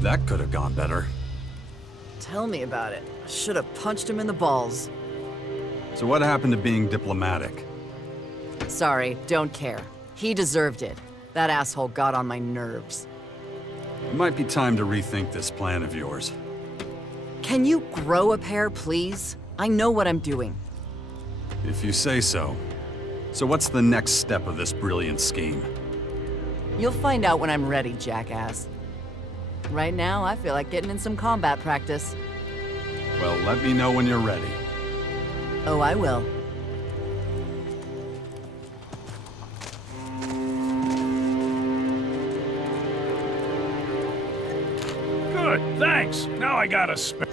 That could have gone better. Tell me about it. I should have punched him in the balls. So what happened to being diplomatic? Sorry, don't care. He deserved it. That asshole got on my nerves. It might be time to rethink this plan of yours. Can you grow a pair, please? I know what I'm doing. If you say so. So what's the next step of this brilliant scheme? You'll find out when I'm ready, jackass. Right now, I feel like getting in some combat practice. Well, let me know when you're ready. Oh, I will. Good, thanks. Now I got a spare.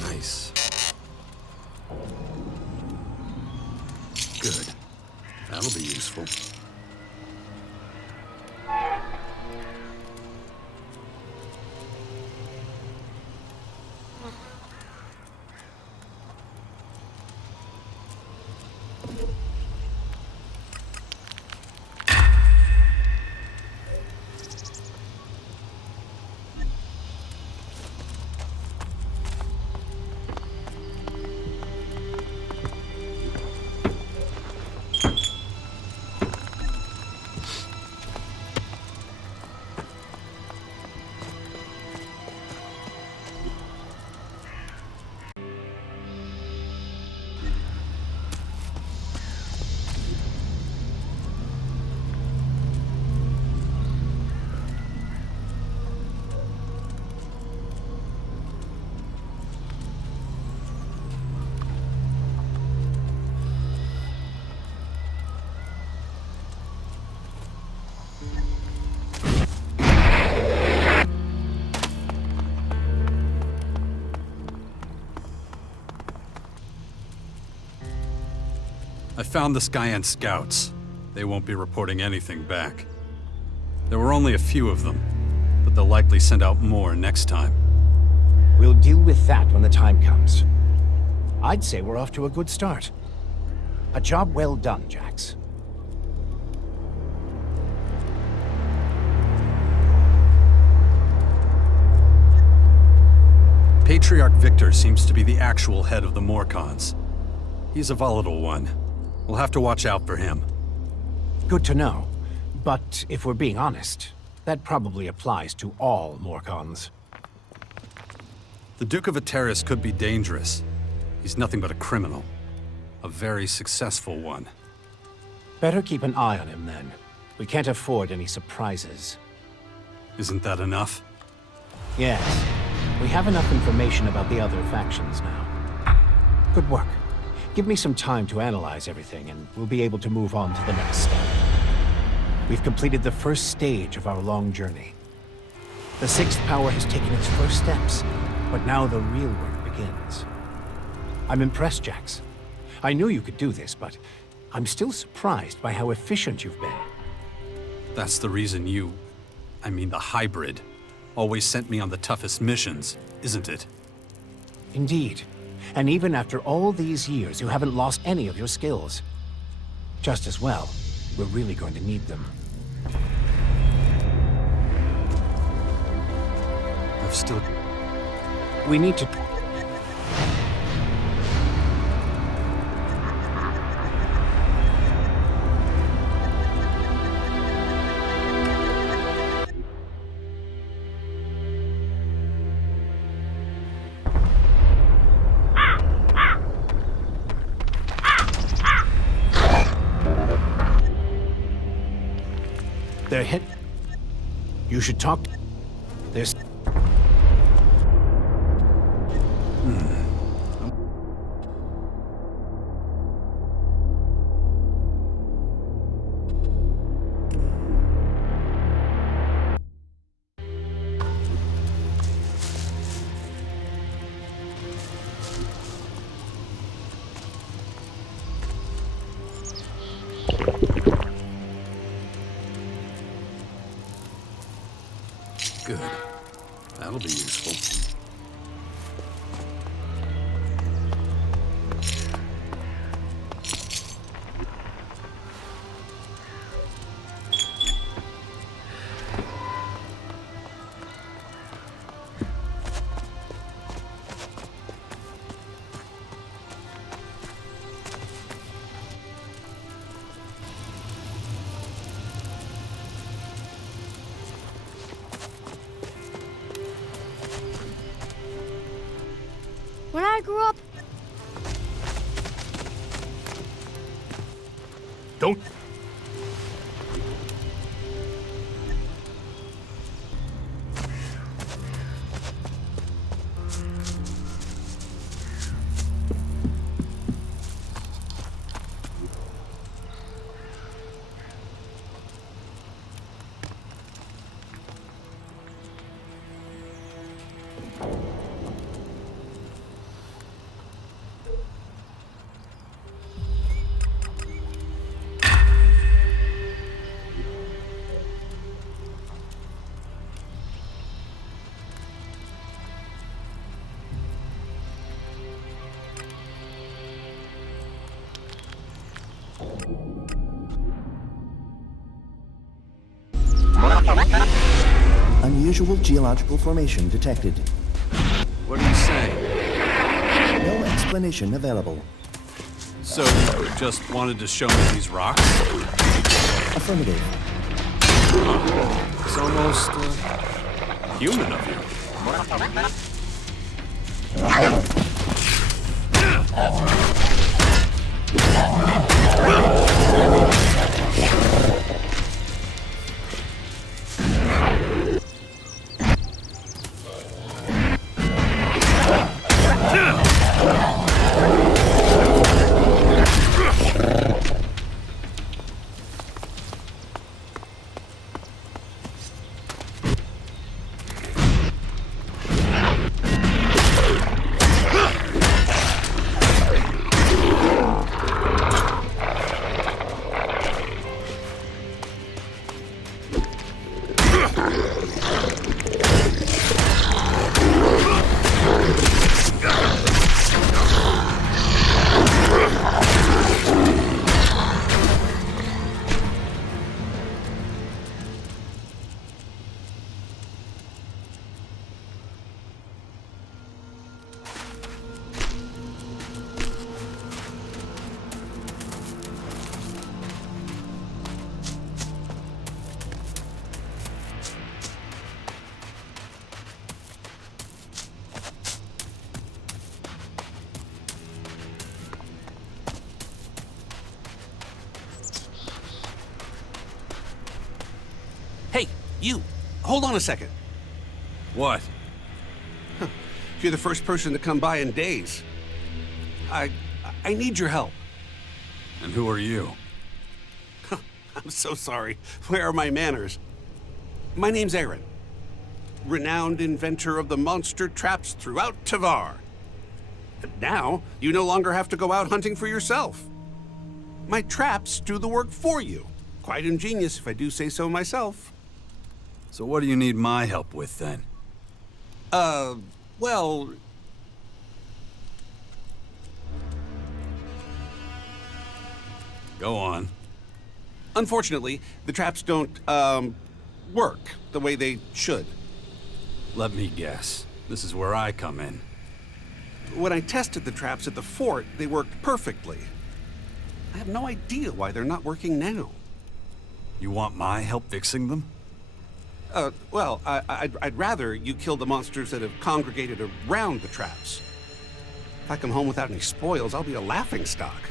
Nice. Good. That'll be useful. I found the Skyan scouts. They won't be reporting anything back. There were only a few of them, but they'll likely send out more next time. We'll deal with that when the time comes. I'd say we're off to a good start. A job well done, Jax. Patriarch Victor seems to be the actual head of the Morcons. He's a volatile one. We'll have to watch out for him. Good to know. But if we're being honest, that probably applies to all Morcons. The Duke of Ateris could be dangerous. He's nothing but a criminal. A very successful one. Better keep an eye on him, then. We can't afford any surprises. Isn't that enough? Yes. We have enough information about the other factions now. Good work. Give me some time to analyze everything, and we'll be able to move on to the next step. We've completed the first stage of our long journey. The Sixth Power has taken its first steps, but now the real work begins. I'm impressed, Jax. I knew you could do this, but I'm still surprised by how efficient you've been. That's the reason the hybrid, always sent me on the toughest missions, isn't it? Indeed. And even after all these years, you haven't lost any of your skills. Just as well, we're really going to need them. We need to... They're hit. You should talk. There's... Good. That'll be useful. When I grew up... Don't... Unusual geological formation detected. What are you saying? No explanation available. So, you just wanted to show me these rocks? Affirmative. It's almost, human of you. You, hold on a second. What? You're the first person to come by in days. I need your help. And who are you? I'm so sorry. Where are my manners? My name's Aaron. Renowned inventor of the monster traps throughout Tavar. But now, you no longer have to go out hunting for yourself. My traps do the work for you. Quite ingenious, if I do say so myself. So what do you need my help with, then? Well... Go on. Unfortunately, the traps don't, work the way they should. Let me guess. This is where I come in. When I tested the traps at the fort, they worked perfectly. I have no idea why they're not working now. You want my help fixing them? Well, I'd rather you kill the monsters that have congregated around the traps. If I come home without any spoils, I'll be a laughingstock.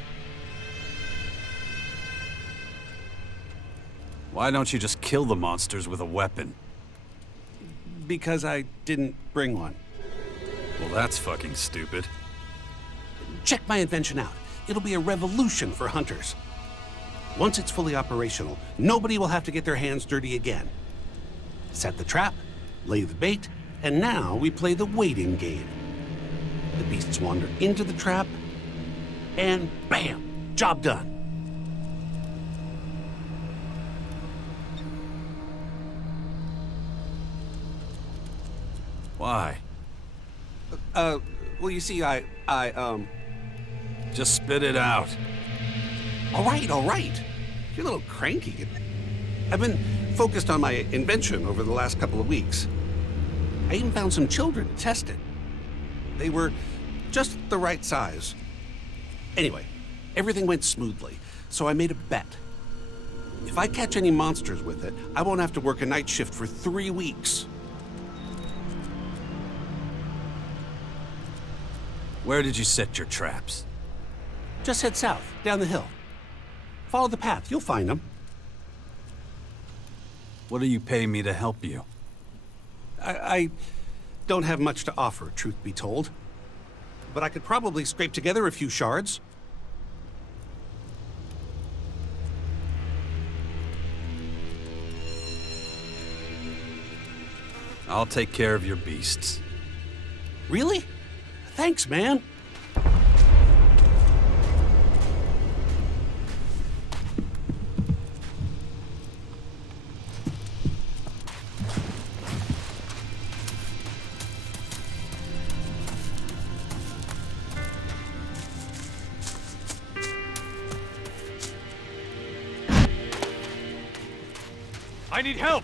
Why don't you just kill the monsters with a weapon? Because I didn't bring one. Well, that's fucking stupid. Check my invention out. It'll be a revolution for hunters. Once it's fully operational, nobody will have to get their hands dirty again. Set the trap, lay the bait, and now we play the waiting game. The beasts wander into the trap, and bam! Job done. Why? Well, you see, Just spit it out. All right. You're a little cranky. I've been focused on my invention over the last couple of weeks. I even found some children to test it. They were just the right size. Anyway, everything went smoothly, so I made a bet. If I catch any monsters with it, I won't have to work a night shift for 3 weeks. Where did you set your traps? Just head south, down the hill. Follow the path, you'll find them. What do you pay me to help you? I don't have much to offer, truth be told. But I could probably scrape together a few shards. I'll take care of your beasts. Really? Thanks, man. I need help!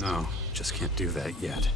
No, just can't do that yet.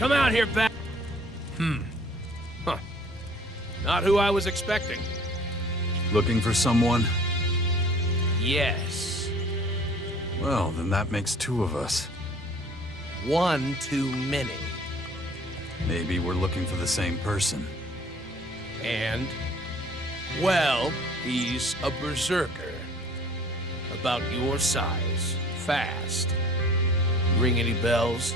Come out here, back. Huh. Not who I was expecting. Looking for someone? Yes. Well, then that makes two of us. One too many. Maybe we're looking for the same person. And, well, he's a berserker. About your size. Fast. Ring any bells?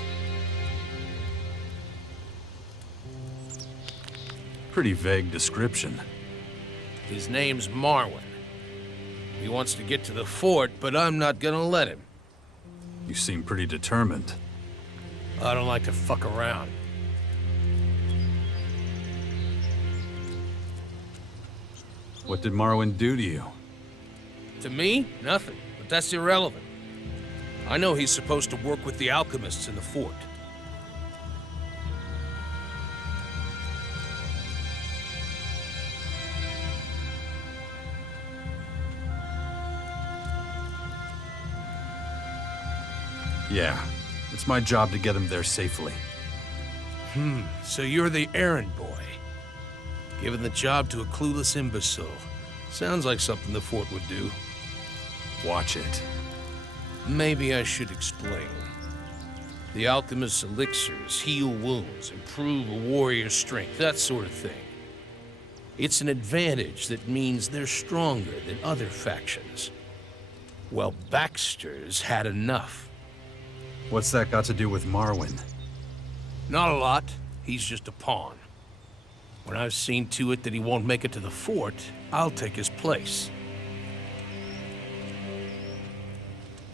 Pretty vague description. His name's Marwin. He wants to get to the fort, but I'm not gonna let him. You seem pretty determined. I don't like to fuck around. What did Marwin do to you? To me, nothing. But that's irrelevant. I know he's supposed to work with the alchemists in the fort. Yeah, it's my job to get him there safely. So you're the errand boy. Giving the job to a clueless imbecile. Sounds like something the fort would do. Watch it. Maybe I should explain. The alchemist's elixirs heal wounds, improve a warrior's strength, that sort of thing. It's an advantage that means they're stronger than other factions. Well, Baxter's had enough. What's that got to do with Marwin? Not a lot. He's just a pawn. When I've seen to it that he won't make it to the fort, I'll take his place.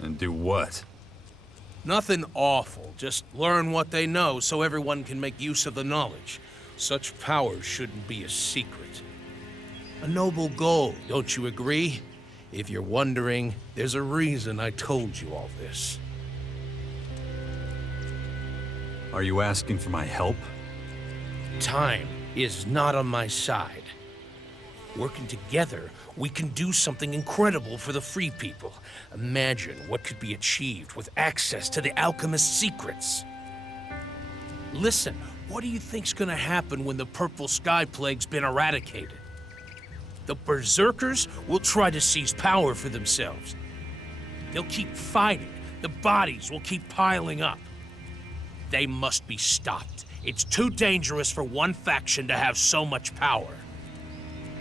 And do what? Nothing awful. Just learn what they know so everyone can make use of the knowledge. Such power shouldn't be a secret. A noble goal, don't you agree? If you're wondering, there's a reason I told you all this. Are you asking for my help? Time is not on my side. Working together, we can do something incredible for the Free People. Imagine what could be achieved with access to the alchemist's secrets. Listen, what do you think's gonna happen when the Purple Sky Plague's been eradicated? The Berserkers will try to seize power for themselves. They'll keep fighting. The bodies will keep piling up. They must be stopped. It's too dangerous for one faction to have so much power.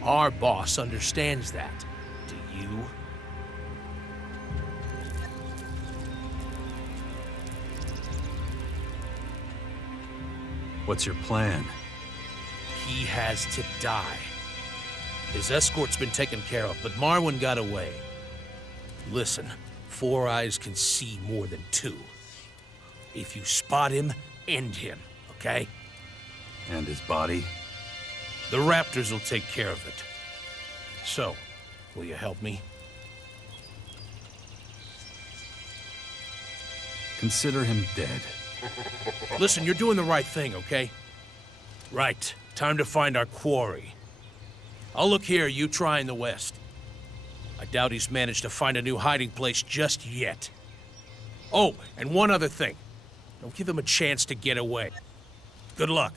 Our boss understands that. Do you? What's your plan? He has to die. His escort's been taken care of, but Marwin got away. Listen, 4 eyes can see more than 2. If you spot him, end him, okay? And his body? The Raptors will take care of it. So, will you help me? Consider him dead. Listen, you're doing the right thing, okay? Right. Time to find our quarry. I'll look here, you try in the west. I doubt he's managed to find a new hiding place just yet. Oh, and one other thing. Don't give him a chance to get away. Good luck.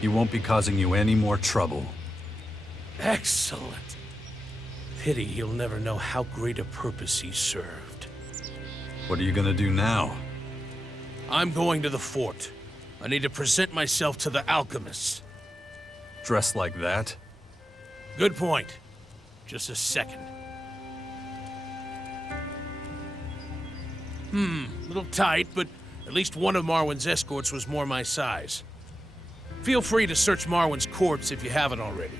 He won't be causing you any more trouble. Excellent. Pity he'll never know how great a purpose he served. What are you gonna do now? I'm going to the fort. I need to present myself to the alchemists. Dressed like that? Good point. Just a second. A little tight, but at least one of Marwin's escorts was more my size. Feel free to search Marwin's corpse if you haven't already.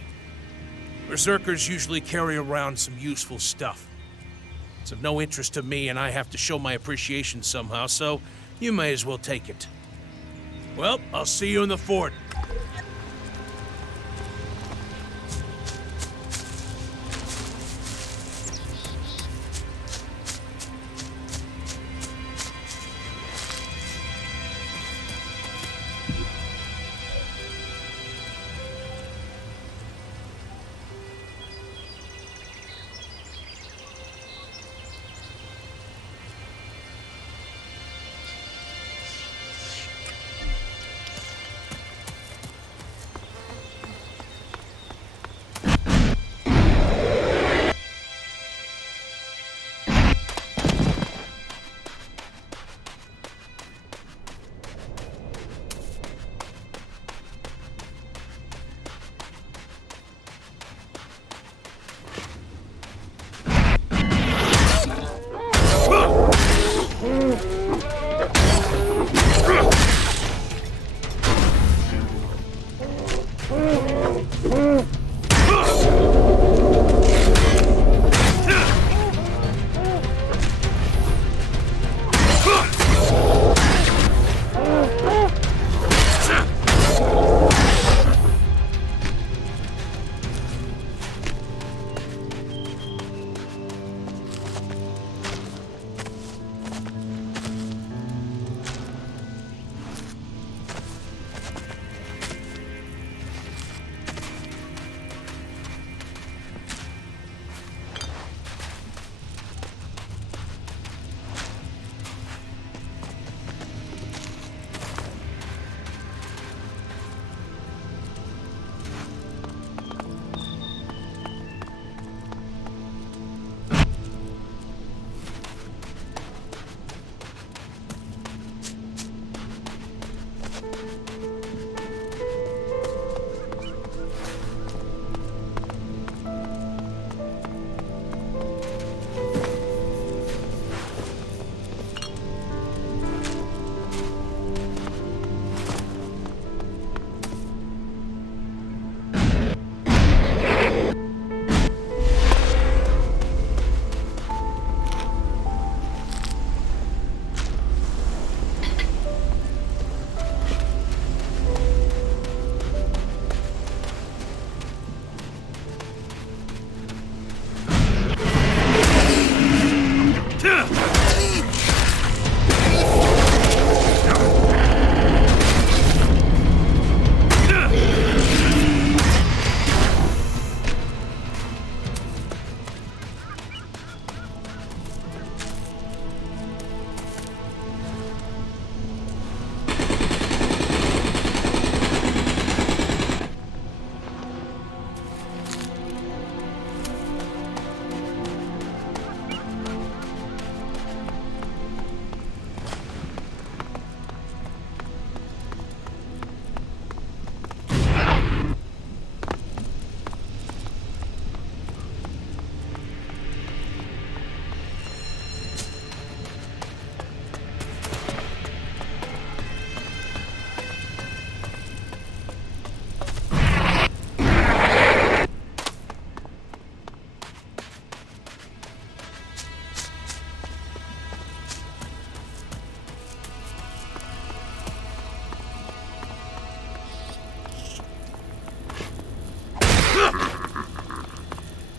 Berserkers usually carry around some useful stuff. It's of no interest to me, and I have to show my appreciation somehow, so you may as well take it. Well, I'll see you in the fort.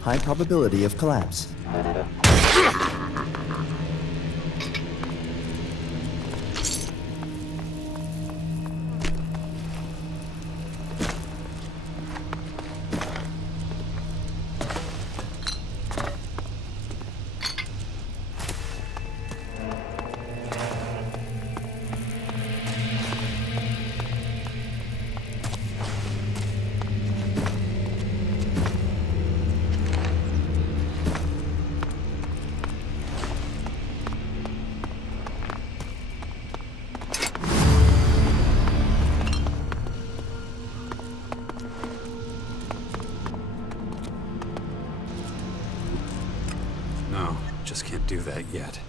High probability of collapse. just can't do that yet.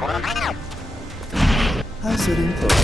High sodium chloride content detected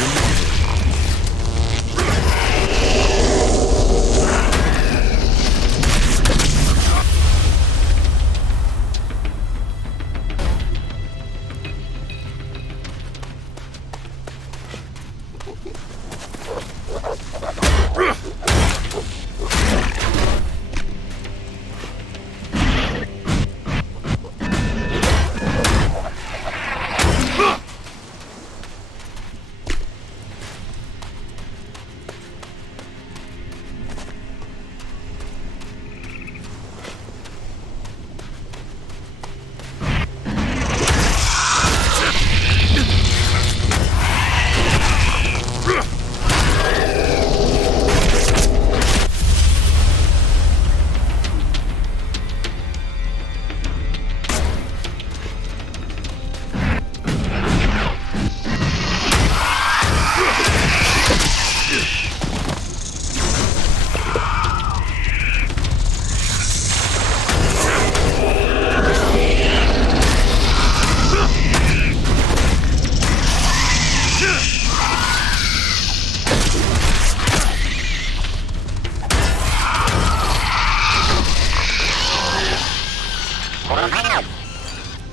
in water.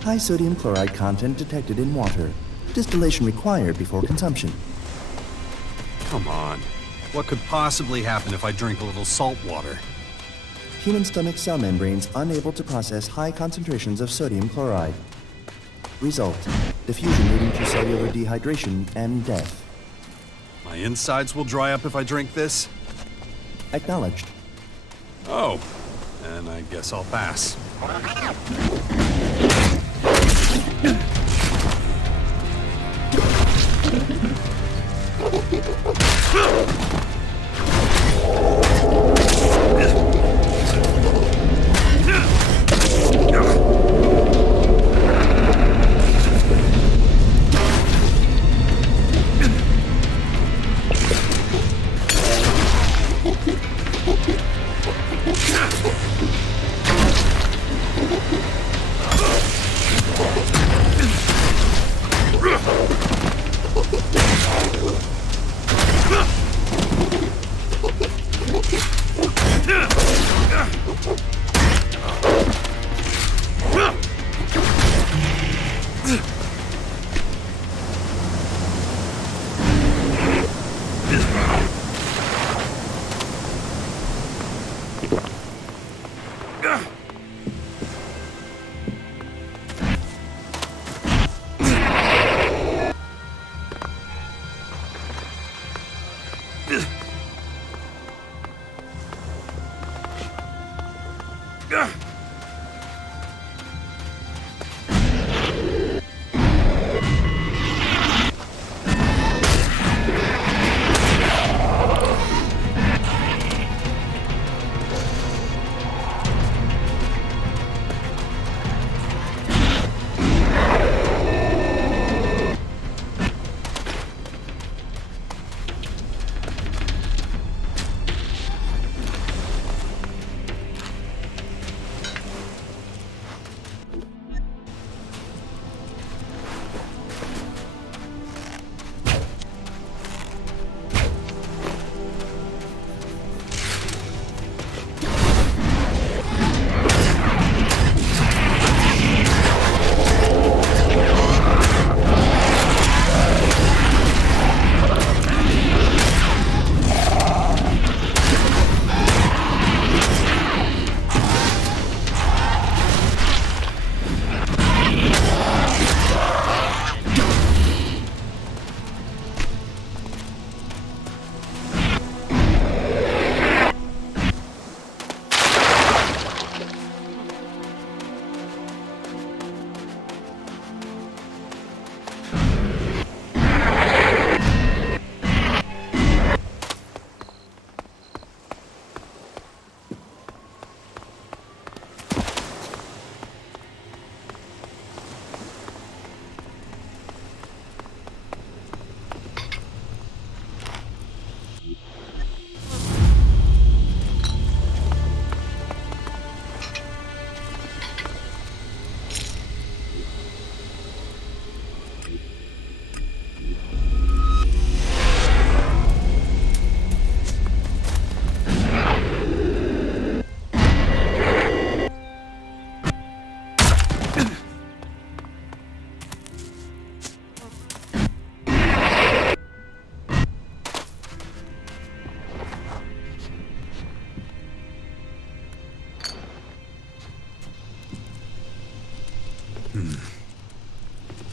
High sodium chloride content detected in water. Distillation required before consumption. Come on. What could possibly happen if I drink a little salt water? Human stomach cell membranes unable to process high concentrations of sodium chloride. Result: diffusion leading to cellular dehydration and death. My insides will dry up if I drink this? Acknowledged. Oh, and I guess I'll pass.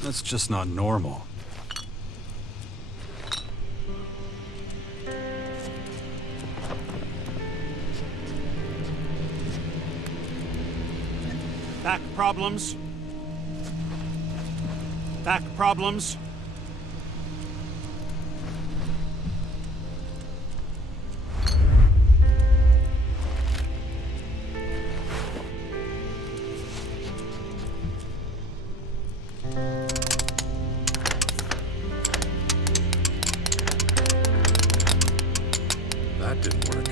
That's just not normal. Back problems? Back problems? That didn't work.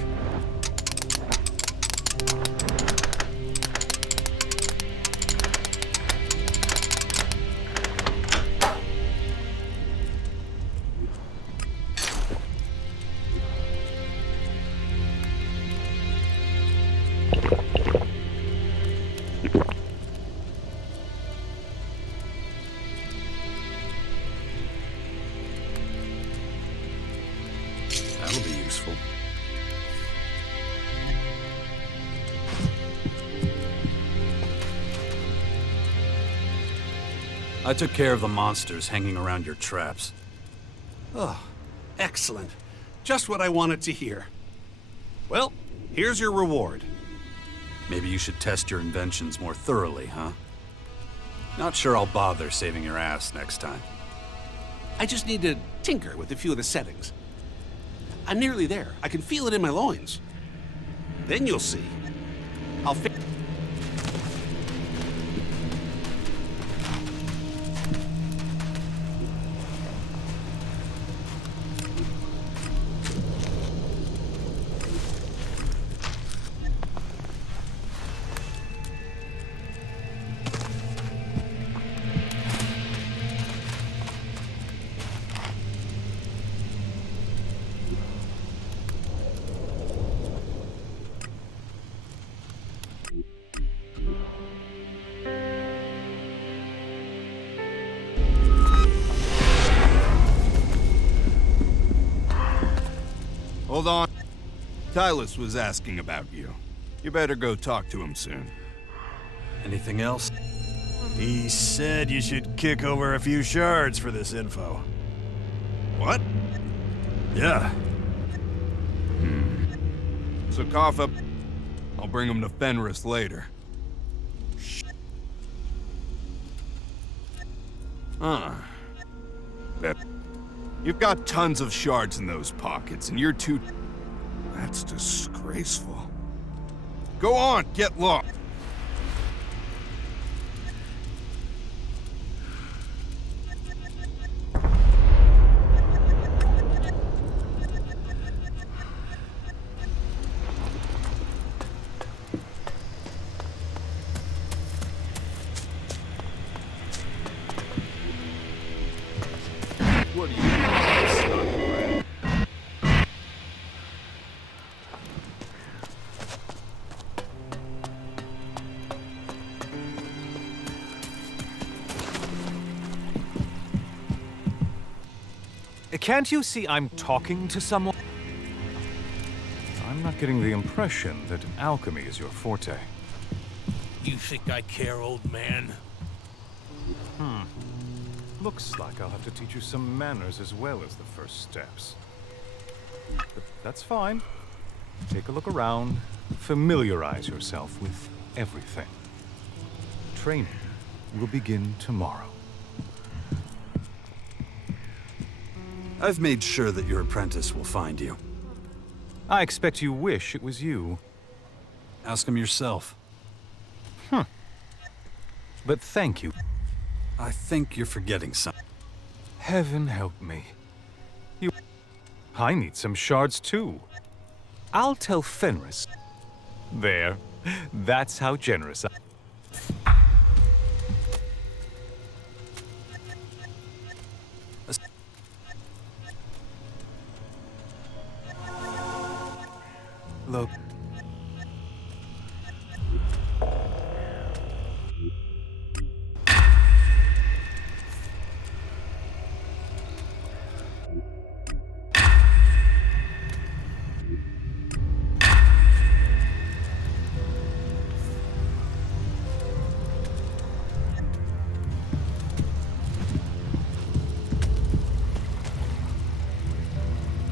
That'll be useful. I took care of the monsters hanging around your traps. Oh, excellent. Just what I wanted to hear. Well, here's your reward. Maybe you should test your inventions more thoroughly, huh? Not sure I'll bother saving your ass next time. I just need to tinker with a few of the settings. I'm nearly there. I can feel it in my loins. Then you'll see. I'll fix. Hold on. Tylus was asking about you. You better go talk to him soon. Anything else? He said you should kick over a few shards for this info. What? Yeah. So cough up. I'll bring him to Fenris later. You've got tons of shards in those pockets, and you're too... That's disgraceful. Go on, get lost. What are you doing? Can't you see I'm talking to someone? I'm not getting the impression that alchemy is your forte. You think I care, old man? Looks like I'll have to teach you some manners as well as the first steps. But that's fine. Take a look around. Familiarize yourself with everything. Training will begin tomorrow. I've made sure that your apprentice will find you. I expect you wish it was you. Ask him yourself. But thank you. I think you're forgetting something. Heaven help me. I need some shards too. I'll tell Fenris. There. That's how generous I... Look.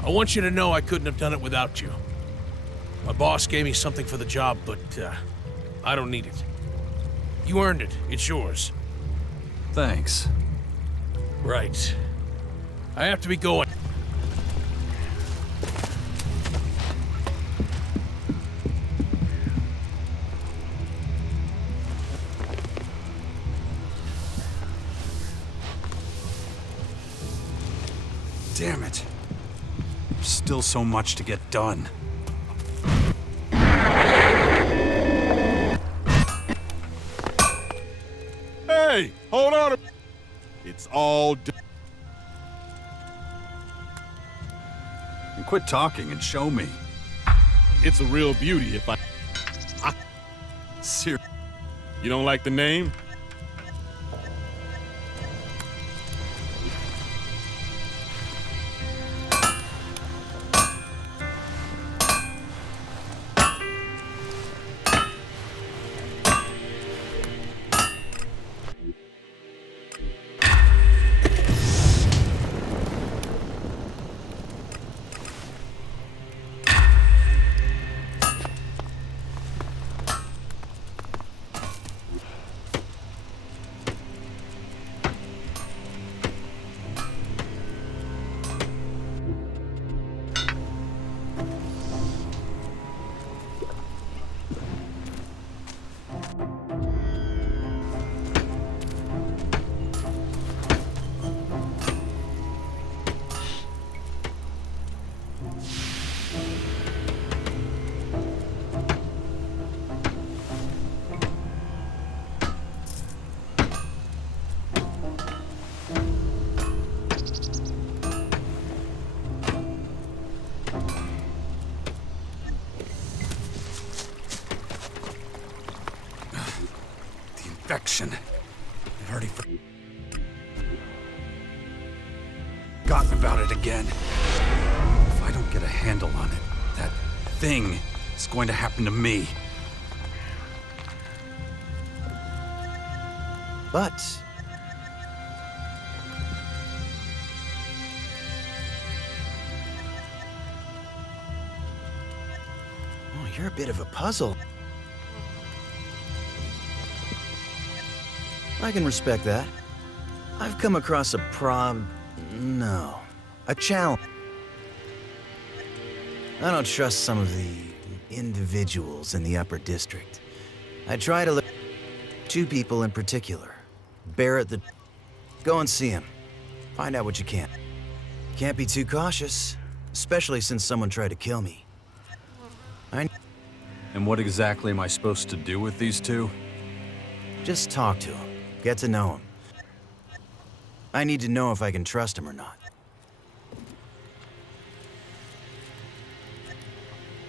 I want you to know I couldn't have done it without you. My boss gave me something for the job, but I don't need it. You earned it. It's yours. Thanks. Right. I have to be going. Damn it. There's still so much to get done. Hey, hold on. It's all done. And quit talking and show me. It's a real beauty if I... Seriously. You don't like the name? Infection. I'd already forgotten about it again. If I don't get a handle on it, that thing is going to happen to me. But oh, you're a bit of a puzzle. I can respect that. I've come across a challenge. I don't trust some of the individuals in the upper district. I try to look at 2 people in particular. Barrett the... Go and see him. Find out what you can. Can't be too cautious, especially since someone tried to kill me. And what exactly am I supposed to do with these 2? Just talk to him. Get to know him. I need to know if I can trust him or not.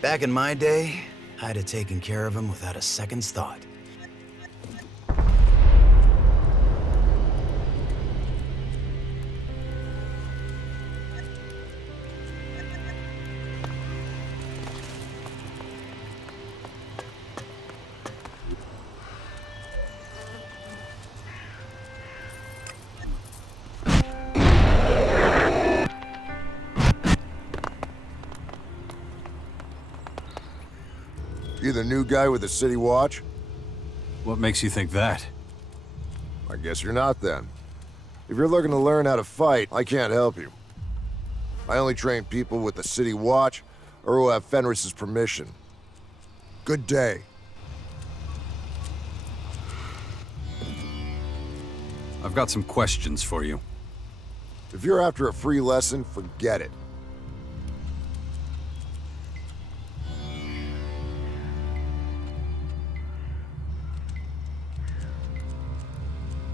Back in my day, I'd have taken care of him without a second's thought. You the new guy with the city watch? What makes you think that? I guess you're not then. If you're looking to learn how to fight, I can't help you. I only train people with the city watch or who have Fenris's permission. Good day. I've got some questions for you. If you're after a free lesson, forget it.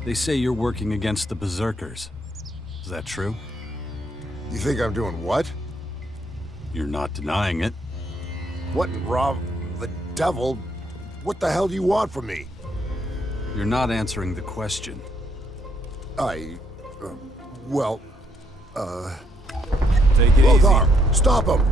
They say you're working against the Berserkers. Is that true? You think I'm doing what? You're not denying it. What in the devil? What the hell do you want from me? You're not answering the question. Take it Lothar, easy. Stop him!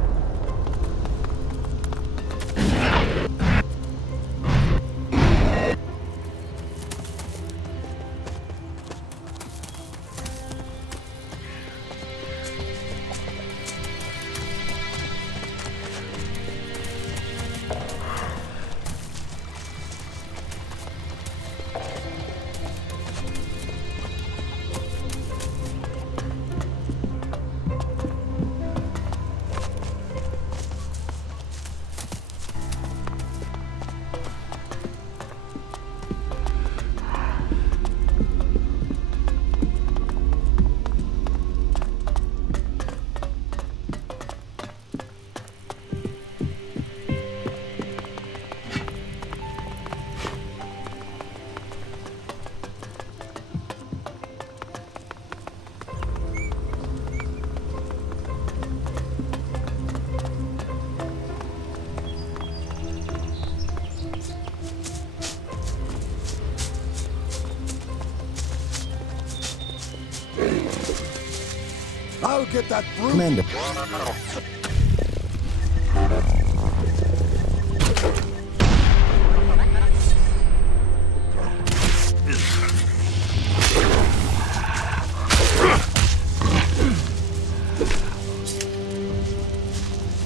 I'll get that brute. Commander.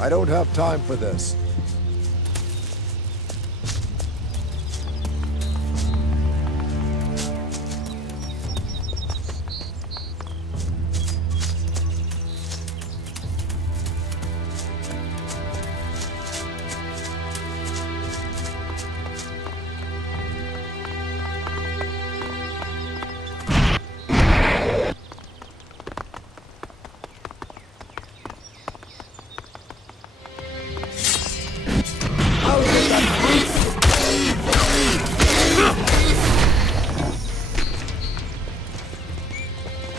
I don't have time for this.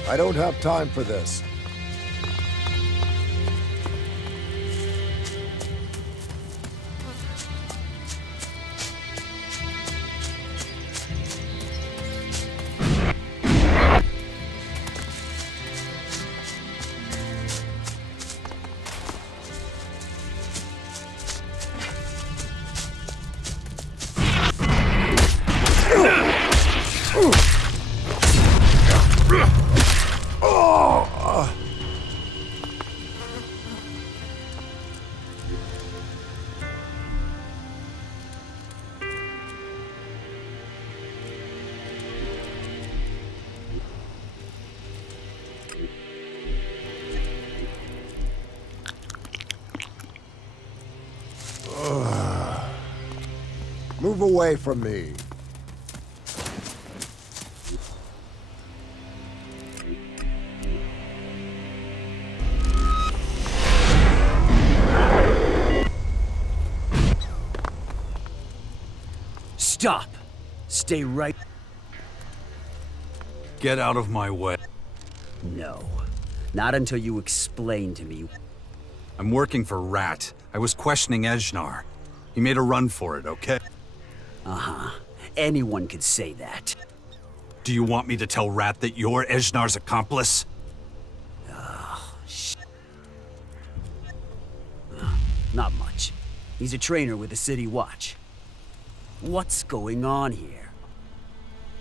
I don't have time for this. Move away from me. Stop! Stay right... Get out of my way. No. Not until you explain to me. I'm working for Rat. I was questioning Ejnar. He made a run for it, okay? Uh-huh. Anyone could say that. Do you want me to tell Rat that you're Ejnar's accomplice? Not much. He's a trainer with the City Watch. What's going on here?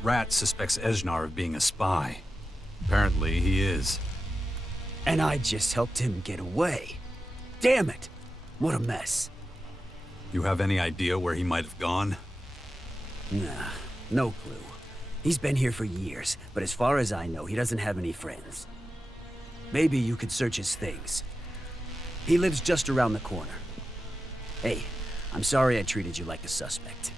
Rat suspects Ejnar of being a spy. Apparently, he is. And I just helped him get away. Damn it! What a mess. You have any idea where he might have gone? Nah, no clue. He's been here for years, but as far as I know, he doesn't have any friends. Maybe you could search his things. He lives just around the corner. Hey, I'm sorry I treated you like a suspect.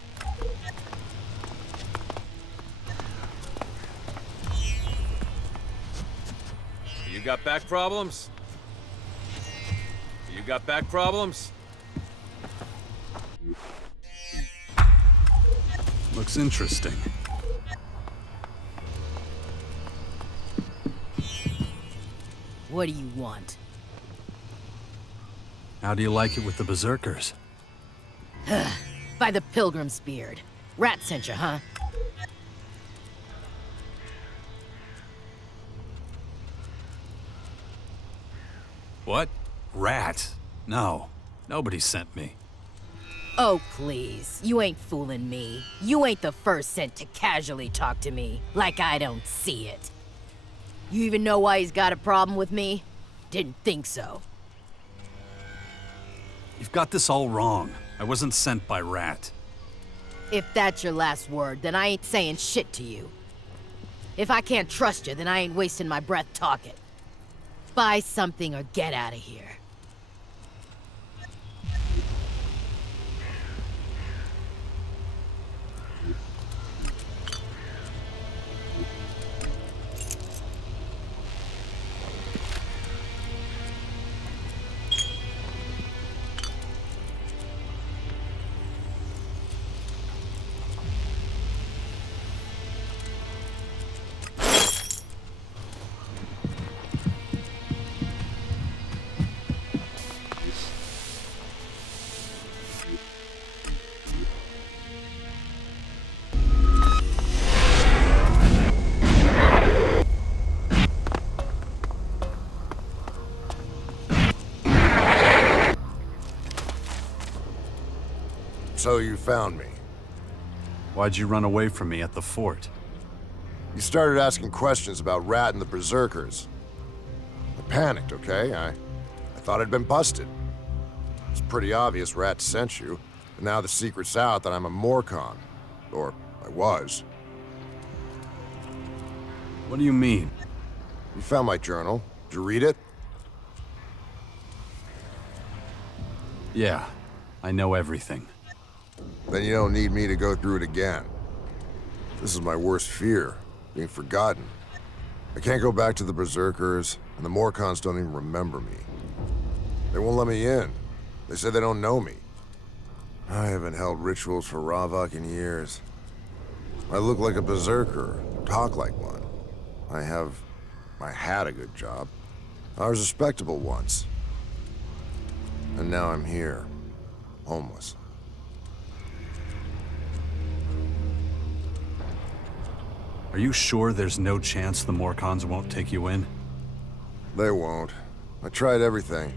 You got back problems? You got back problems? Looks interesting. What do you want? How do you like it with the Berserkers? By the Pilgrim's Beard. Rat sent you, huh? What? Rat? No. Nobody sent me. Oh, please. You ain't fooling me. You ain't the first sent to casually talk to me, like I don't see it. You even know why he's got a problem with me? Didn't think so. You've got this all wrong. I wasn't sent by Rat. If that's your last word, then I ain't saying shit to you. If I can't trust you, then I ain't wasting my breath talking. Buy something or get out of here. So you found me. Why'd you run away from me at the fort? You started asking questions about Rat and the Berserkers. I panicked, okay? I thought I'd been busted. It's pretty obvious Rat sent you, and now the secret's out that I'm a Morcon. Or, I was. What do you mean? You found my journal. Did you read it? Yeah, I know everything. Then you don't need me to go through it again. This is my worst fear, being forgotten. I can't go back to the Berserkers, and the Morcons don't even remember me. They won't let me in. They say they don't know me. I haven't held rituals for Ravok in years. I look like a Berserker, talk like one. I had a good job. I was respectable once. And now I'm here, homeless. Are you sure there's no chance the Morcons won't take you in? They won't. I tried everything.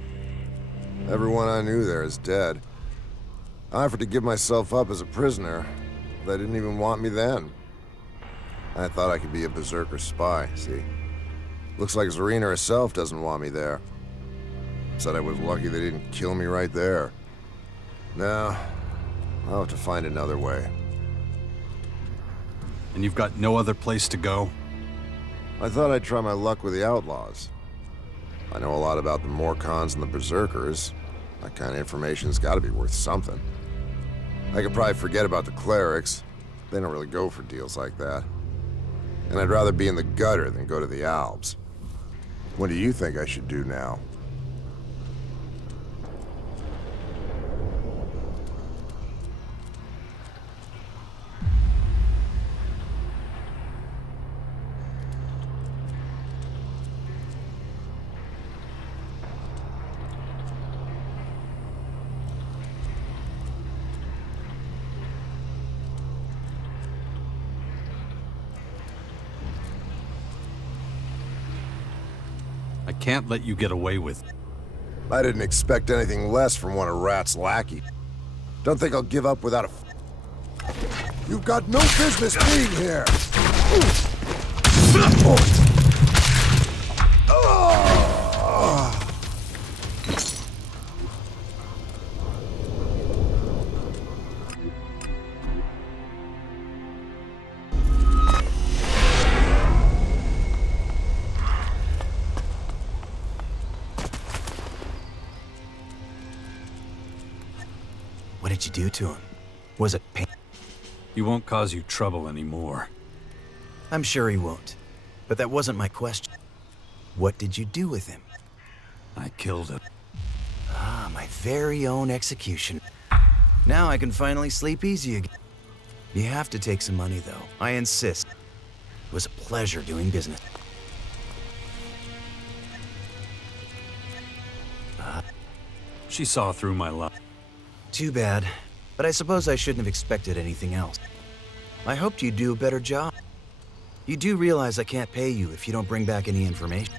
Everyone I knew there is dead. I offered to give myself up as a prisoner. They didn't even want me then. I thought I could be a Berserker spy, see? Looks like Zarina herself doesn't want me there. Said I was lucky they didn't kill me right there. Now, I'll have to find another way. And you've got no other place to go? I thought I'd try my luck with the Outlaws. I know a lot about the Morcons and the Berserkers. That kind of information's gotta be worth something. I could probably forget about the clerics. They don't really go for deals like that. And I'd rather be in the gutter than go to the Alps. What do you think I should do now? I can't let you get away with... I didn't expect anything less from one of Rat's lackey. Don't think I'll give up without a... You've got no business being here! What did you do to him? Was it pain? He won't cause you trouble anymore. I'm sure he won't. But that wasn't my question. What did you do with him? I killed him. Ah, my very own execution. Now I can finally sleep easy again. You have to take some money, though. I insist. It was a pleasure doing business. She saw through my lie. Too bad. But I suppose I shouldn't have expected anything else. I hoped you'd do a better job. You do realize I can't pay you if you don't bring back any information.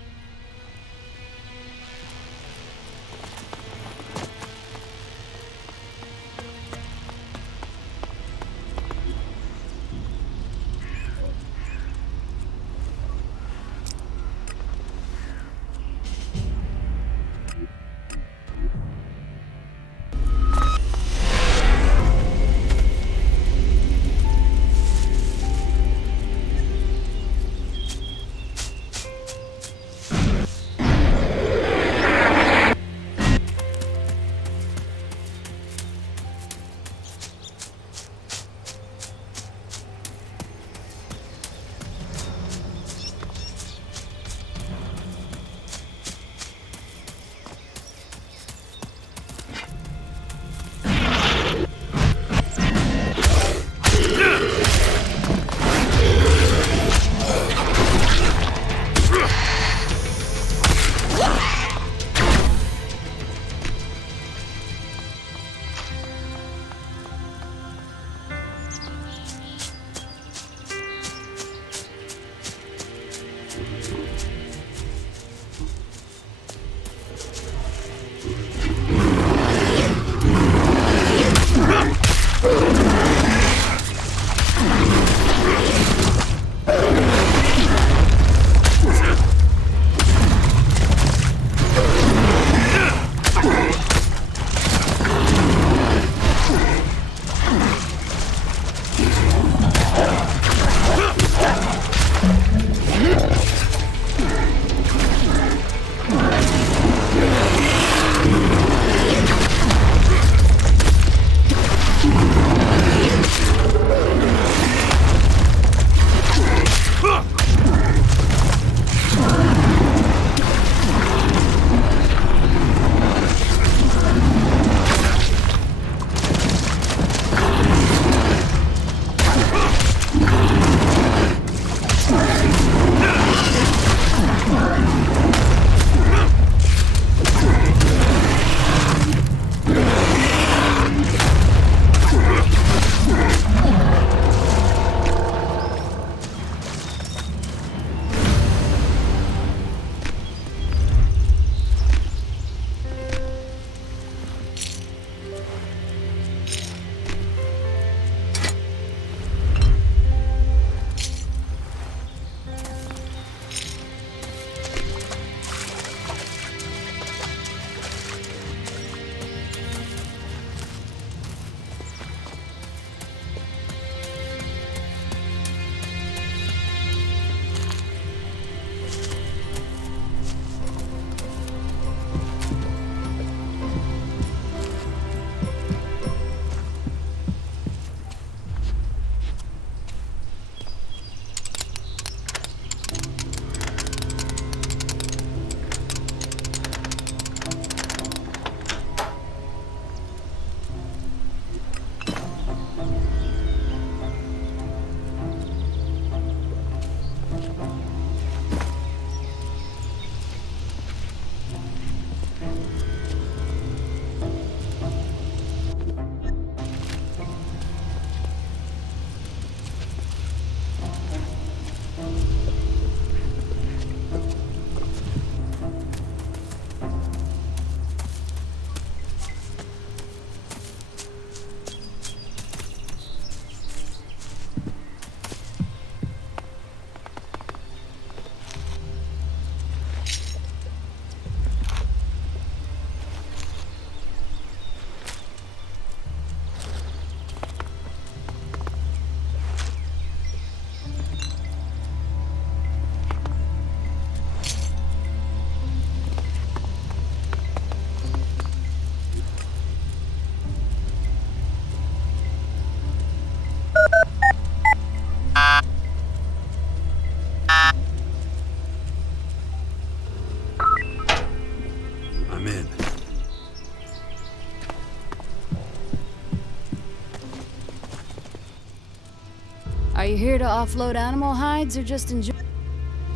you here to offload animal hides or just enjoy?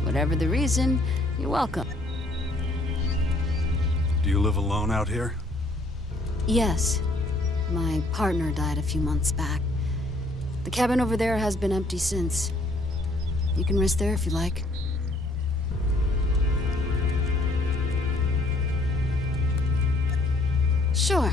Whatever the reason, you're welcome. Do you live alone out here? Yes. My partner died a few months back. The cabin over there has been empty since. You can rest there if you like. Sure.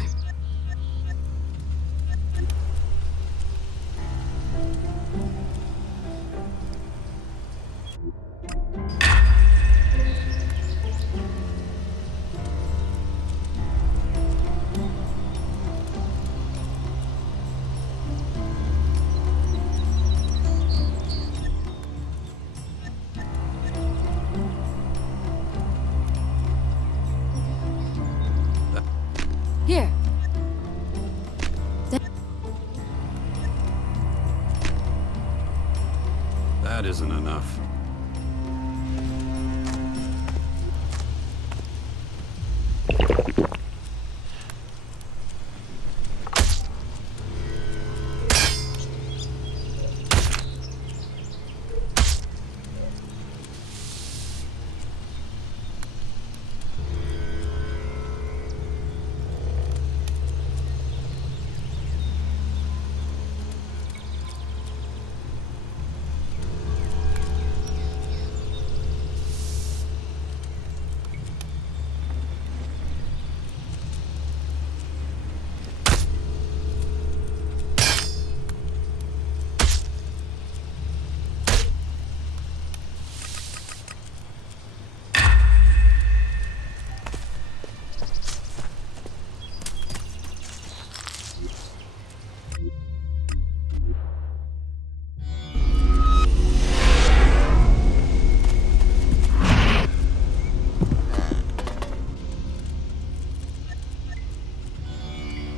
Here. That isn't enough.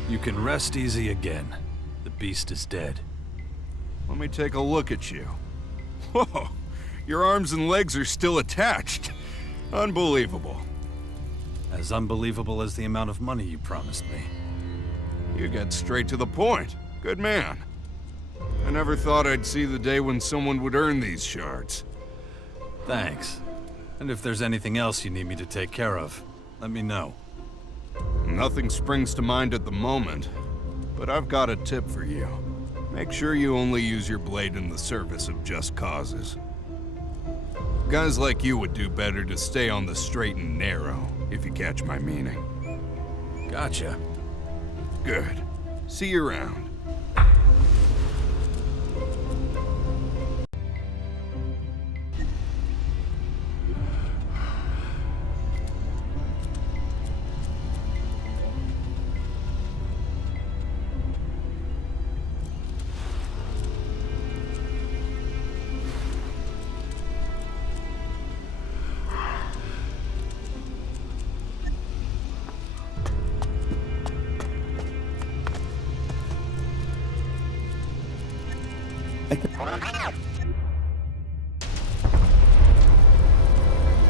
You can rest easy again. The beast is dead. Let me take a look at you. Whoa! Your arms and legs are still attached. Unbelievable. As unbelievable as the amount of money you promised me. You get straight to the point. Good man. I never thought I'd see the day when someone would earn these shards. Thanks. And if there's anything else you need me to take care of, let me know. Nothing springs to mind at the moment, but I've got a tip for you. Make sure you only use your blade in the service of just causes. Guys like you would do better to stay on the straight and narrow, if you catch my meaning. Gotcha. Good. See you around.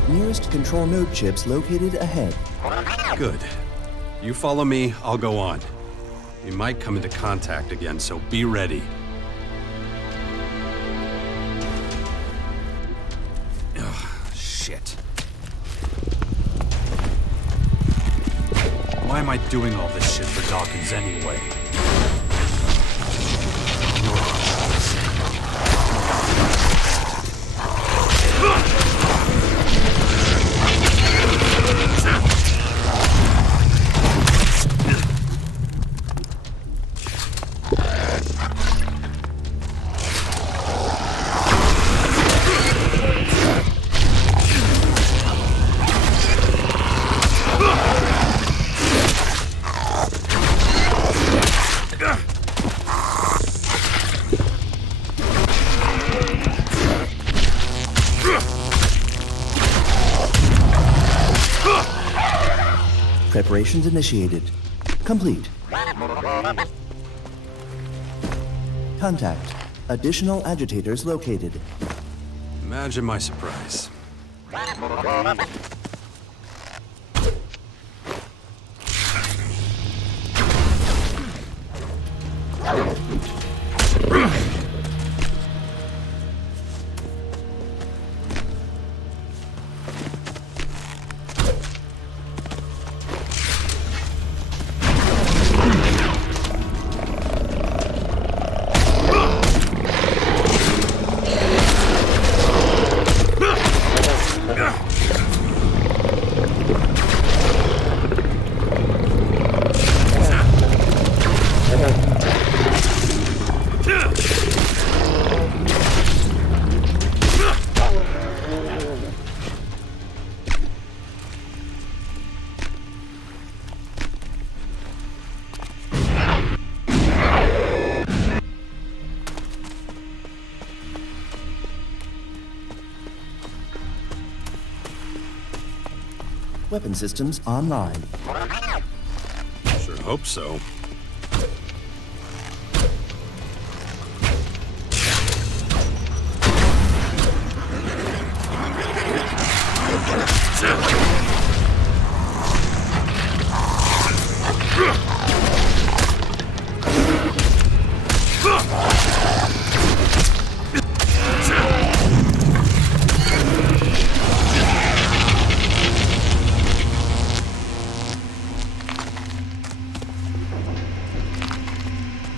Nearest control node chips located ahead. Good. You follow me, I'll go on. We might come into contact again, so be ready. Ugh, shit. Why am I doing all this shit for Dawkins anyway? Preparations initiated. Complete. Contact. Additional agitators located. Imagine my surprise. weapon systems online. Sure hope so.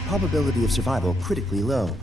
Probability of survival critically low.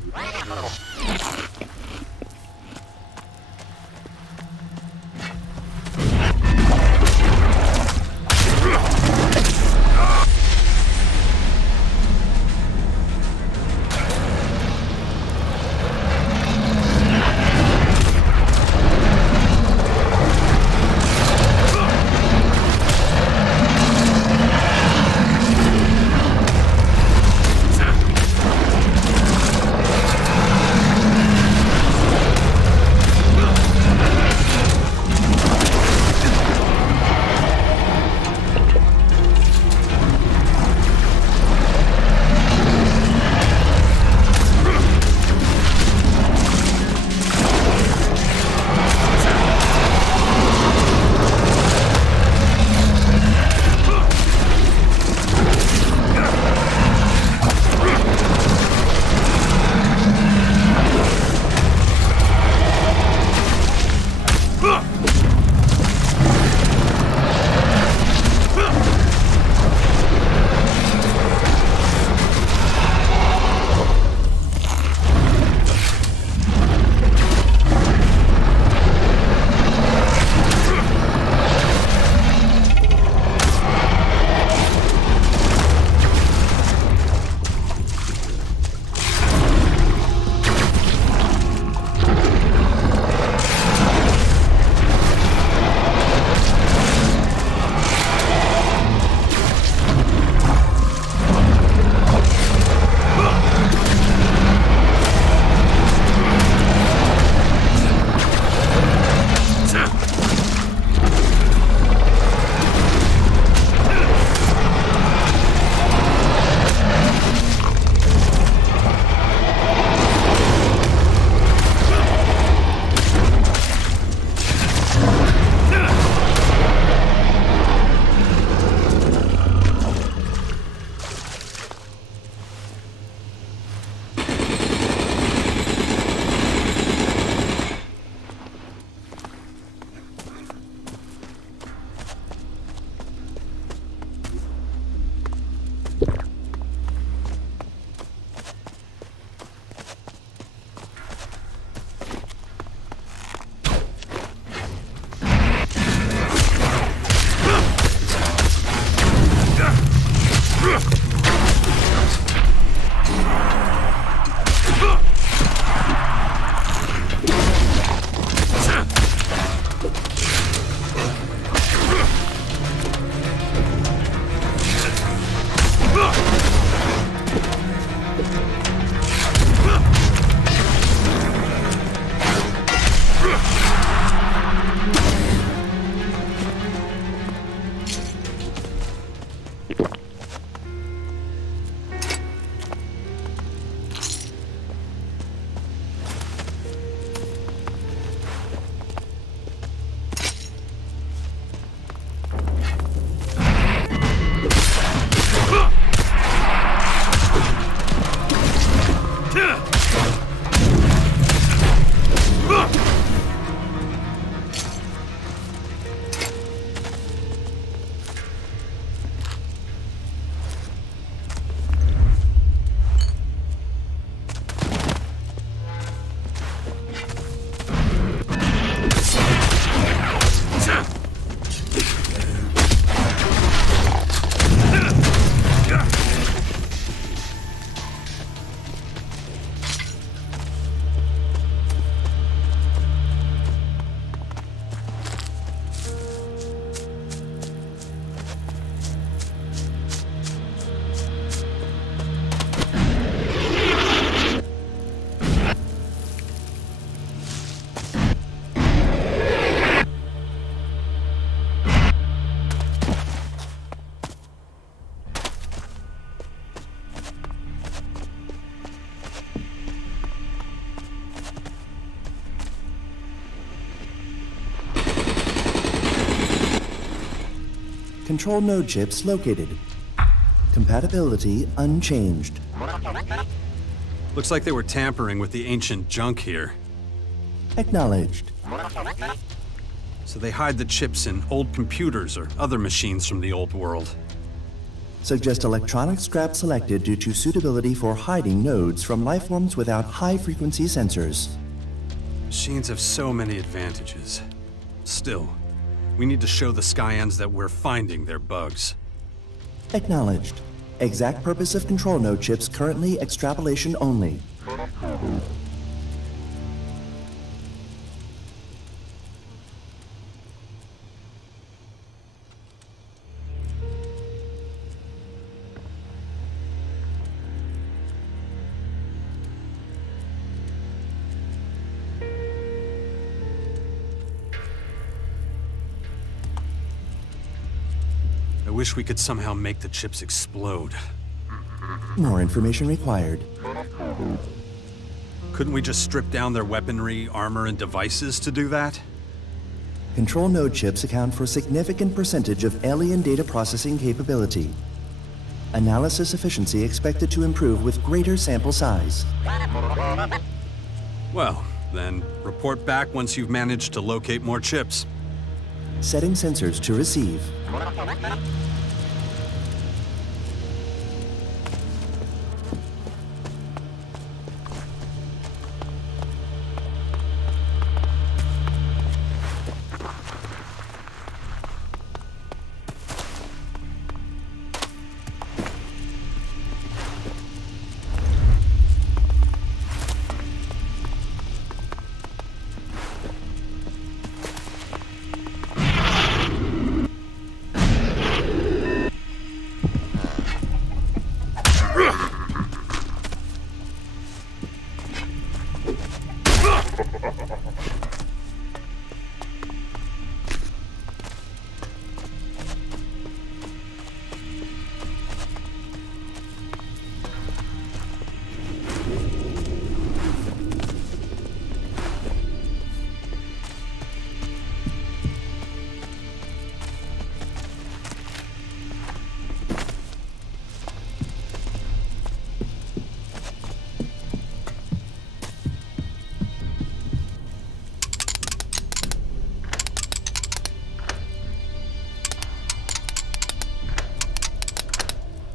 Control node chips located. Compatibility unchanged. Looks like they were tampering with the ancient junk here. Acknowledged. So they hide the chips in old computers or other machines from the old world. Suggest electronic scrap selected due to suitability for hiding nodes from lifeforms without high-frequency sensors. Machines have so many advantages. Still, we need to show the Skyans that we're finding their bugs. Acknowledged. Exact purpose of control node chips currently extrapolation only. I wish we could somehow make the chips explode. More information required. Couldn't we just strip down their weaponry, armor, and devices to do that? Control node chips account for a significant percentage of alien data processing capability. Analysis efficiency expected to improve with greater sample size. Well, then report back once you've managed to locate more chips. Setting sensors to receive.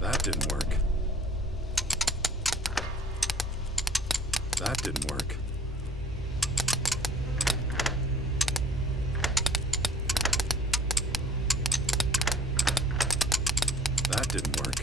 That didn't work. That didn't work. That didn't work.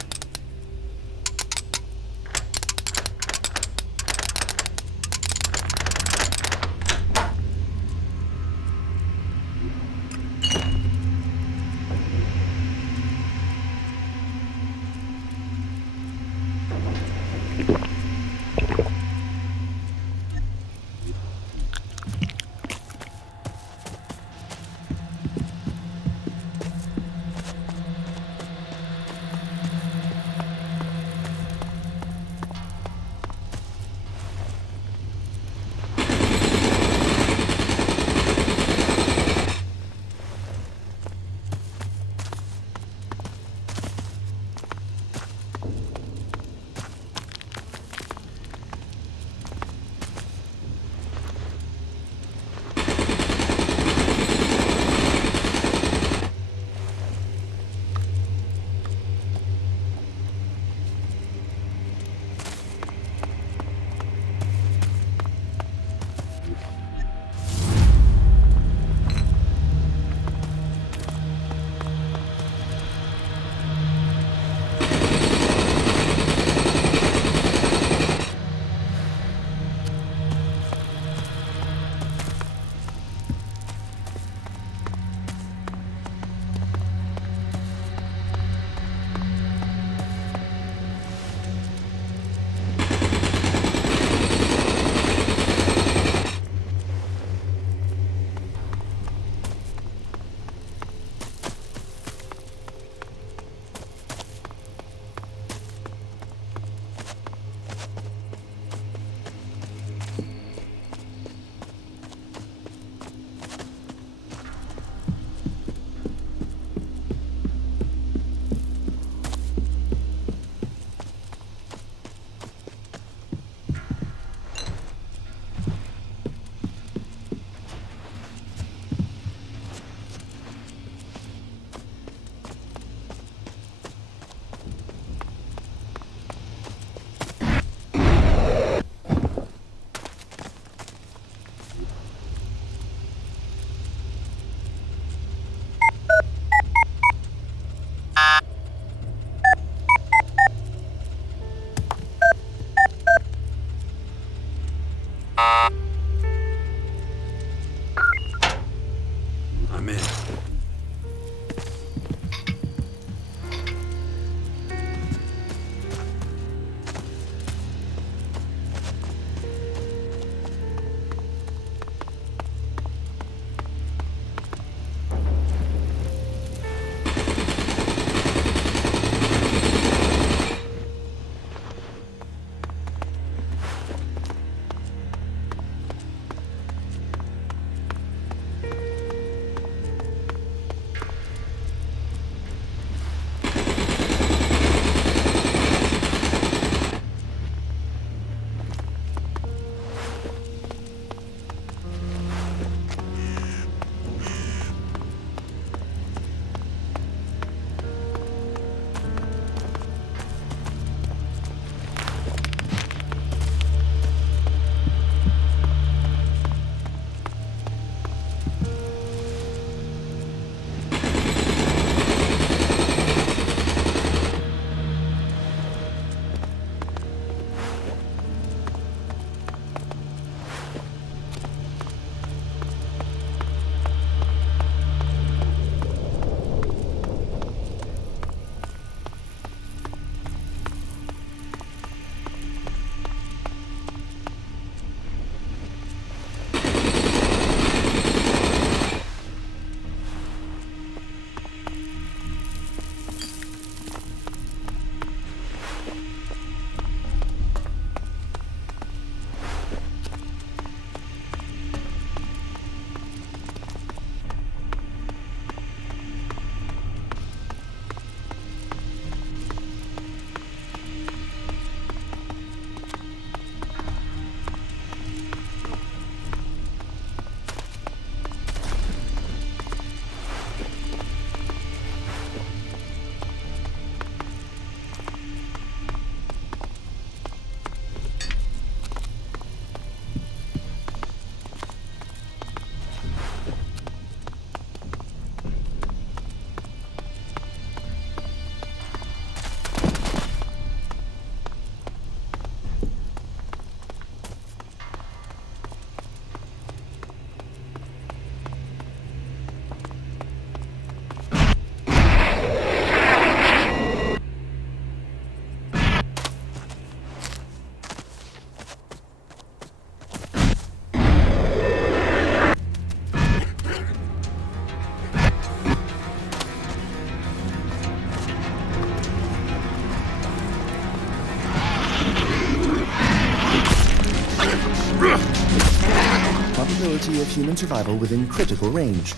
Probability of human survival within critical range.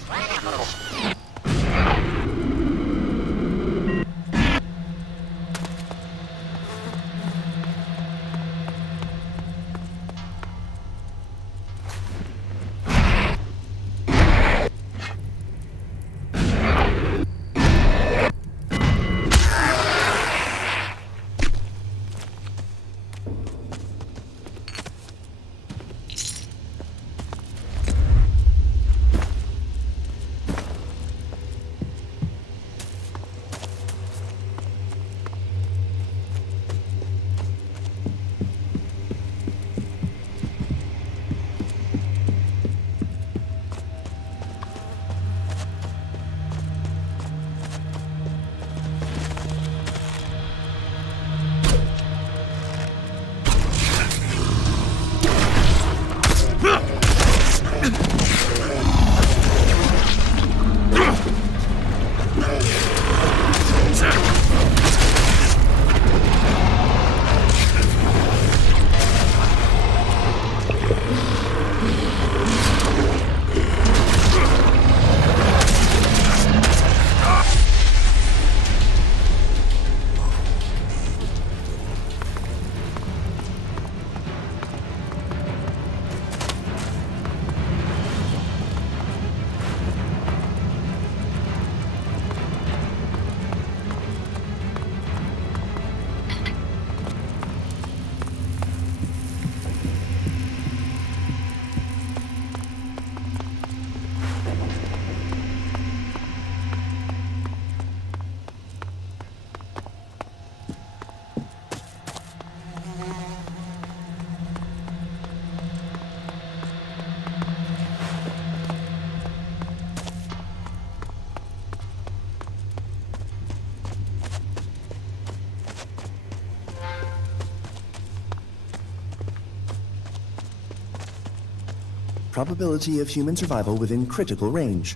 Probability of human survival within critical range.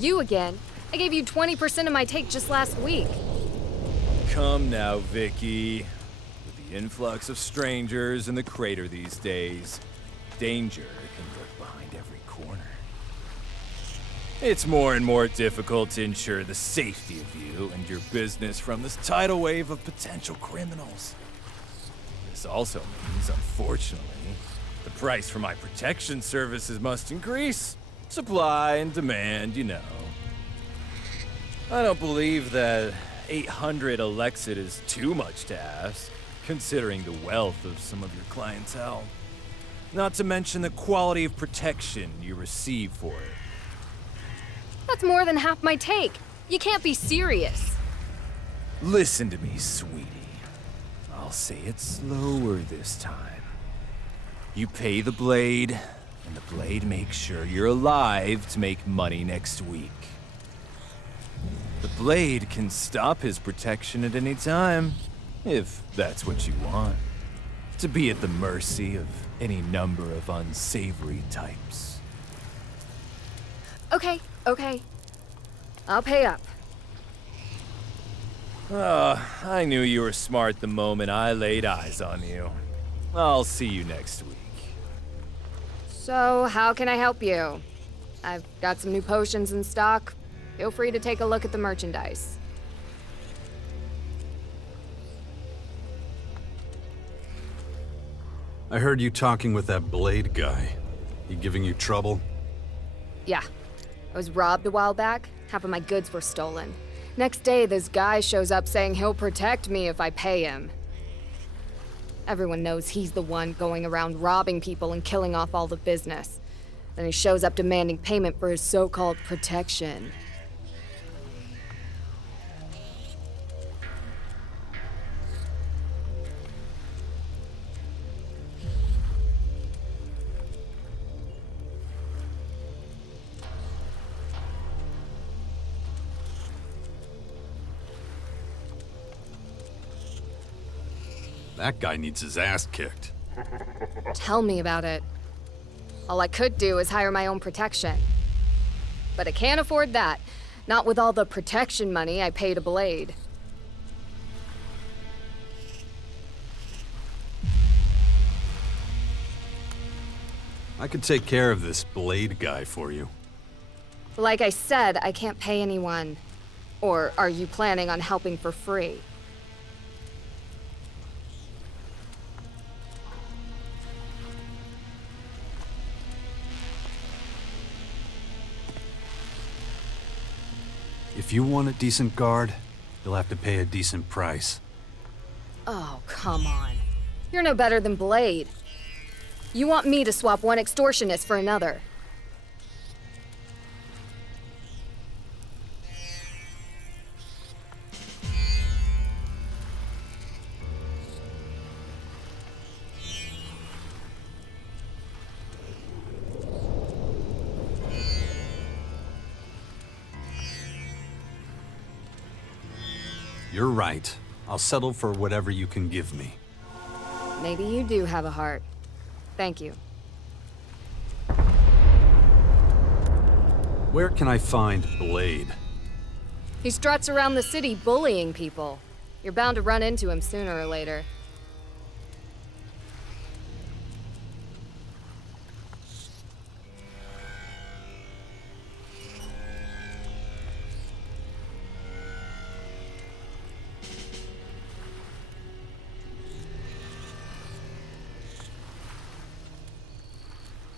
You again? I gave you 20% of my take just last week. Come now, Vicky. With the influx of strangers in the crater these days, danger can lurk behind every corner. It's more and more difficult to ensure the safety of you and your business from this tidal wave of potential criminals. This also means, unfortunately, the price for my protection services must increase. Supply and demand, you know. I don't believe that 800 Elexit is too much to ask, considering the wealth of some of your clientele. Not to mention the quality of protection you receive for it. That's more than half my take. You can't be serious. Listen to me, sweetie. I'll say it slower this time. You pay the blade, and the blade makes sure you're alive to make money next week. The blade can stop his protection at any time, if that's what you want. To be at the mercy of any number of unsavory types. Okay. I'll pay up. I knew you were smart the moment I laid eyes on you. I'll see you next week. So, how can I help you? I've got some new potions in stock. Feel free to take a look at the merchandise. I heard you talking with that Blade guy. He giving you trouble? Yeah. I was robbed a while back. Half of my goods were stolen. Next day, this guy shows up saying he'll protect me if I pay him. Everyone knows he's the one going around robbing people and killing off all the business. Then he shows up demanding payment for his so-called protection. That guy needs his ass kicked. Tell me about it. All I could do is hire my own protection. But I can't afford that. Not with all the protection money I pay to Blade. I could take care of this Blade guy for you. Like I said, I can't pay anyone. Or are you planning on helping for free? If you want a decent guard, you'll have to pay a decent price. Oh, come on. You're no better than Blade. You want me to swap one extortionist for another. You're right. I'll settle for whatever you can give me. Maybe you do have a heart. Thank you. Where can I find Blade? He struts around the city bullying people. You're bound to run into him sooner or later.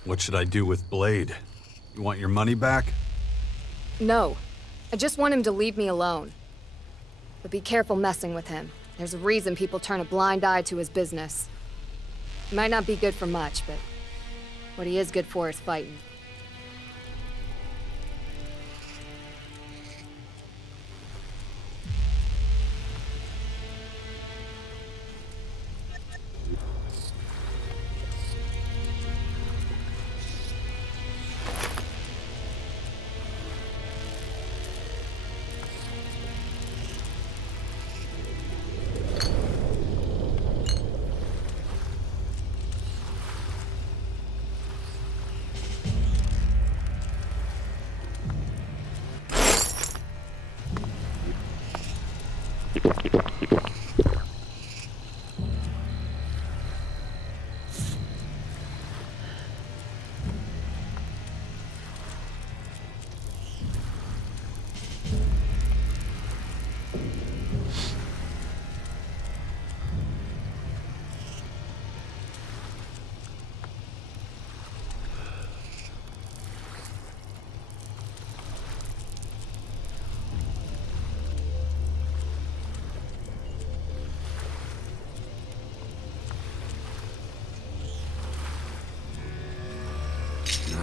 What should I do with Blade? You want your money back? No. I just want him to leave me alone. But be careful messing with him. There's a reason people turn a blind eye to his business. He might not be good for much, but what he is good for is fighting.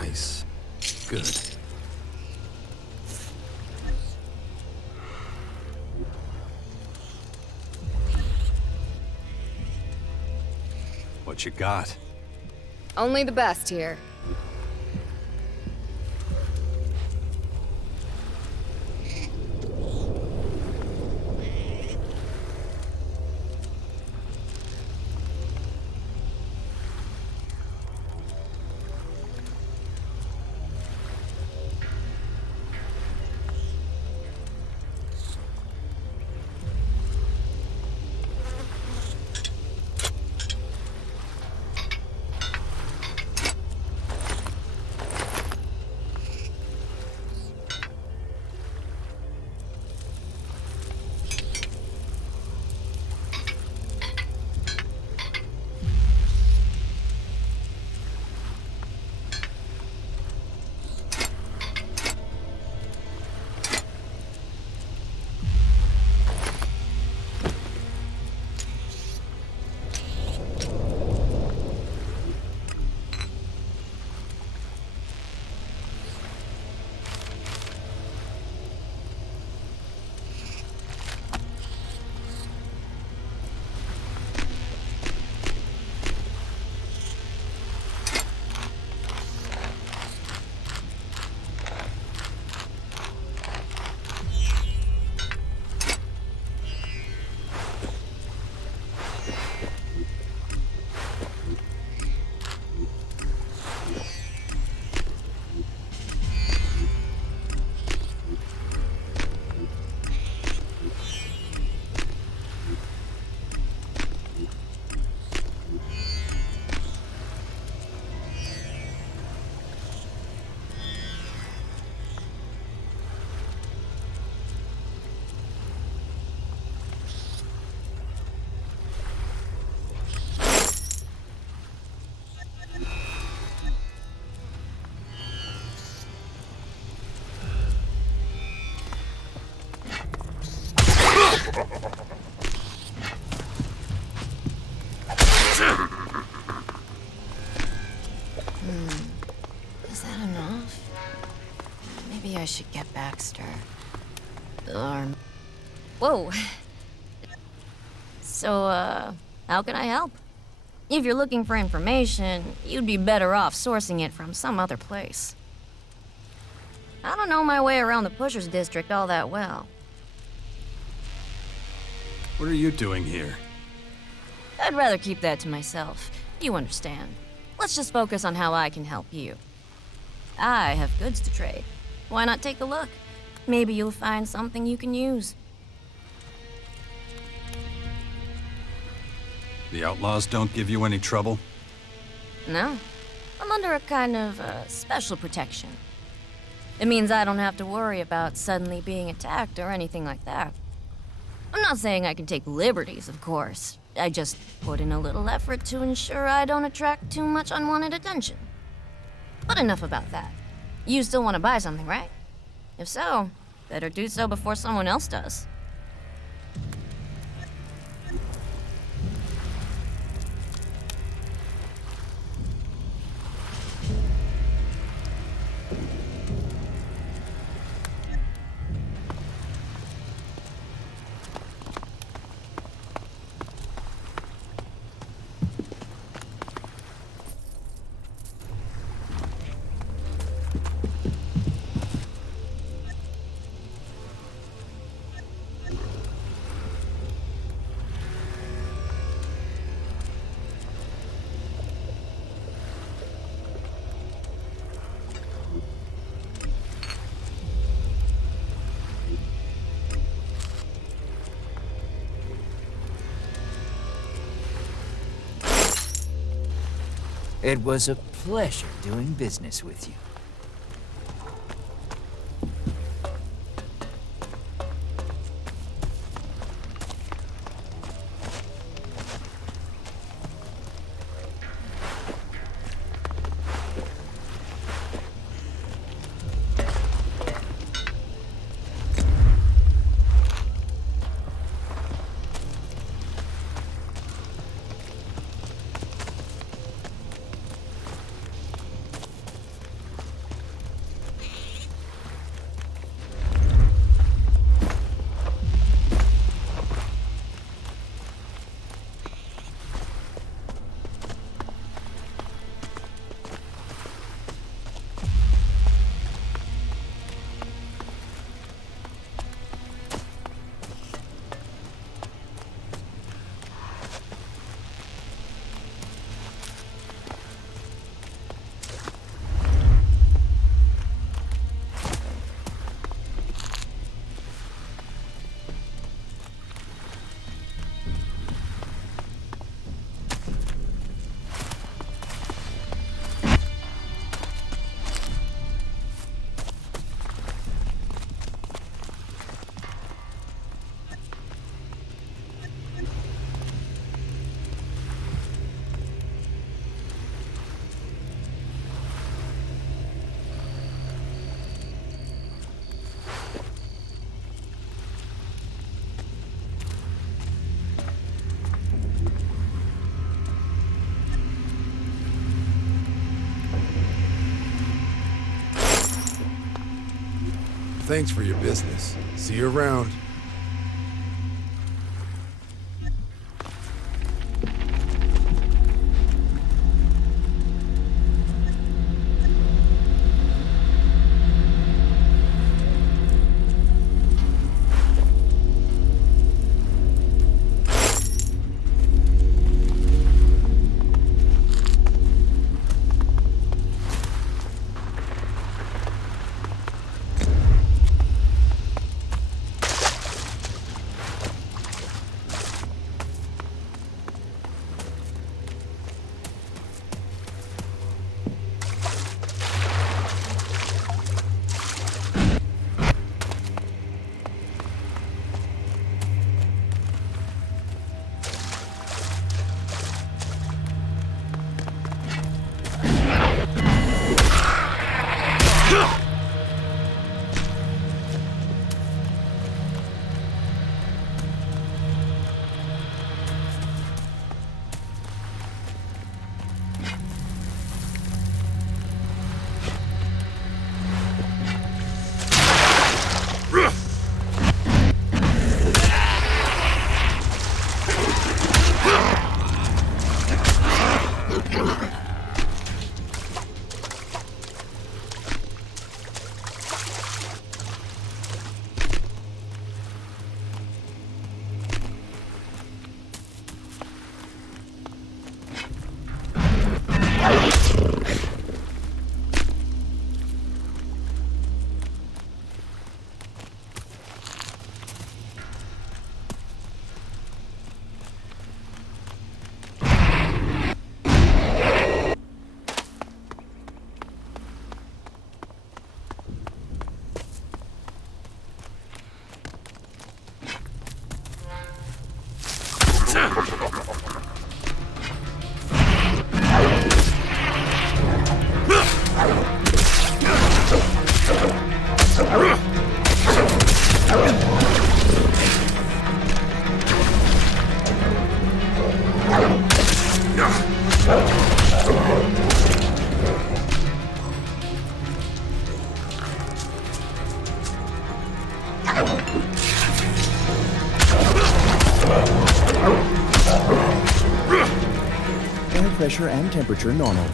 Nice. Good. What you got? Only the best here. Is that enough? Maybe I should get Baxter. Or... Whoa! So, how can I help? If you're looking for information, you'd be better off sourcing it from some other place. I don't know my way around the Pushers District all that well. What are you doing here? I'd rather keep that to myself. You understand. Let's just focus on how I can help you. I have goods to trade. Why not take a look? Maybe you'll find something you can use. The outlaws don't give you any trouble? No. I'm under a kind of special protection. It means I don't have to worry about suddenly being attacked or anything like that. I'm not saying I can take liberties, of course. I just put in a little effort to ensure I don't attract too much unwanted attention. But enough about that. You still want to buy something, right? If so, better do so before someone else does. It was a pleasure doing business with you. thanks for your business. See you around. Air pressure and temperature normal.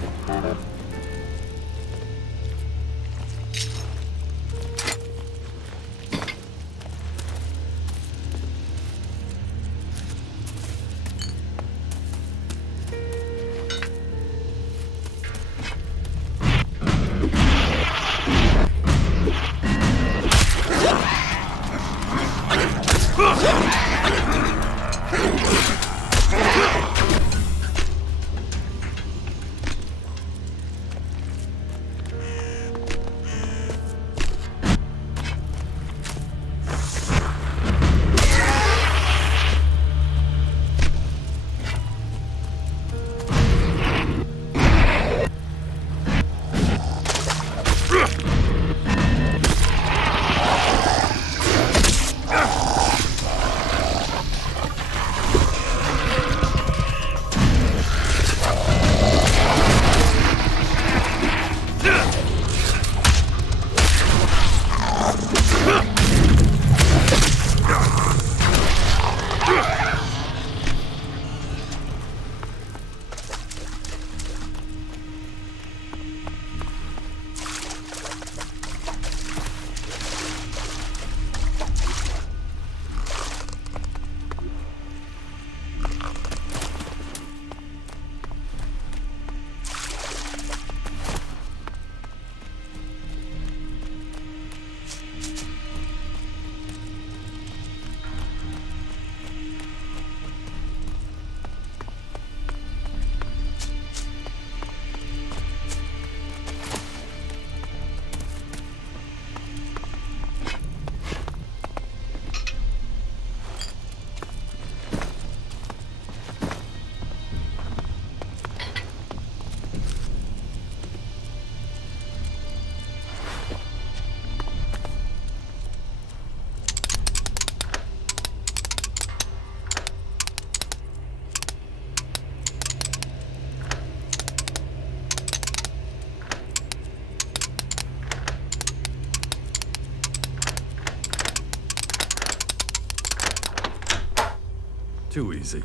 Too easy.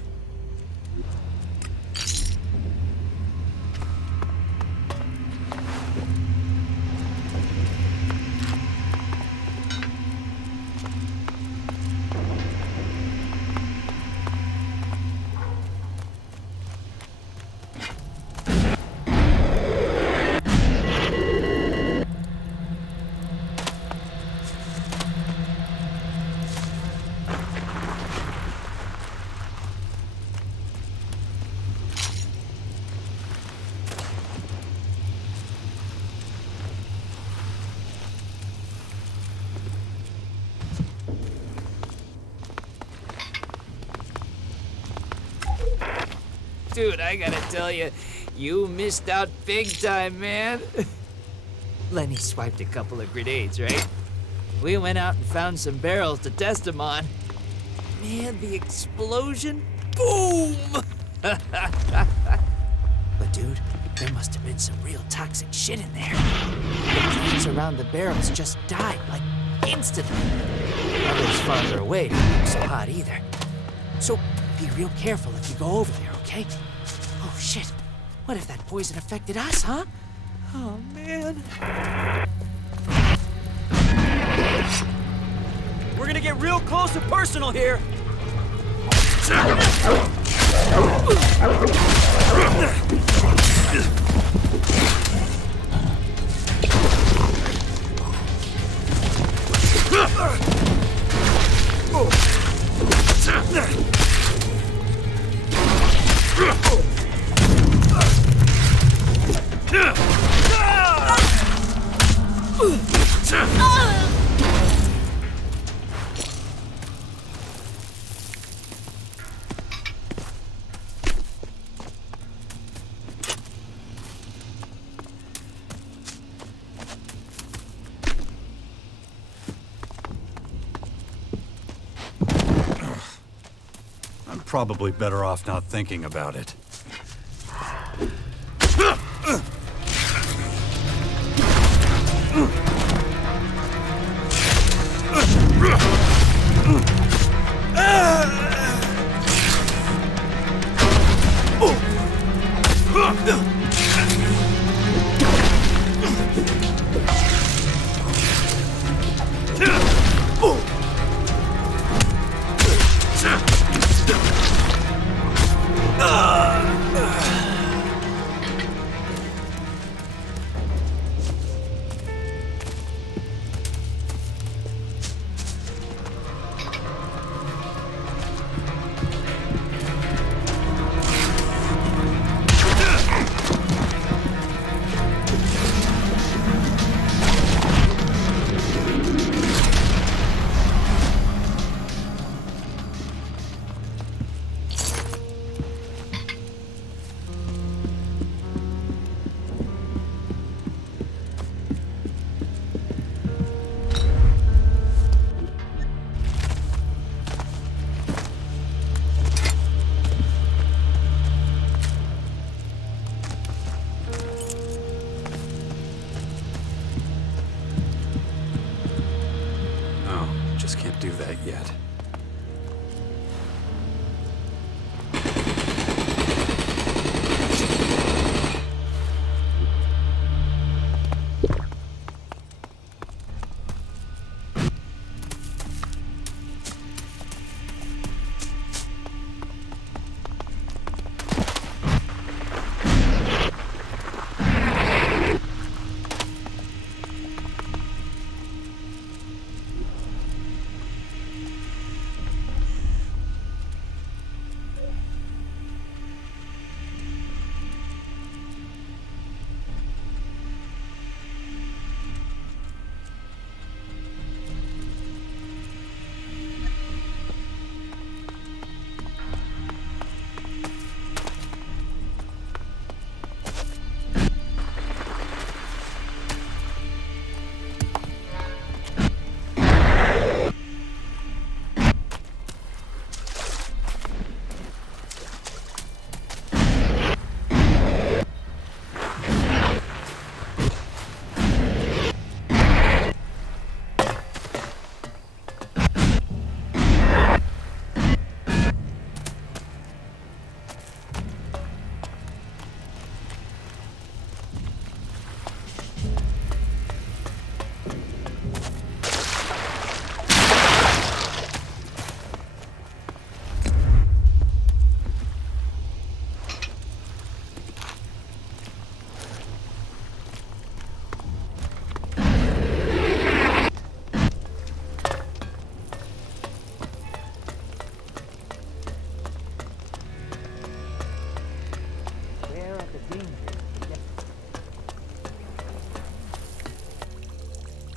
Dude, I gotta tell you, you missed out big time, man. Lenny swiped a couple of grenades, right? We went out and found some barrels to test them on. Man, the explosion, boom! But dude, there must have been some real toxic shit in there. The plants around the barrels just died, like, instantly. Others farther away didn't look so hot either. So be real careful if you go over there, okay? Oh shit, what if that poison affected us, huh? Oh man. We're gonna get real close and personal here. I'm probably better off not thinking about it. Do that yet.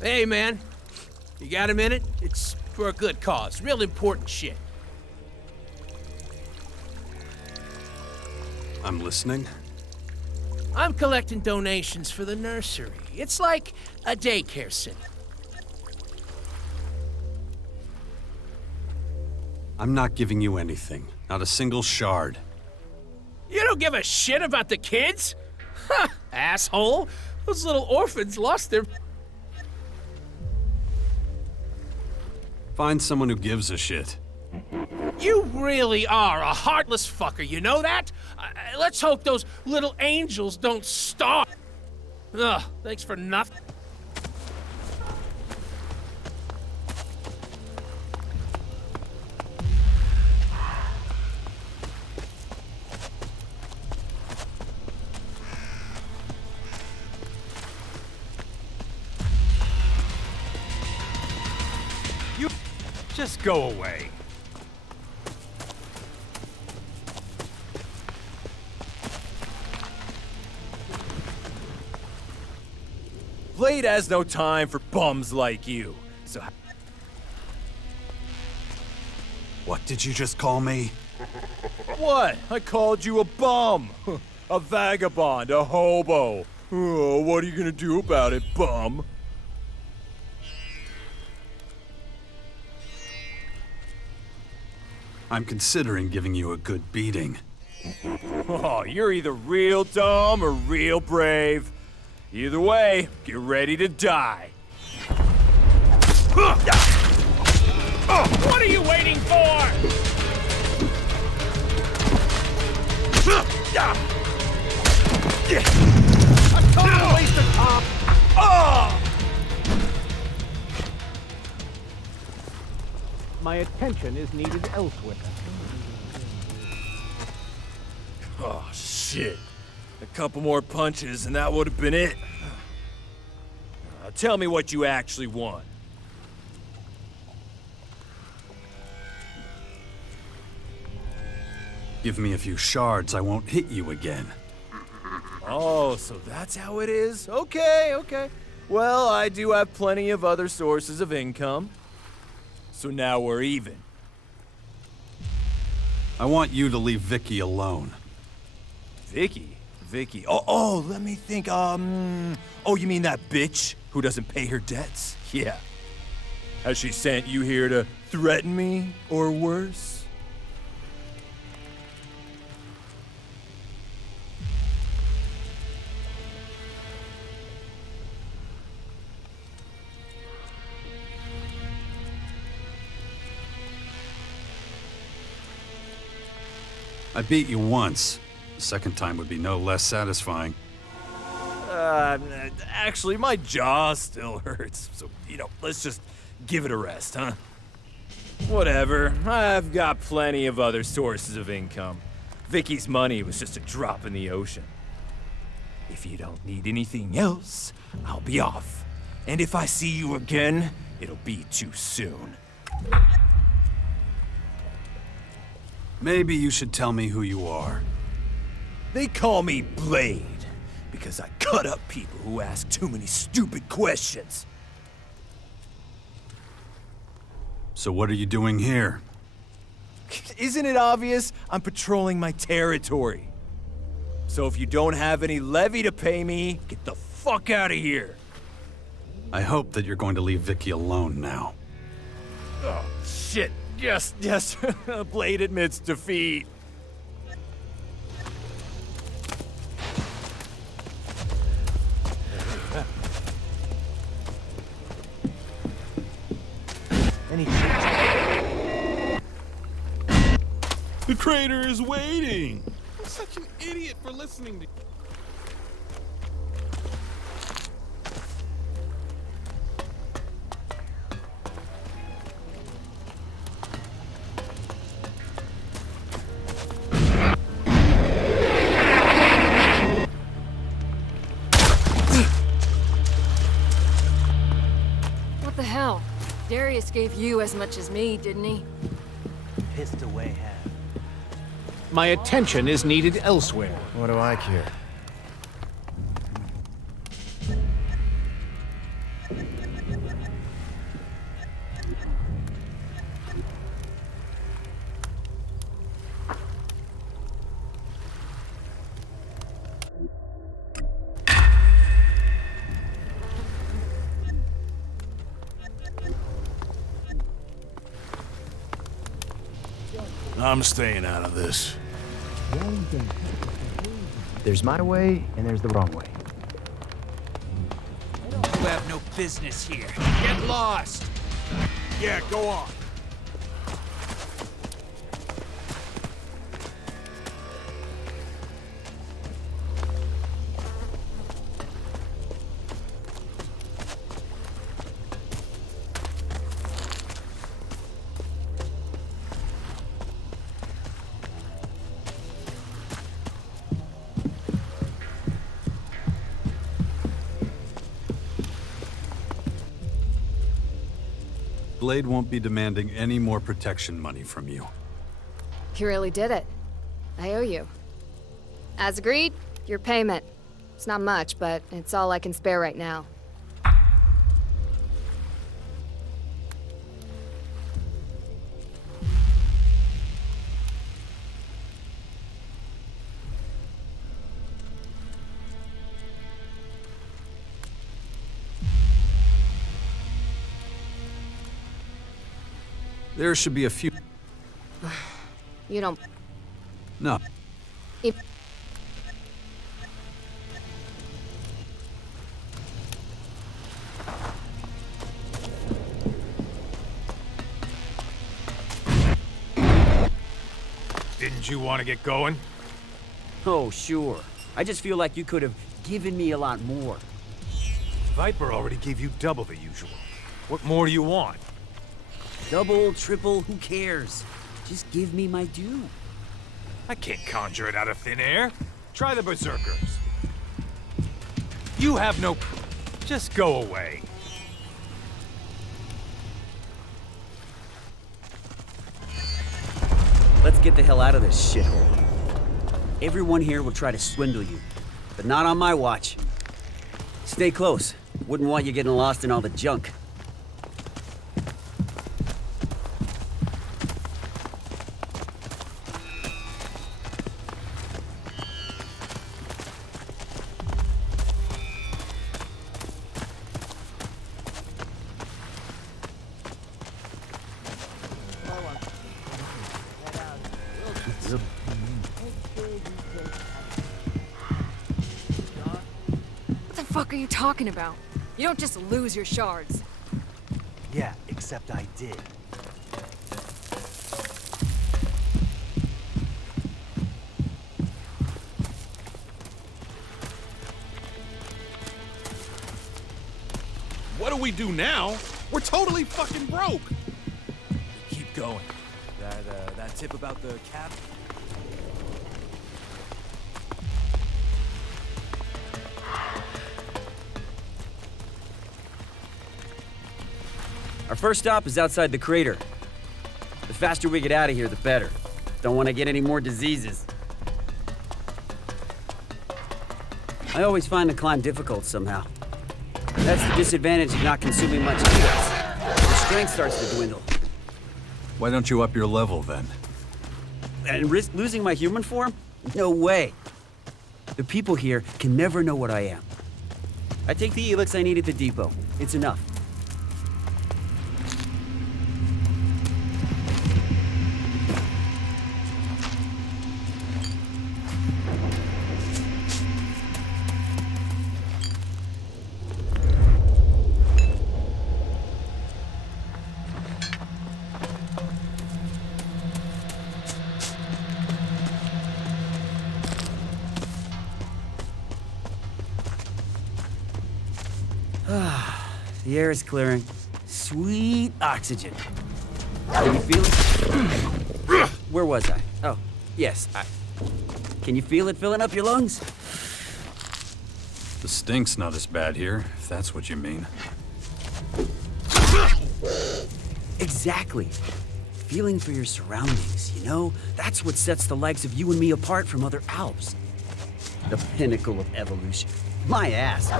Hey, man. You got a minute? It's for a good cause. Real important shit. I'm listening. I'm collecting donations for the nursery. It's like a daycare center. I'm not giving you anything. Not a single shard. You don't give a shit about the kids? Ha! Asshole! Those little orphans lost their... Find someone who gives a shit. You really are a heartless fucker, you know that? Let's hope those little angels don't starve. Ugh, thanks for nothing. You just go away. Blade has no time for bums like you, so... What did you just call me? What? I called you a bum! A vagabond, a hobo. Oh, what are you gonna do about it, bum? I'm considering giving you a good beating. Oh, you're either real dumb or real brave. Either way, get ready to die. What are you waiting for? A total waste of time. My attention is needed elsewhere. Oh, shit. A couple more punches and that would have been it. Tell me what you actually want. Give me a few shards, I won't hit you again. Oh, so that's how it is? Okay, okay. Well, I do have plenty of other sources of income. So now we're even. I want you to leave Vicky alone. Vicky? Vicky. Oh, let me think. Oh, you mean that bitch who doesn't pay her debts? Yeah. Has she sent you here to threaten me or worse? I beat you once. The second time would be no less satisfying. Actually, my jaw still hurts. So, let's just give it a rest, huh? Whatever. I've got plenty of other sources of income. Vicky's money was just a drop in the ocean. If you don't need anything else, I'll be off. And if I see you again, it'll be too soon. Maybe you should tell me who you are. They call me Blade, because I cut up people who ask too many stupid questions. So what are you doing here? Isn't it obvious? I'm patrolling my territory. So if you don't have any levy to pay me, get the fuck out of here. I hope that you're going to leave Vicky alone now. Oh, shit. Yes. Blade admits defeat. The crater is waiting! I'm such an idiot for listening to... What the hell? Darius gave you as much as me, didn't he? Pissed away half. My attention is needed elsewhere. What do I care? I'm staying out of this. There's my way, and there's the wrong way. You have no business here. Get lost! Yeah, go on. Blade won't be demanding any more protection money from you. You really did it. I owe you. As agreed, your payment. It's not much, but it's all I can spare right now. There should be a few... You don't... No. If... Didn't you want to get going? Oh, sure. I just feel like you could have given me a lot more. Viper already gave you double the usual. What more do you want? Double, triple, who cares? Just give me my due. I can't conjure it out of thin air. Try the Berserkers. You have no... Just go away. Let's get the hell out of this shithole. Everyone here will try to swindle you, but not on my watch. Stay close. Wouldn't want you getting lost in all the junk. What the fuck are you talking about? You don't just lose your shards. Yeah, except I did. What do we do now? We're totally fucking broke. Keep going. That tip about the cap? Our first stop is outside the crater. The faster we get out of here, the better. Don't want to get any more diseases. I always find the climb difficult somehow. That's the disadvantage of not consuming much heals. Your strength starts to dwindle. Why don't you up your level, then? And risk losing my human form? No way. The people here can never know what I am. I take the ELEX I need at the depot. It's enough. The air is clearing. Sweet oxygen. Can you feel it? Where was I? Oh, yes. Can you feel it filling up your lungs? The stink's not as bad here, if that's what you mean. Exactly. Feeling for your surroundings, you know? That's what sets the likes of you and me apart from other Alps. The pinnacle of evolution. My ass.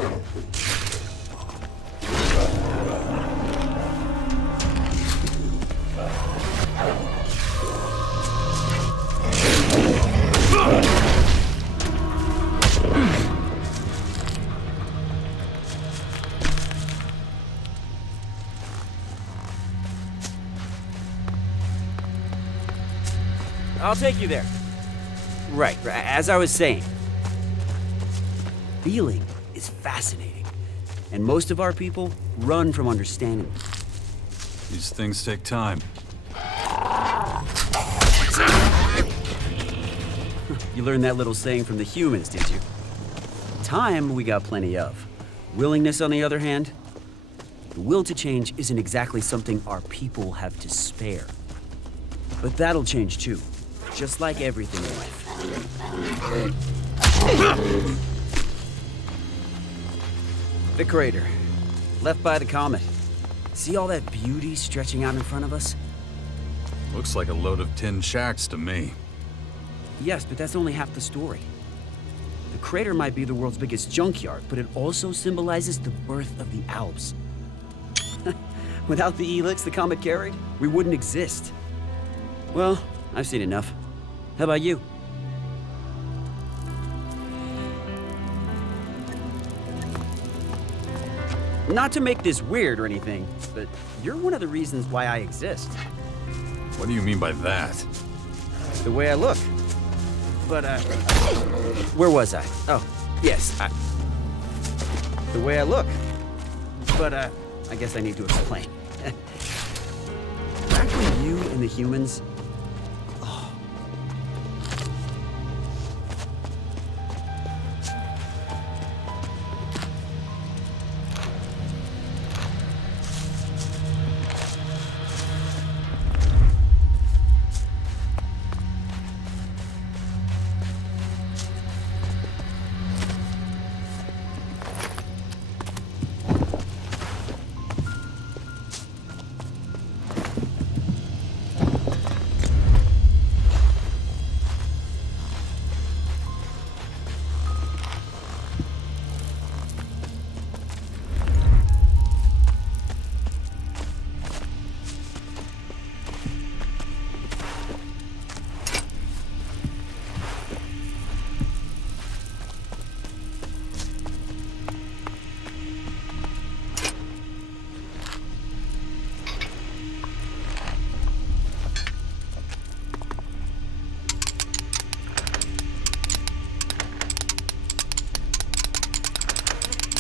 I'll take you there. Right, as I was saying. Feeling is fascinating, and most of our people run from understanding. These things take time. You learned that little saying from the humans, did you? Time we got plenty of. Willingness, on the other hand, the will to change isn't exactly something our people have to spare. But that'll change too, just like everything in life. The crater, left by the comet. See all that beauty stretching out in front of us? Looks like a load of tin shacks to me. Yes, but that's only half the story. The crater might be the world's biggest junkyard, but it also symbolizes the birth of the Alps. Without the ELEX the comet carried, we wouldn't exist. Well, I've seen enough. How about you? Not to make this weird or anything, but you're one of the reasons why I exist. What do you mean by that? The way I look. But, where was I? Oh, yes, the way I look. But, I guess I need to explain. Back when you and the humans...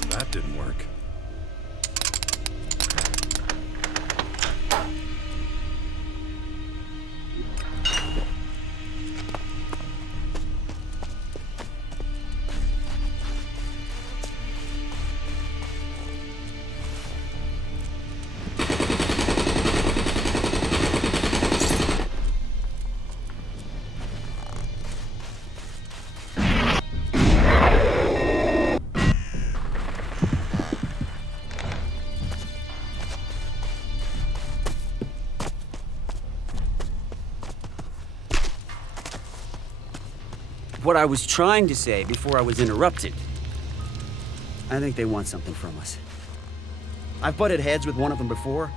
That didn't work. What I was trying to say before I was interrupted. I think they want something from us. I've butted heads with one of them before.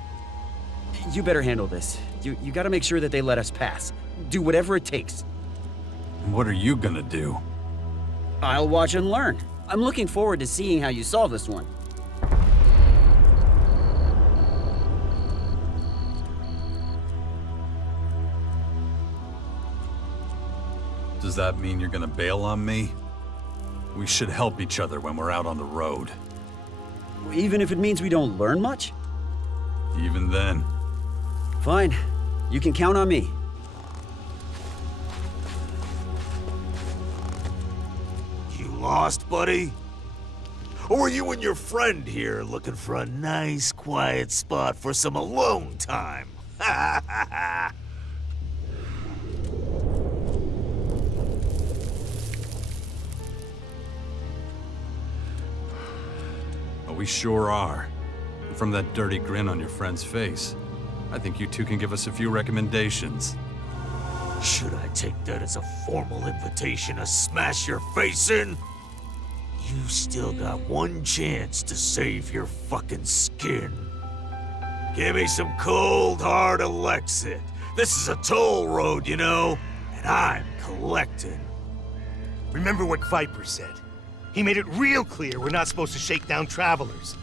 You better handle this. You gotta make sure that they let us pass. Do whatever it takes. What are you gonna do? I'll watch and learn. I'm looking forward to seeing how you solve this one. Does that mean you're gonna bail on me? We should help each other when we're out on the road. Even if it means we don't learn much? Even then. Fine. You can count on me. You lost, buddy? Or were you and your friend here looking for a nice, quiet spot for some alone time? Ha ha ha! We sure are. And from that dirty grin on your friend's face, I think you two can give us a few recommendations. Should I take that as a formal invitation to smash your face in? You still got one chance to save your fucking skin. Give me some cold, hard Elexit. This is a toll road, you know, and I'm collecting. Remember what Viper said. He made it real clear we're not supposed to shake down travelers.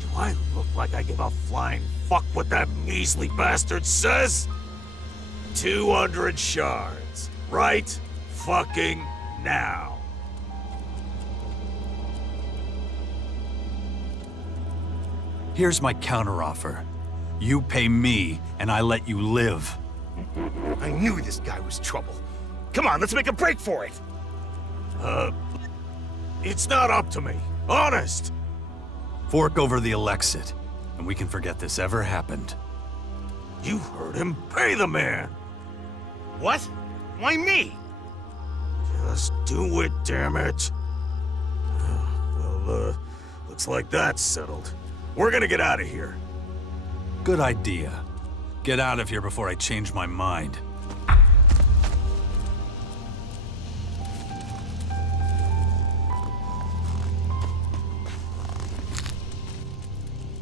Do I look like I give a flying fuck what that measly bastard says? 200 shards. Right fucking now. Here's my counteroffer. You pay me, and I let you live. I knew this guy was trouble. Come on, let's make a break for it. It's not up to me. Honest. Fork over the Elexit, and we can forget this ever happened. You heard him. Pay the man. What? Why me? Just do it, damn it. Well, looks like that's settled. We're gonna get out of here. Good idea. Get out of here before I change my mind.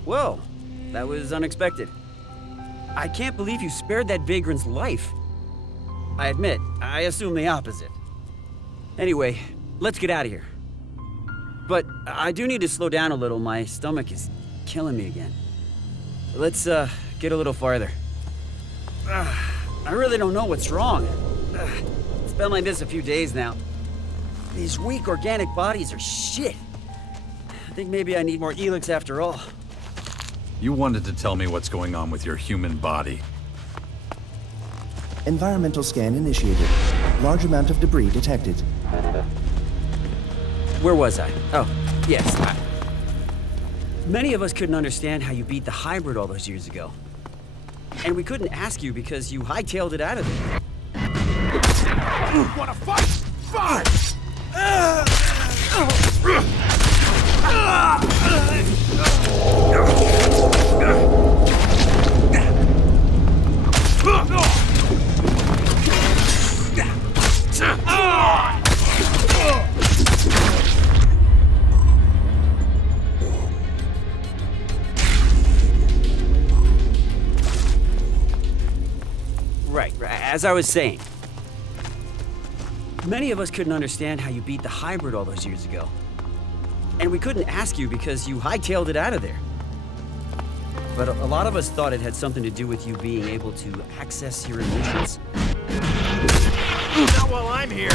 Whoa, that was unexpected. I can't believe you spared that vagrant's life. I admit, I assume the opposite. Anyway, let's get out of here. But I do need to slow down a little. My stomach is killing me again. Let's get a little farther. I really don't know what's wrong. It's been like this a few days now. These weak organic bodies are shit. I think maybe I need more ELEX after all. You wanted to tell me what's going on with your human body. Environmental scan initiated. Large amount of debris detected. Where was I? Oh, yes. Many of us couldn't understand how you beat the hybrid all those years ago. And we couldn't ask you because you hightailed it out of there. Wanna fight? Fight! Right, as I was saying. Many of us couldn't understand how you beat the hybrid all those years ago. And we couldn't ask you because you hightailed it out of there. But a lot of us thought it had something to do with you being able to access your emissions. Not while I'm here.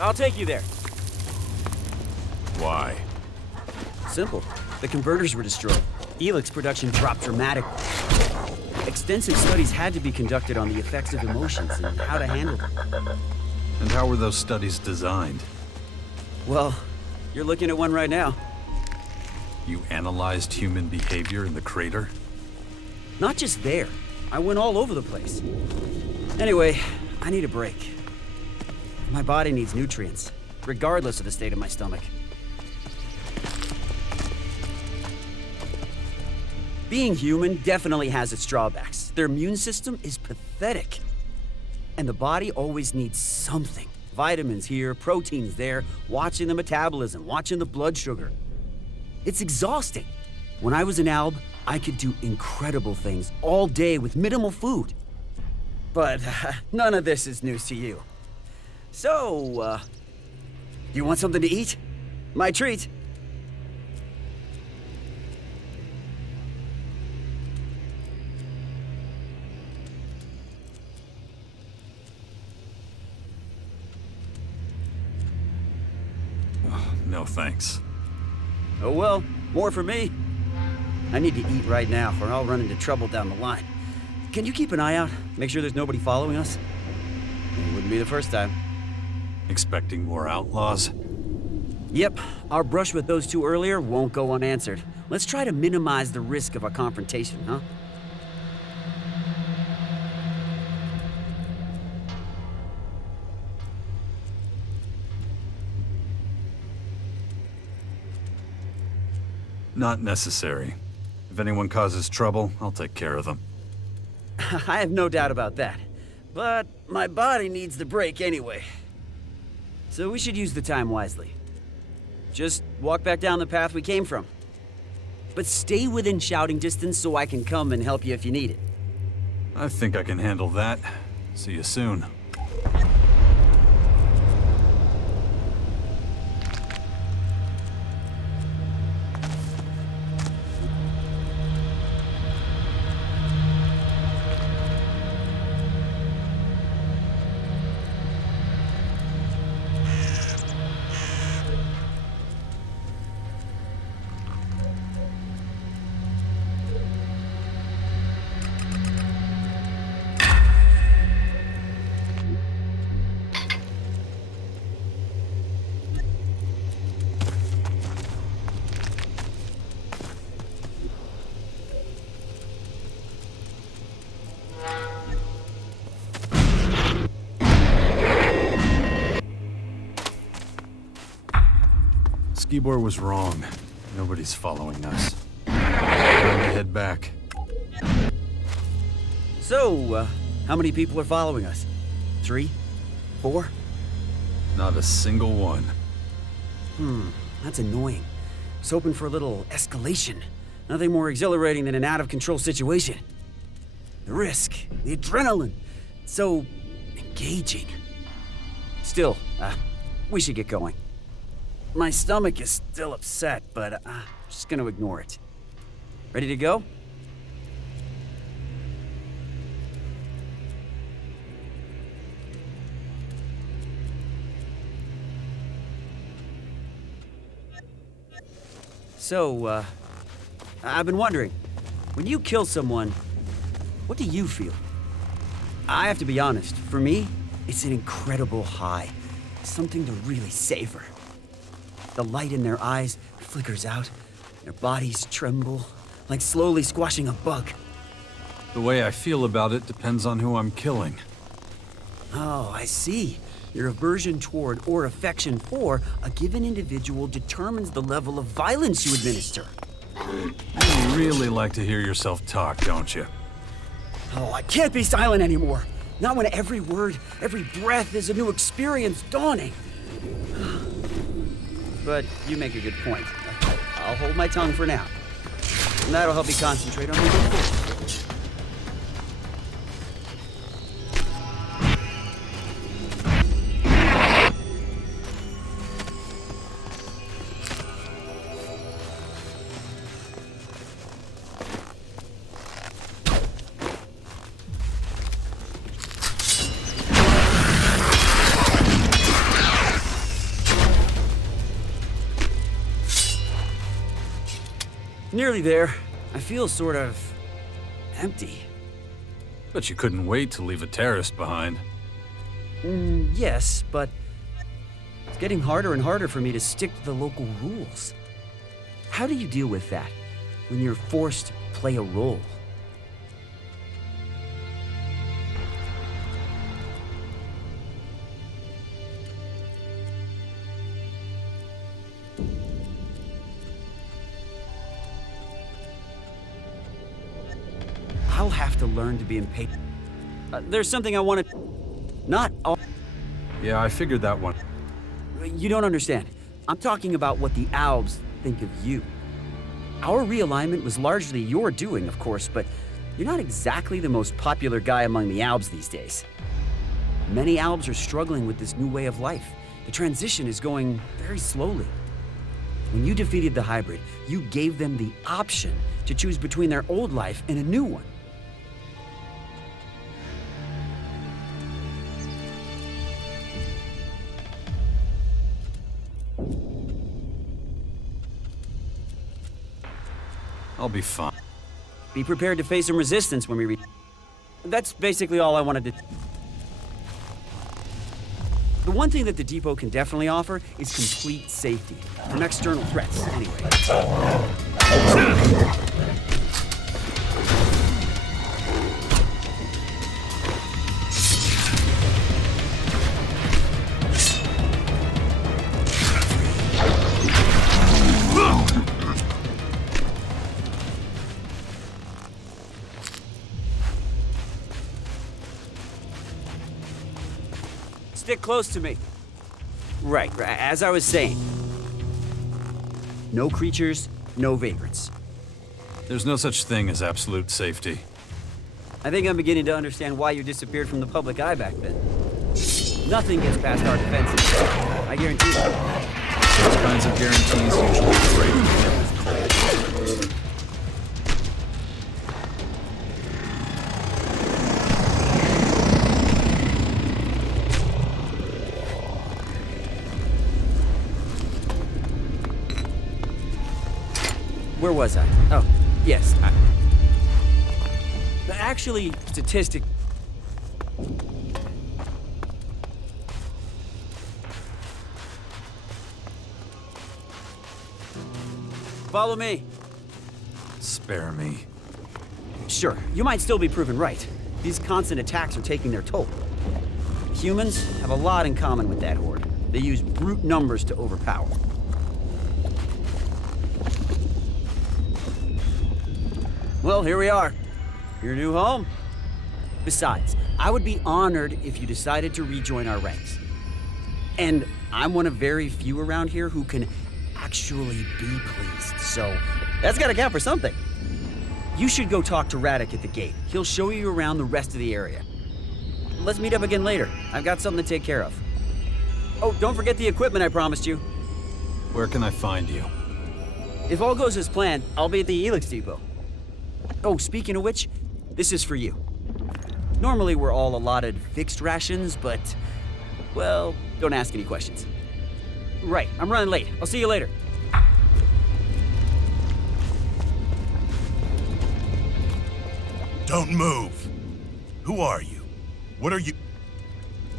I'll take you there. Why? Simple. The converters were destroyed. ELEX production dropped dramatically. Extensive studies had to be conducted on the effects of emotions and how to handle them. And how were those studies designed? Well, you're looking at one right now. You analyzed human behavior in the crater? Not just there. I went all over the place. Anyway, I need a break. My body needs nutrients, regardless of the state of my stomach. Being human definitely has its drawbacks. Their immune system is pathetic. And the body always needs something. Vitamins here, proteins there, watching the metabolism, watching the blood sugar. It's exhausting. When I was an alb, I could do incredible things all day with minimal food. But none of this is news to you. So, you want something to eat? My treat. No thanks. Oh well, more for me. I need to eat right now, or I'll run into trouble down the line. Can you keep an eye out? Make sure there's nobody following us? It wouldn't be the first time. Expecting more outlaws? Yep, our brush with those two earlier won't go unanswered. Let's try to minimize the risk of a confrontation, huh? Not necessary. If anyone causes trouble, I'll take care of them. I have no doubt about that. But my body needs the break anyway. So we should use the time wisely. Just walk back down the path we came from. But stay within shouting distance so I can come and help you if you need it. I think I can handle that. See you soon. Skibor was wrong. Nobody's following us. Time to head back. So, how many people are following us? 3? 4? Not a single one. That's annoying. I was hoping for a little escalation. Nothing more exhilarating than an out-of-control situation. The risk, the adrenaline, it's so engaging. Still, we should get going. My stomach is still upset, but I'm just gonna ignore it. Ready to go? So, I've been wondering, when you kill someone, what do you feel? I have to be honest, for me, it's an incredible high. Something to really savor. The light in their eyes flickers out. Their bodies tremble, like slowly squashing a bug. The way I feel about it depends on who I'm killing. Oh, I see. Your aversion toward or affection for a given individual determines the level of violence you administer. You really like to hear yourself talk, don't you? Oh, I can't be silent anymore. Not when every word, every breath is a new experience dawning. But you make a good point. I'll hold my tongue for now. And that'll help me concentrate on moving forward. Nearly there. I feel sort of empty. But you couldn't wait to leave a terrorist behind. Yes, but it's getting harder and harder for me to stick to the local rules. How do you deal with that when you're forced to play a role? I'll have to learn to be impatient. There's something I want to... Not all... Yeah, I figured that one. You don't understand. I'm talking about what the Albs think of you. Our realignment was largely your doing, of course, but you're not exactly the most popular guy among the Albs these days. Many Albs are struggling with this new way of life. The transition is going very slowly. When you defeated the hybrid, you gave them the option to choose between their old life and a new one. I'll be fine. Be prepared to face some resistance when we reach. That's basically all I wanted to... The one thing that the depot can definitely offer is complete safety from external threats, anyway. Stick close to me. Right, as I was saying. No creatures, no vagrants. There's no such thing as absolute safety. I think I'm beginning to understand why you disappeared from the public eye back then. Nothing gets past our defenses. I guarantee you. Those kinds of guarantees usually break with cold. Where was I? Oh, yes. Actually, statistic... Follow me. Spare me. Sure, you might still be proven right. These constant attacks are taking their toll. Humans have a lot in common with that horde. They use brute numbers to overpower. Well, here we are. Your new home. Besides, I would be honored if you decided to rejoin our ranks. And I'm one of very few around here who can actually be pleased, so that's gotta count for something. You should go talk to Radek at the gate. He'll show you around the rest of the area. Let's meet up again later. I've got something to take care of. Oh, don't forget the equipment I promised you. Where can I find you? If all goes as planned, I'll be at the ELEX depot. Oh, speaking of which, this is for you. Normally we're all allotted fixed rations, but, well, don't ask any questions. Right, I'm running late. I'll see you later. Don't move. Who are you? What are you...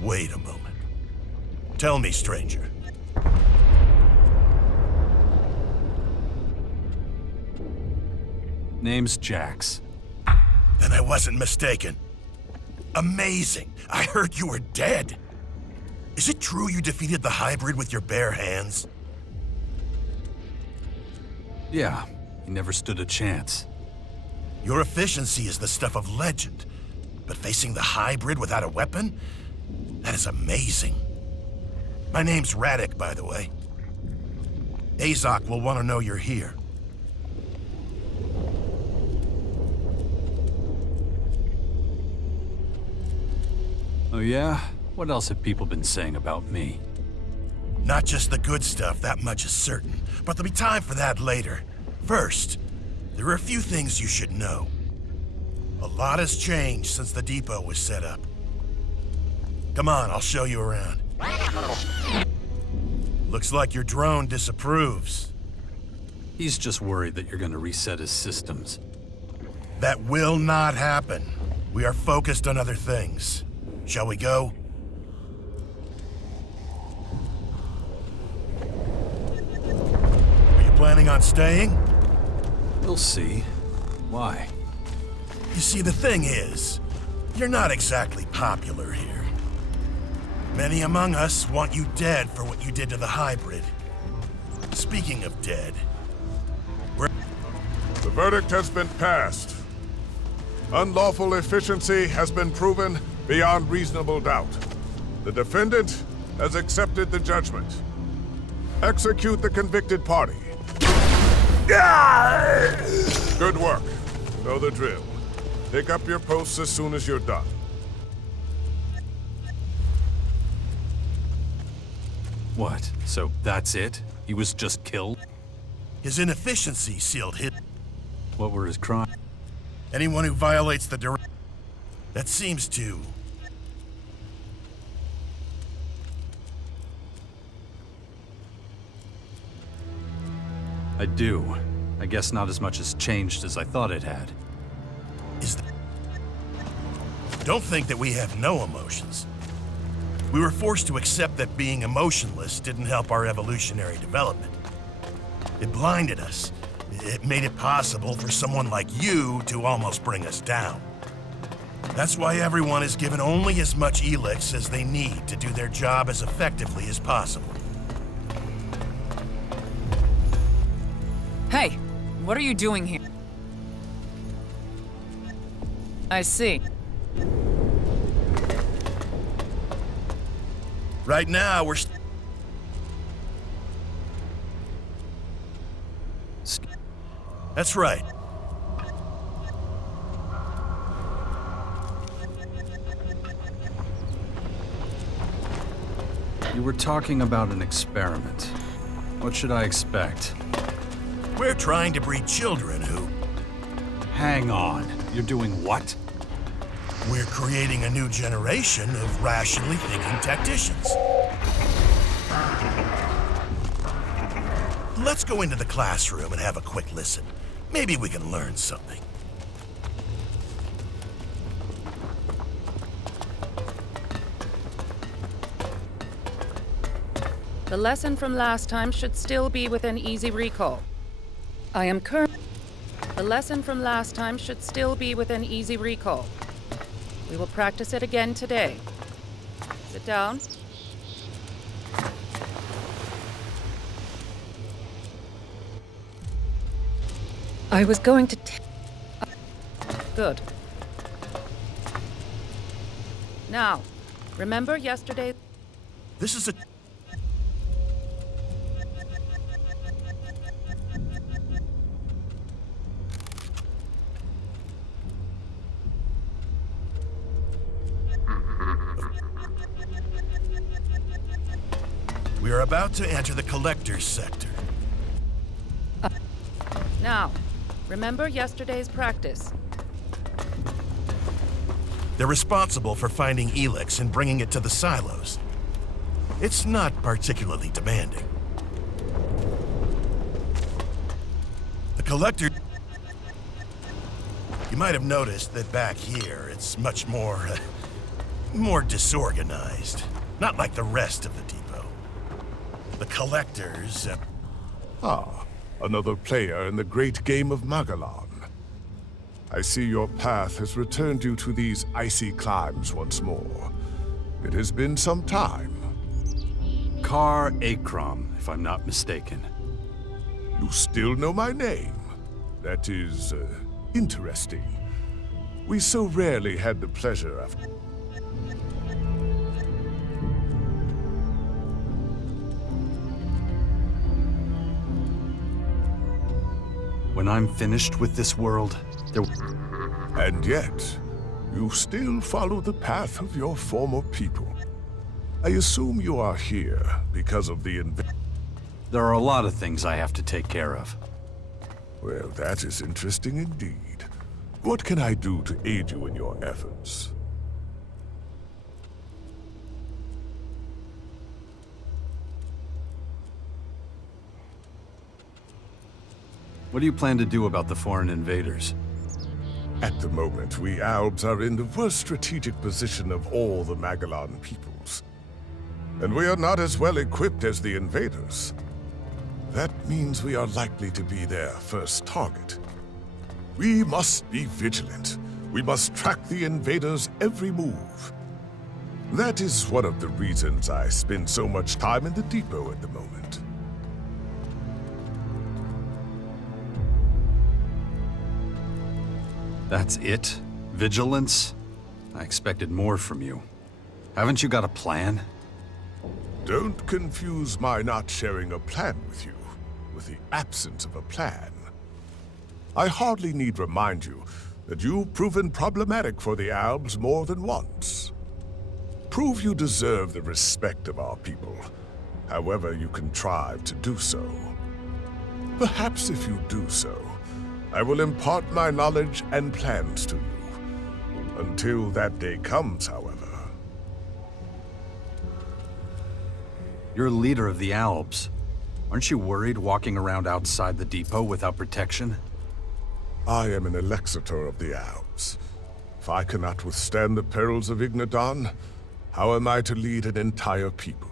Wait a moment. Tell me, stranger. Name's Jax. Then I wasn't mistaken. Amazing. I heard you were dead. Is it true you defeated the hybrid with your bare hands? Yeah, he never stood a chance. Your efficiency is the stuff of legend, but facing the hybrid without a weapon? That is amazing. My name's Radek, by the way. Azok will want to know you're here. Oh yeah? What else have people been saying about me? Not just the good stuff, that much is certain. But there'll be time for that later. First, there are a few things you should know. A lot has changed since the depot was set up. Come on, I'll show you around. Looks like your drone disapproves. He's just worried that you're gonna reset his systems. That will not happen. We are focused on other things. Shall we go? Are you planning on staying? We'll see. Why? You see, the thing is, you're not exactly popular here. Many among us want you dead for what you did to the hybrid. Speaking of dead, The verdict has been passed. Unlawful efficiency has been proven beyond reasonable doubt. The defendant has accepted the judgment. Execute the convicted party. Good work. Know the drill. Pick up your posts as soon as you're done. What? So that's it? He was just killed? his inefficiency sealed his... What were his crimes? Anyone who violates the directive... That seems to... I do. I guess not as much has changed as I thought it had. Don't think that we have no emotions. We were forced to accept that being emotionless didn't help our evolutionary development. It blinded us. It made it possible for someone like you to almost bring us down. That's why everyone is given only as much ELEX as they need to do their job as effectively as possible. Hey, what are you doing here? I see. Right now, we're... That's right. You were talking about an experiment. What should I expect? We're trying to breed children who... Hang on. You're doing what? We're creating a new generation of rationally thinking tacticians. Let's go into the classroom and have a quick listen. Maybe we can learn something. The lesson from last time should still be within easy recall. The lesson from last time should still be within easy recall. We will practice it again today. Sit down. I was going to... Good. Now, remember yesterday... This is a... We are about to enter the collector's sector. Now, remember yesterday's practice. They're responsible for finding ELEX and bringing it to the silos. It's not particularly demanding. The collector... You might have noticed that back here, it's much more... more disorganized. Not like the rest of the depot. The collectors... Another player in the great game of Magalan. I see your path has returned you to these icy climes once more. It has been some time. Kar Akram, if I'm not mistaken. You still know my name. That is, interesting. We so rarely had the pleasure of... When I'm finished with this world, there... And yet, you still follow the path of your former people. I assume you are here because of the There are a lot of things I have to take care of. Well, that is interesting indeed. What can I do to aid you in your efforts? What do you plan to do about the foreign invaders? At the moment, we Albs are in the worst strategic position of all the Magalan peoples. And we are not as well equipped as the invaders. That means we are likely to be their first target. We must be vigilant. We must track the invaders' every move. That is one of the reasons I spend so much time in the depot at the moment. That's it? Vigilance? I expected more from you. Haven't you got a plan? Don't confuse my not sharing a plan with you with the absence of a plan. I hardly need remind you that you've proven problematic for the Albs more than once. Prove you deserve the respect of our people, however you contrive to do so. Perhaps if you do so, I will impart my knowledge and plans to you. Until that day comes, however. You're a leader of the Albs. Aren't you worried walking around outside the depot without protection? I am an Elexator of the Albs. If I cannot withstand the perils of Ignadon, how am I to lead an entire people?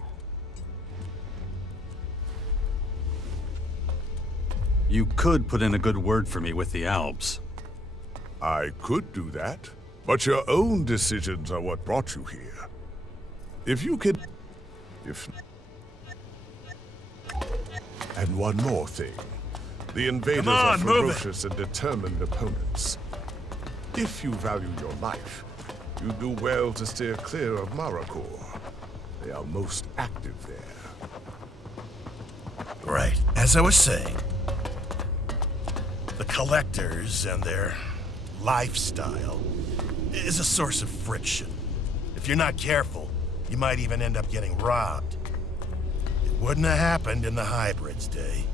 You could put in a good word for me with the Albs. I could do that, but your own decisions are what brought you here. If you could... And one more thing. The invaders are ferocious and determined opponents. If you value your life, you do well to steer clear of Maracor. They are most active there. Right. As I was saying, the collectors and their lifestyle is a source of friction. If you're not careful, you might even end up getting robbed. It wouldn't have happened in the hybrids' day.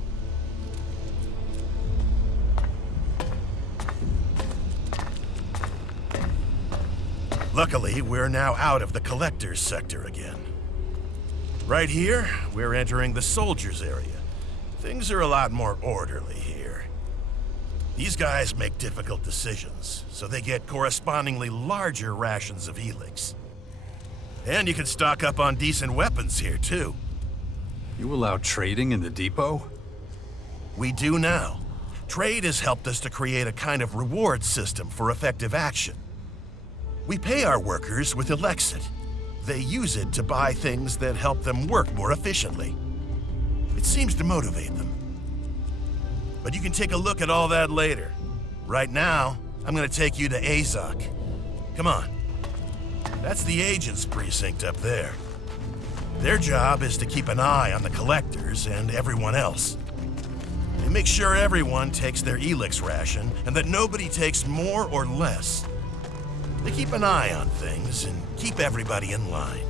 Luckily, we're now out of the collector's sector again. Right here, we're entering the soldiers' area. Things are a lot more orderly here. These guys make difficult decisions, so they get correspondingly larger rations of ELEX. And you can stock up on decent weapons here, too. You allow trading in the depot? We do now. Trade has helped us to create a kind of reward system for effective action. We pay our workers with Elexit. They use it to buy things that help them work more efficiently. It seems to motivate them. But you can take a look at all that later. Right now, I'm gonna take you to Azok. Come on. That's the agent's precinct up there. Their job is to keep an eye on the collectors and everyone else. They make sure everyone takes their ELEX ration and that nobody takes more or less. They keep an eye on things and keep everybody in line.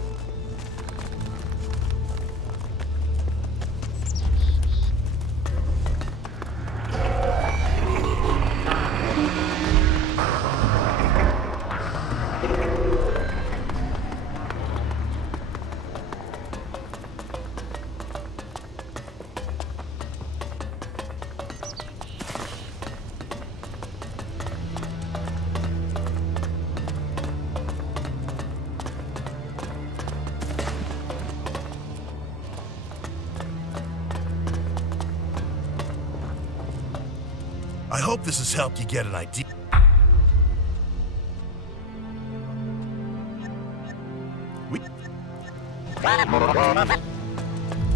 I hope this has helped you get an idea.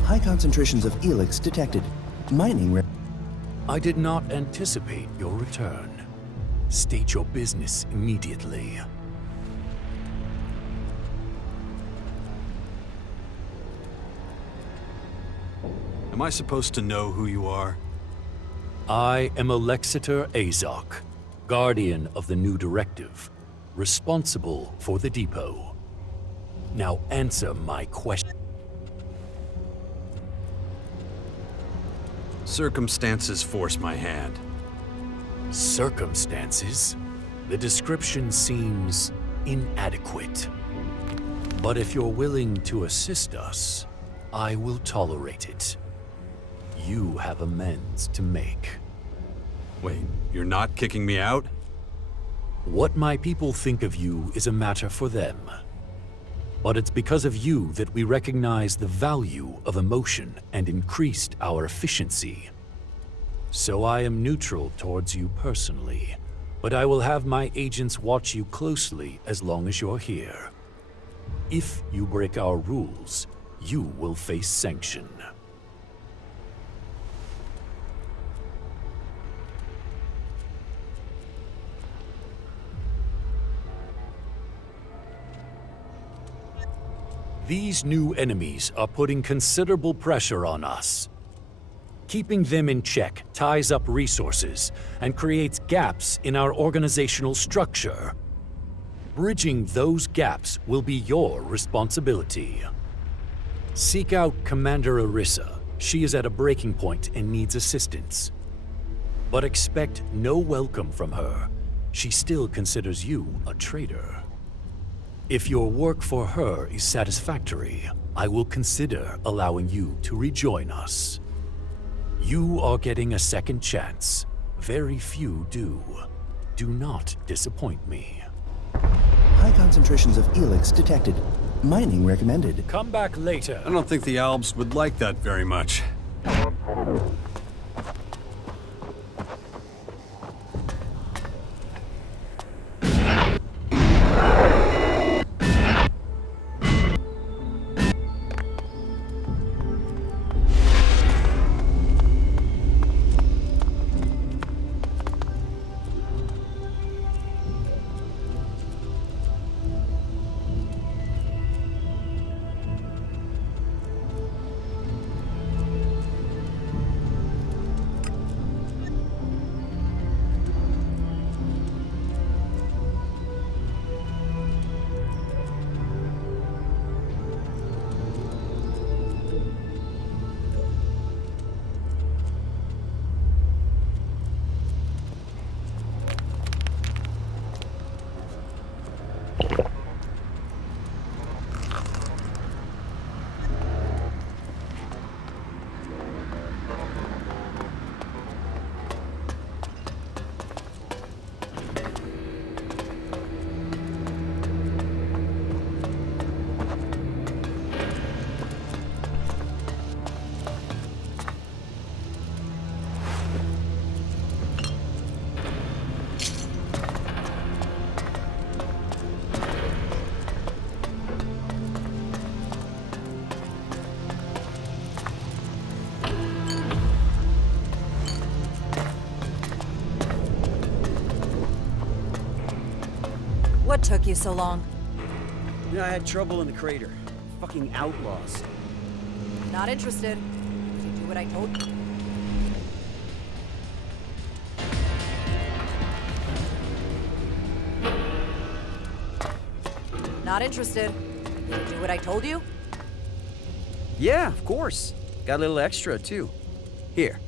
High concentrations of ELEX detected. Mining. I did not anticipate your return. State your business immediately. Am I supposed to know who you are? I am Elexator Azok, Guardian of the new directive, responsible for the depot. Now answer my question. Circumstances force my hand. Circumstances? The description seems inadequate. But if you're willing to assist us, I will tolerate it. You have amends to make. Wait, you're not kicking me out? What my people think of you is a matter for them. But it's because of you that we recognize the value of emotion and increased our efficiency. So I am neutral towards you personally, but I will have my agents watch you closely as long as you're here. If you break our rules, you will face sanction. These new enemies are putting considerable pressure on us. Keeping them in check ties up resources and creates gaps in our organizational structure. Bridging those gaps will be your responsibility. Seek out Commander Arissa. She is at a breaking point and needs assistance. But expect no welcome from her. She still considers you a traitor. If your work for her is satisfactory, I will consider allowing you to rejoin us. You are getting a second chance. Very few do. Do not disappoint me. High concentrations of ELEX detected. Mining recommended. Come back later. I don't think the Albs would like that very much. What took you so long? I had trouble in the crater. Fucking outlaws. Not interested. Did you do what I told you? Not interested. Did you do what I told you? Yeah, of course. Got a little extra, too. Here.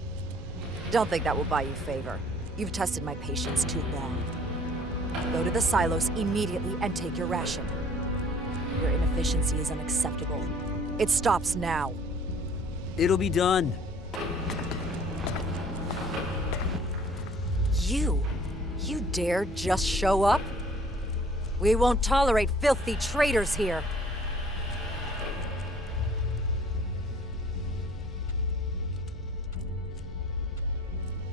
Don't think that will buy you favor. You've tested my patience too long. Go to the silos immediately and take your ration. Your inefficiency is unacceptable. It stops now. It'll be done. You dare just show up? We won't tolerate filthy traitors here.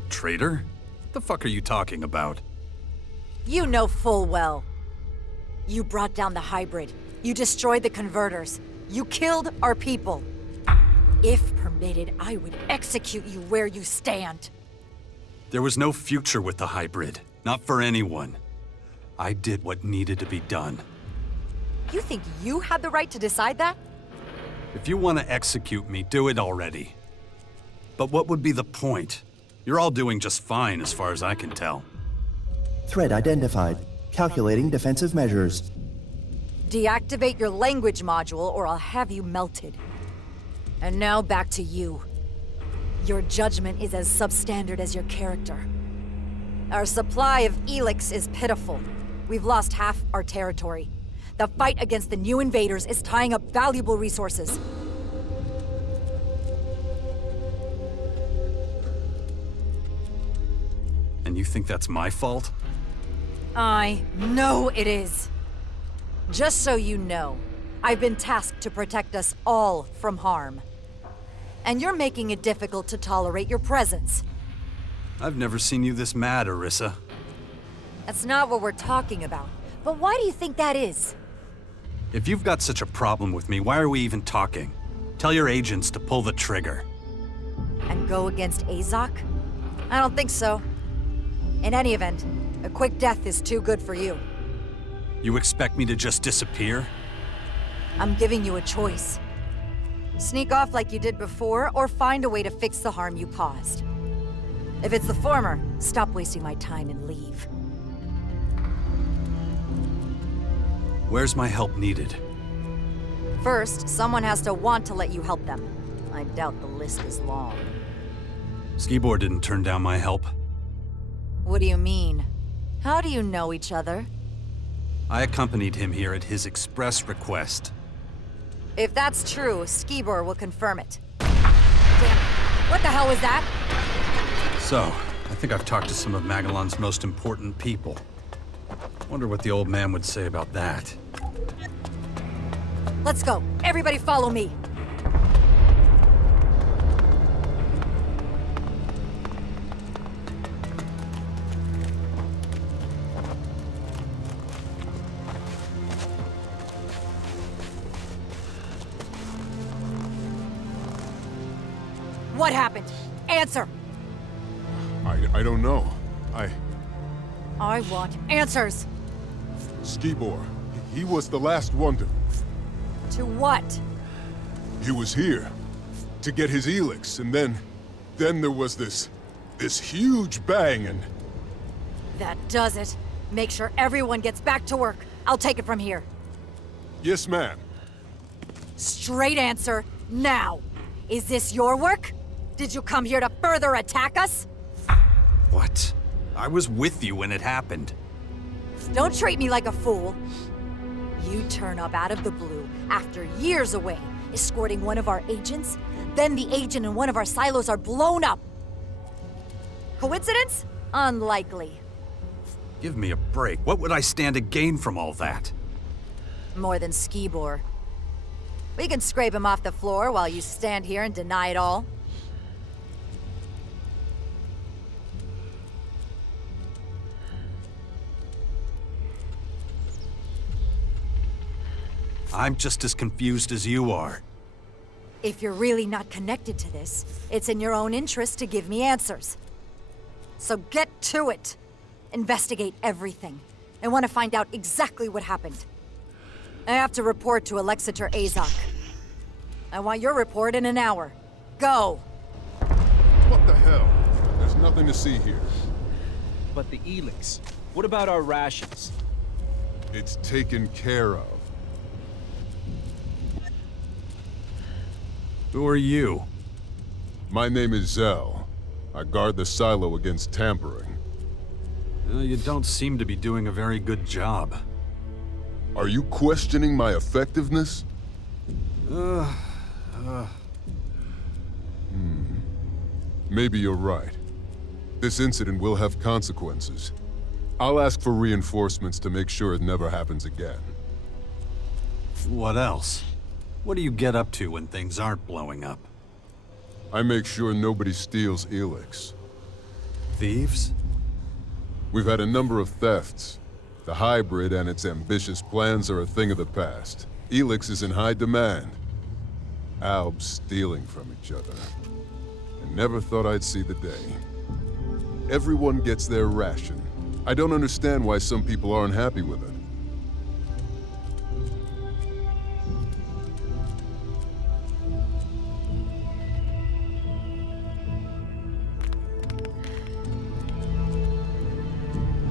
Traitor? What the fuck are you talking about? You know full well. You brought down the hybrid. You destroyed the converters. You killed our people. If permitted, I would execute you where you stand. There was no future with the hybrid. Not for anyone. I did what needed to be done. You think you had the right to decide that? If you want to execute me, do it already. But what would be the point? You're all doing just fine as far as I can tell. Threat identified. Calculating defensive measures. Deactivate your language module or I'll have you melted. And now back to you. Your judgment is as substandard as your character. Our supply of ELEX is pitiful. We've lost half our territory. The fight against the new invaders is tying up valuable resources. And you think that's my fault? I know it is. Just so you know, I've been tasked to protect us all from harm. And you're making it difficult to tolerate your presence. I've never seen you this mad, Orisa. That's not what we're talking about. But why do you think that is? If you've got such a problem with me, why are we even talking? Tell your agents to pull the trigger. And go against Azok? I don't think so. In any event, a quick death is too good for you. You expect me to just disappear? I'm giving you a choice. Sneak off like you did before, or find a way to fix the harm you caused. If it's the former, stop wasting my time and leave. Where's my help needed? First, someone has to want to let you help them. I doubt the list is long. Skibor didn't turn down my help. What do you mean? How do you know each other? I accompanied him here at his express request. If that's true, Skibor will confirm it. Damn, what the hell was that? So, I think I've talked to some of Magalan's most important people. Wonder what the old man would say about that. Let's go. Everybody follow me. What happened? Answer! I don't know. I want answers! Skibor, he was the last one to... To what? He was here to get his ELEX, and then there was this huge bang, and... That does it. Make sure everyone gets back to work. I'll take it from here. Yes, ma'am. Straight answer, now. Is this your work? Did you come here to further attack us? What? I was with you when it happened. Don't treat me like a fool. You turn up out of the blue after years away, escorting one of our agents, then the agent in one of our silos are blown up. Coincidence? Unlikely. Give me a break. What would I stand to gain from all that? More than Skibor. We can scrape him off the floor while you stand here and deny it all. I'm just as confused as you are. If you're really not connected to this, it's in your own interest to give me answers. So get to it. Investigate everything. I want to find out exactly what happened. I have to report to Alexator Azok. I want your report in an hour. Go! What the hell? There's nothing to see here. But the ELEX, what about our rations? It's taken care of. Who are you? My name is Zell. I guard the silo against tampering. You don't seem to be doing a very good job. Are you questioning my effectiveness? Maybe you're right. This incident will have consequences. I'll ask for reinforcements to make sure it never happens again. What else? What do you get up to when things aren't blowing up? I make sure nobody steals ELEX. Thieves? We've had a number of thefts. The hybrid and its ambitious plans are a thing of the past. ELEX is in high demand. Albs stealing from each other. I never thought I'd see the day. Everyone gets their ration. I don't understand why some people aren't happy with it.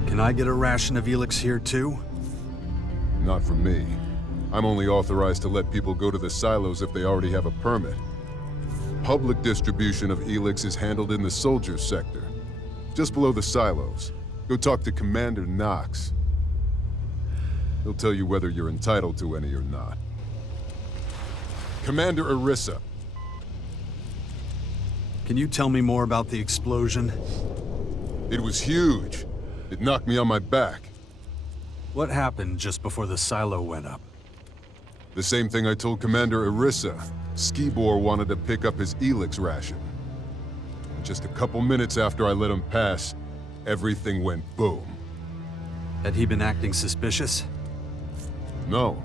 Can I get a ration of ELEX here too? Not from me. I'm only authorized to let people go to the silos if they already have a permit. Public distribution of ELEX is handled in the soldiers sector, just below the silos. Go talk to Commander Knox. He'll tell you whether you're entitled to any or not. Commander Orisa. Can you tell me more about the explosion? It was huge. It knocked me on my back. What happened just before the silo went up? The same thing I told Commander Irissa. Skibor wanted to pick up his ELEX ration. And just a couple minutes after I let him pass, everything went boom. Had he been acting suspicious? No.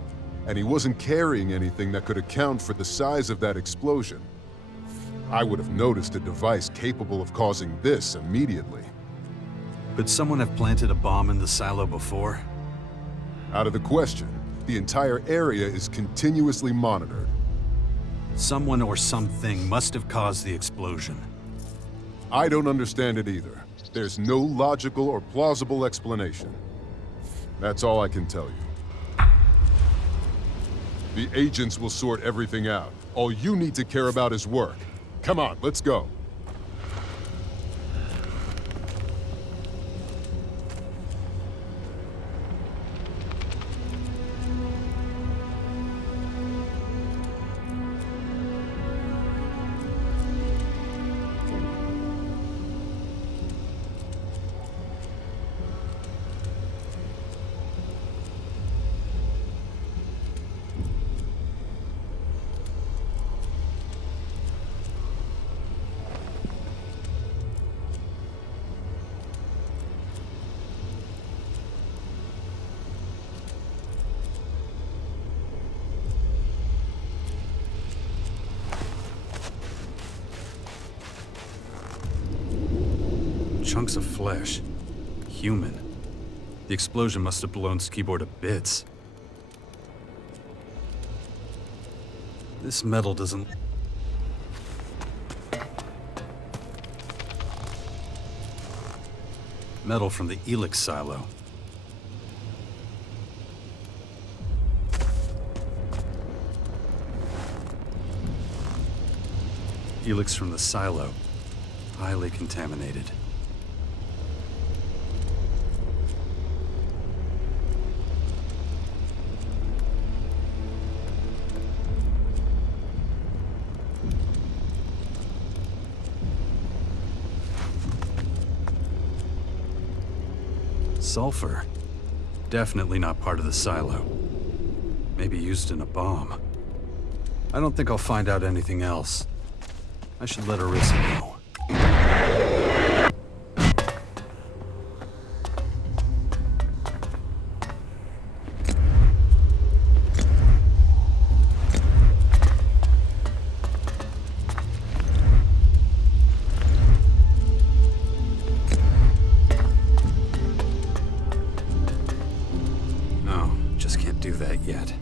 And he wasn't carrying anything that could account for the size of that explosion. I would have noticed a device capable of causing this immediately. Could someone have planted a bomb in the silo before? Out of the question. The entire area is continuously monitored. Someone or something must have caused the explosion. I don't understand it either. There's no logical or plausible explanation. That's all I can tell you. The agents will sort everything out. All you need to care about is work. Come on, let's go. Chunks of flesh. Human. The explosion must have blown Skibor to bits. This metal doesn't... Metal from the ELEX silo. ELEX from the silo. Highly contaminated. Sulfur. Definitely not part of the silo. Maybe used in a bomb. I don't think I'll find out anything else. I should let Irissa know. Do that yet.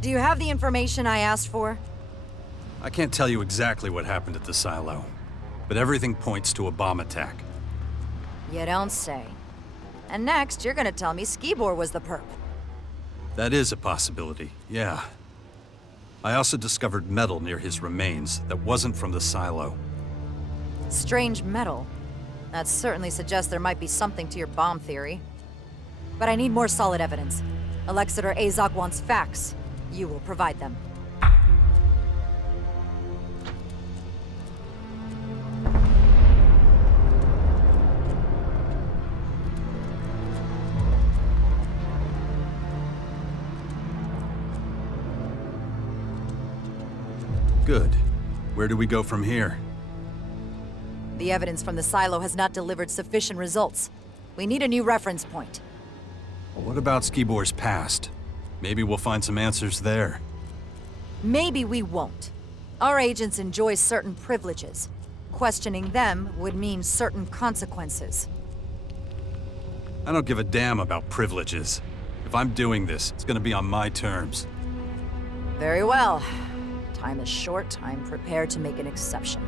Do you have the information I asked for? I can't tell you exactly what happened at the silo, but everything points to a bomb attack. You don't say. And next, you're gonna tell me Skibor was the perp. That is a possibility, yeah. I also discovered metal near his remains that wasn't from the silo. Strange metal. That certainly suggests there might be something to your bomb theory. But I need more solid evidence. Alexander Azog wants facts. You will provide them. Good. Where do we go from here? The evidence from the silo has not delivered sufficient results. We need a new reference point. What about Skibor's past? Maybe we'll find some answers there. Maybe we won't. Our agents enjoy certain privileges. Questioning them would mean certain consequences. I don't give a damn about privileges. If I'm doing this, it's gonna be on my terms. Very well. Time is short. I'm prepared to make an exception.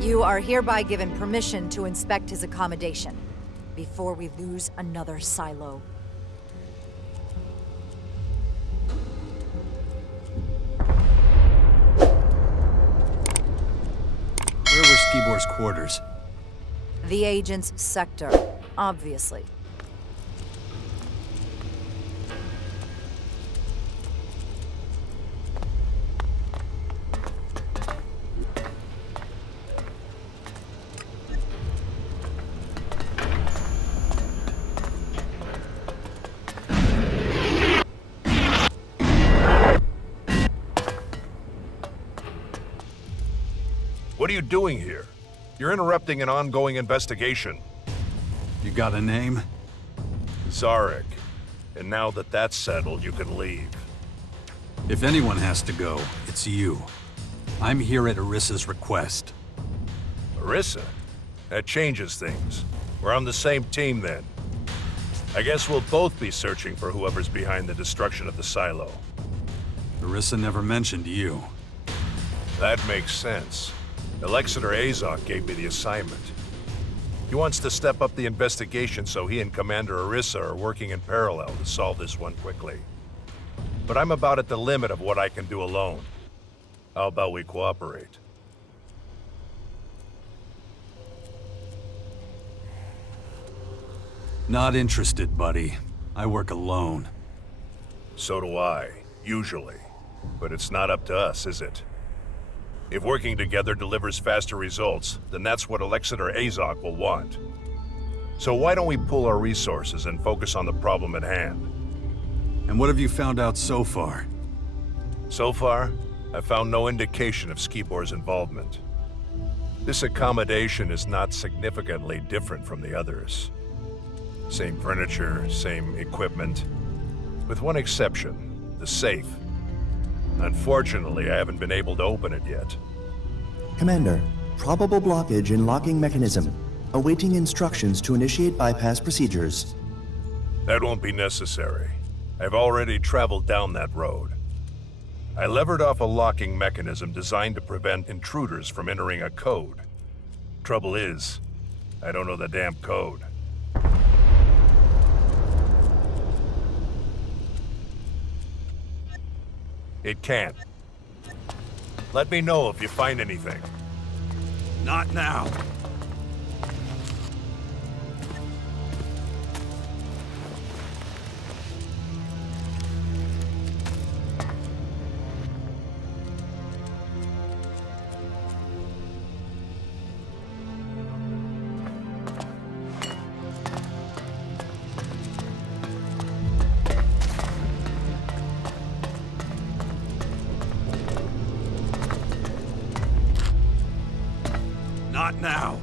You are hereby given permission to inspect his accommodation before we lose another silo. Where were Skibor's quarters? The agent's sector, obviously. What are you doing here? You're interrupting an ongoing investigation. You got a name? Zarek. And now that that's settled, you can leave. If anyone has to go, it's you. I'm here at Arissa's request. Arissa? That changes things. We're on the same team then. I guess we'll both be searching for whoever's behind the destruction of the silo. Arissa never mentioned you. That makes sense. Alexander Azok gave me the assignment. He wants to step up the investigation so he and Commander Arissa are working in parallel to solve this one quickly. But I'm about at the limit of what I can do alone. How about we cooperate? Not interested, buddy. I work alone. So do I, usually. But it's not up to us, is it? If working together delivers faster results, then that's what Alexander Azok will want. So why don't we pool our resources and focus on the problem at hand? And what have you found out so far? So far, I've found no indication of Skibor's involvement. This accommodation is not significantly different from the others. Same furniture, same equipment. With one exception, the safe. Unfortunately, I haven't been able to open it yet. Commander, probable blockage in locking mechanism. Awaiting instructions to initiate bypass procedures. That won't be necessary. I've already traveled down that road. I levered off a locking mechanism designed to prevent intruders from entering a code. Trouble is, I don't know the damn code. It can't. Let me know if you find anything. Not now. Not now.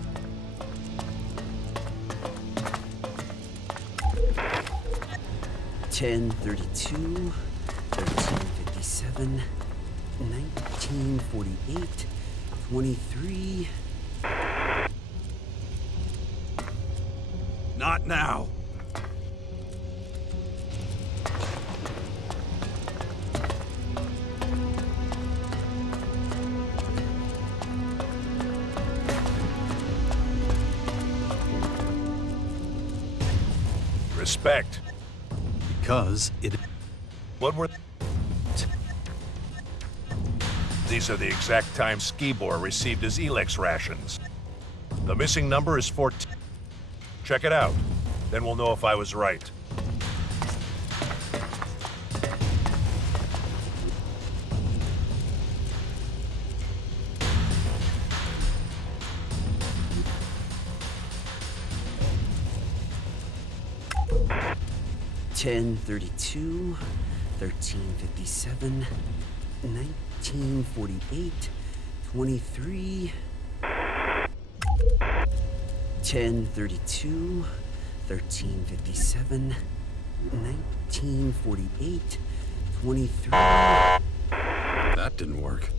$10.32, $13.57, $19.48, $23. Not now. Respect. Because it... What were... These are the exact time Skibor received his ELEX rations. The missing number is 14. Check it out. Then we'll know if I was right. $10.32, $13.57, $19.48, $23. $10.32, $13.57, $19.48, $23. That didn't work.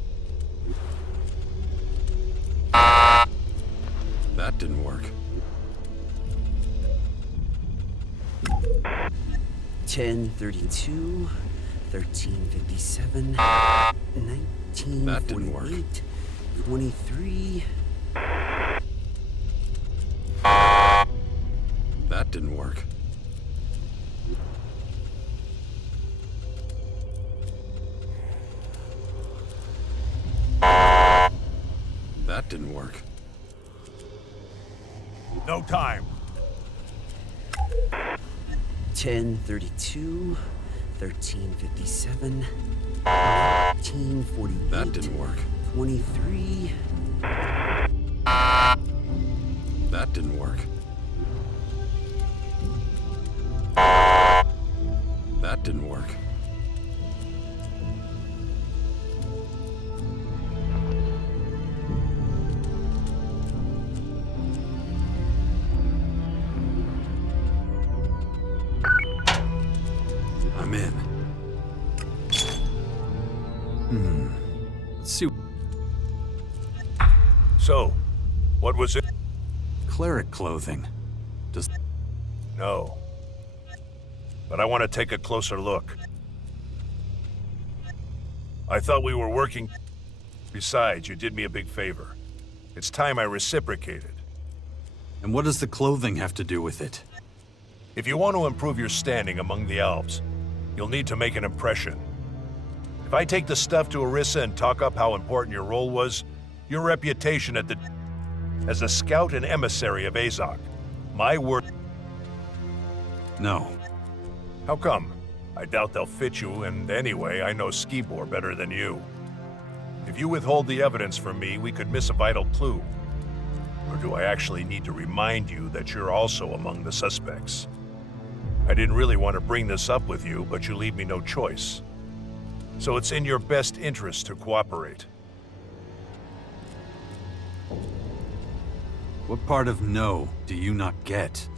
That didn't work. $10.32, $13.57, $19.48, $23. That didn't work. That didn't work. No time. 10:32, 13:57, 19:48. That didn't work. 23. That didn't work. That didn't work. I'm in. Let's see. So, what was it? Cleric clothing. Does... No. But I want to take a closer look. I thought we were working... Besides, you did me a big favor. It's time I reciprocated. And what does the clothing have to do with it? If you want to improve your standing among the elves, you'll need to make an impression. If I take the stuff to Orissa and talk up how important your role was, your reputation at the... as a scout and emissary of Azok, my word... No. How come? I doubt they'll fit you, and anyway, I know Skibor better than you. If you withhold the evidence from me, we could miss a vital clue. Or do I actually need to remind you that you're also among the suspects? I didn't really want to bring this up with you, but you leave me no choice. So it's in your best interest to cooperate. What part of no do you not get?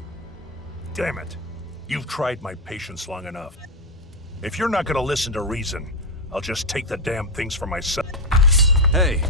Damn it. You've tried my patience long enough. If you're not gonna listen to reason, I'll just take the damn things for myself. Hey!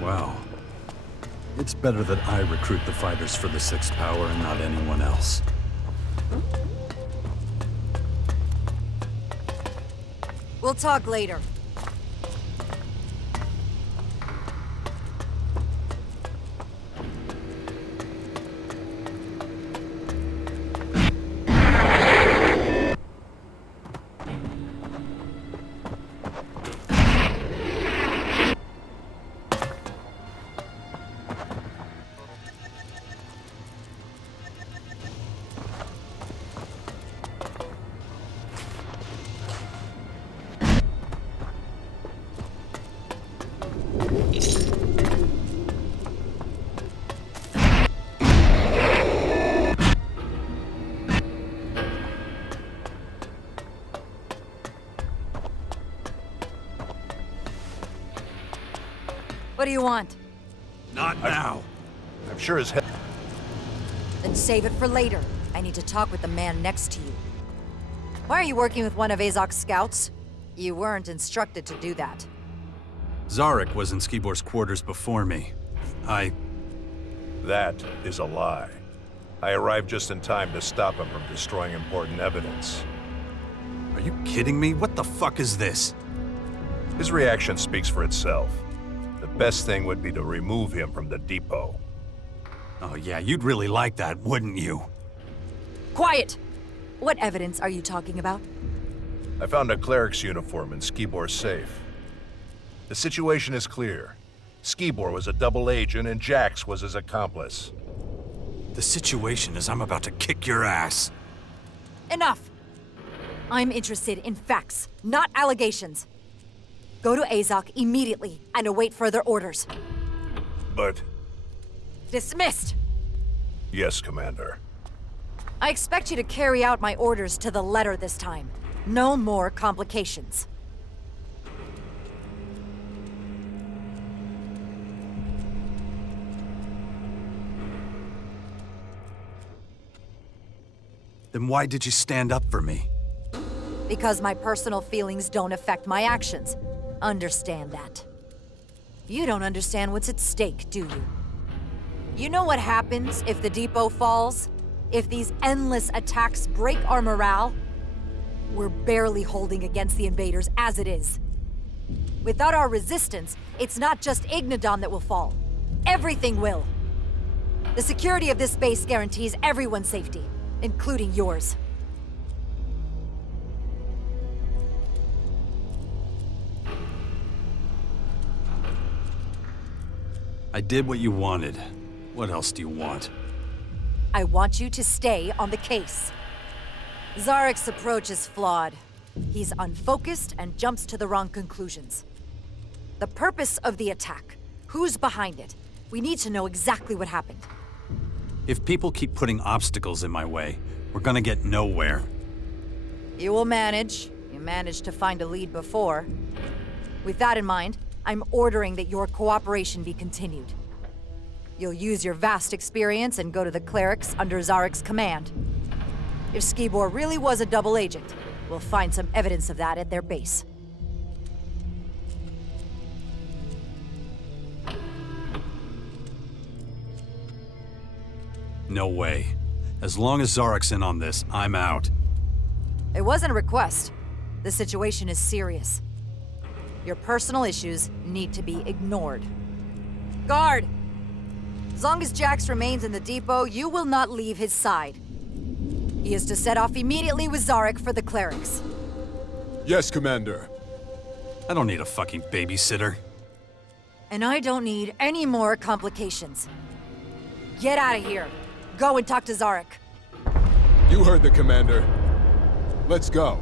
Wow. It's better that I recruit the fighters for the Sixth Power and not anyone else. We'll talk later. What do you want? Not now. I'm sure as hell. Then save it for later. I need to talk with the man next to you. Why are you working with one of Azok's scouts? You weren't instructed to do that. Zarek was in Skibor's quarters before me. That is a lie. I arrived just in time to stop him from destroying important evidence. Are you kidding me? What the fuck is this? His reaction speaks for itself. The best thing would be to remove him from the depot. Oh yeah, you'd really like that, wouldn't you? Quiet! What evidence are you talking about? I found a cleric's uniform in Skibor's safe. The situation is clear. Skibor was a double agent and Jax was his accomplice. The situation is I'm about to kick your ass. Enough! I'm interested in facts, not allegations. Go to Azok immediately and await further orders. But... Dismissed! Yes, Commander. I expect you to carry out my orders to the letter this time. No more complications. Then why did you stand up for me? Because my personal feelings don't affect my actions. Understand that. You don't understand what's at stake, do you? You know what happens if the depot falls? If these endless attacks break our morale? We're barely holding against the invaders as it is. Without our resistance, it's not just Ignodon that will fall. Everything will. The security of this base guarantees everyone's safety, including yours. I did what you wanted. What else do you want? I want you to stay on the case. Zarek's approach is flawed. He's unfocused and jumps to the wrong conclusions. The purpose of the attack, who's behind it, we need to know exactly what happened. If people keep putting obstacles in my way, we're gonna get nowhere. You will manage. You managed to find a lead before. With that in mind, I'm ordering that your cooperation be continued. You'll use your vast experience and go to the clerics under Zarek's command. If Skibor really was a double agent, we'll find some evidence of that at their base. No way. As long as Zarek's in on this, I'm out. It wasn't a request. The situation is serious. Your personal issues need to be ignored. Guard! As long as Jax remains in the depot, you will not leave his side. He is to set off immediately with Zarek for the clerics. Yes, Commander. I don't need a fucking babysitter. And I don't need any more complications. Get out of here. Go and talk to Zarek. You heard the Commander. Let's go.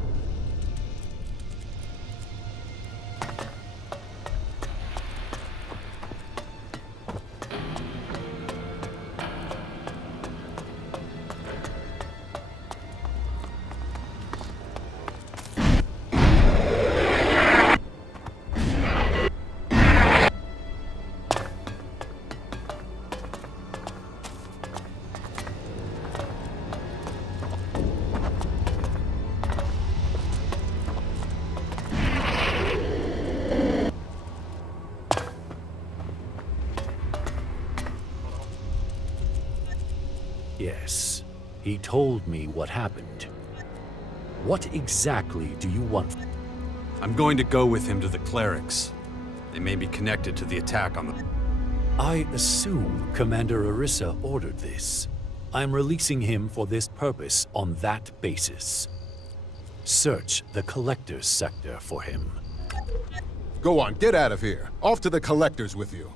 Yes, he told me what happened. What exactly do you want? I'm going to go with him to the clerics. They may be connected to the attack on the... I assume Commander Orisa ordered this. I'm releasing him for this purpose on that basis. Search the Collector's sector for him. Go on, get out of here. Off to the Collectors with you.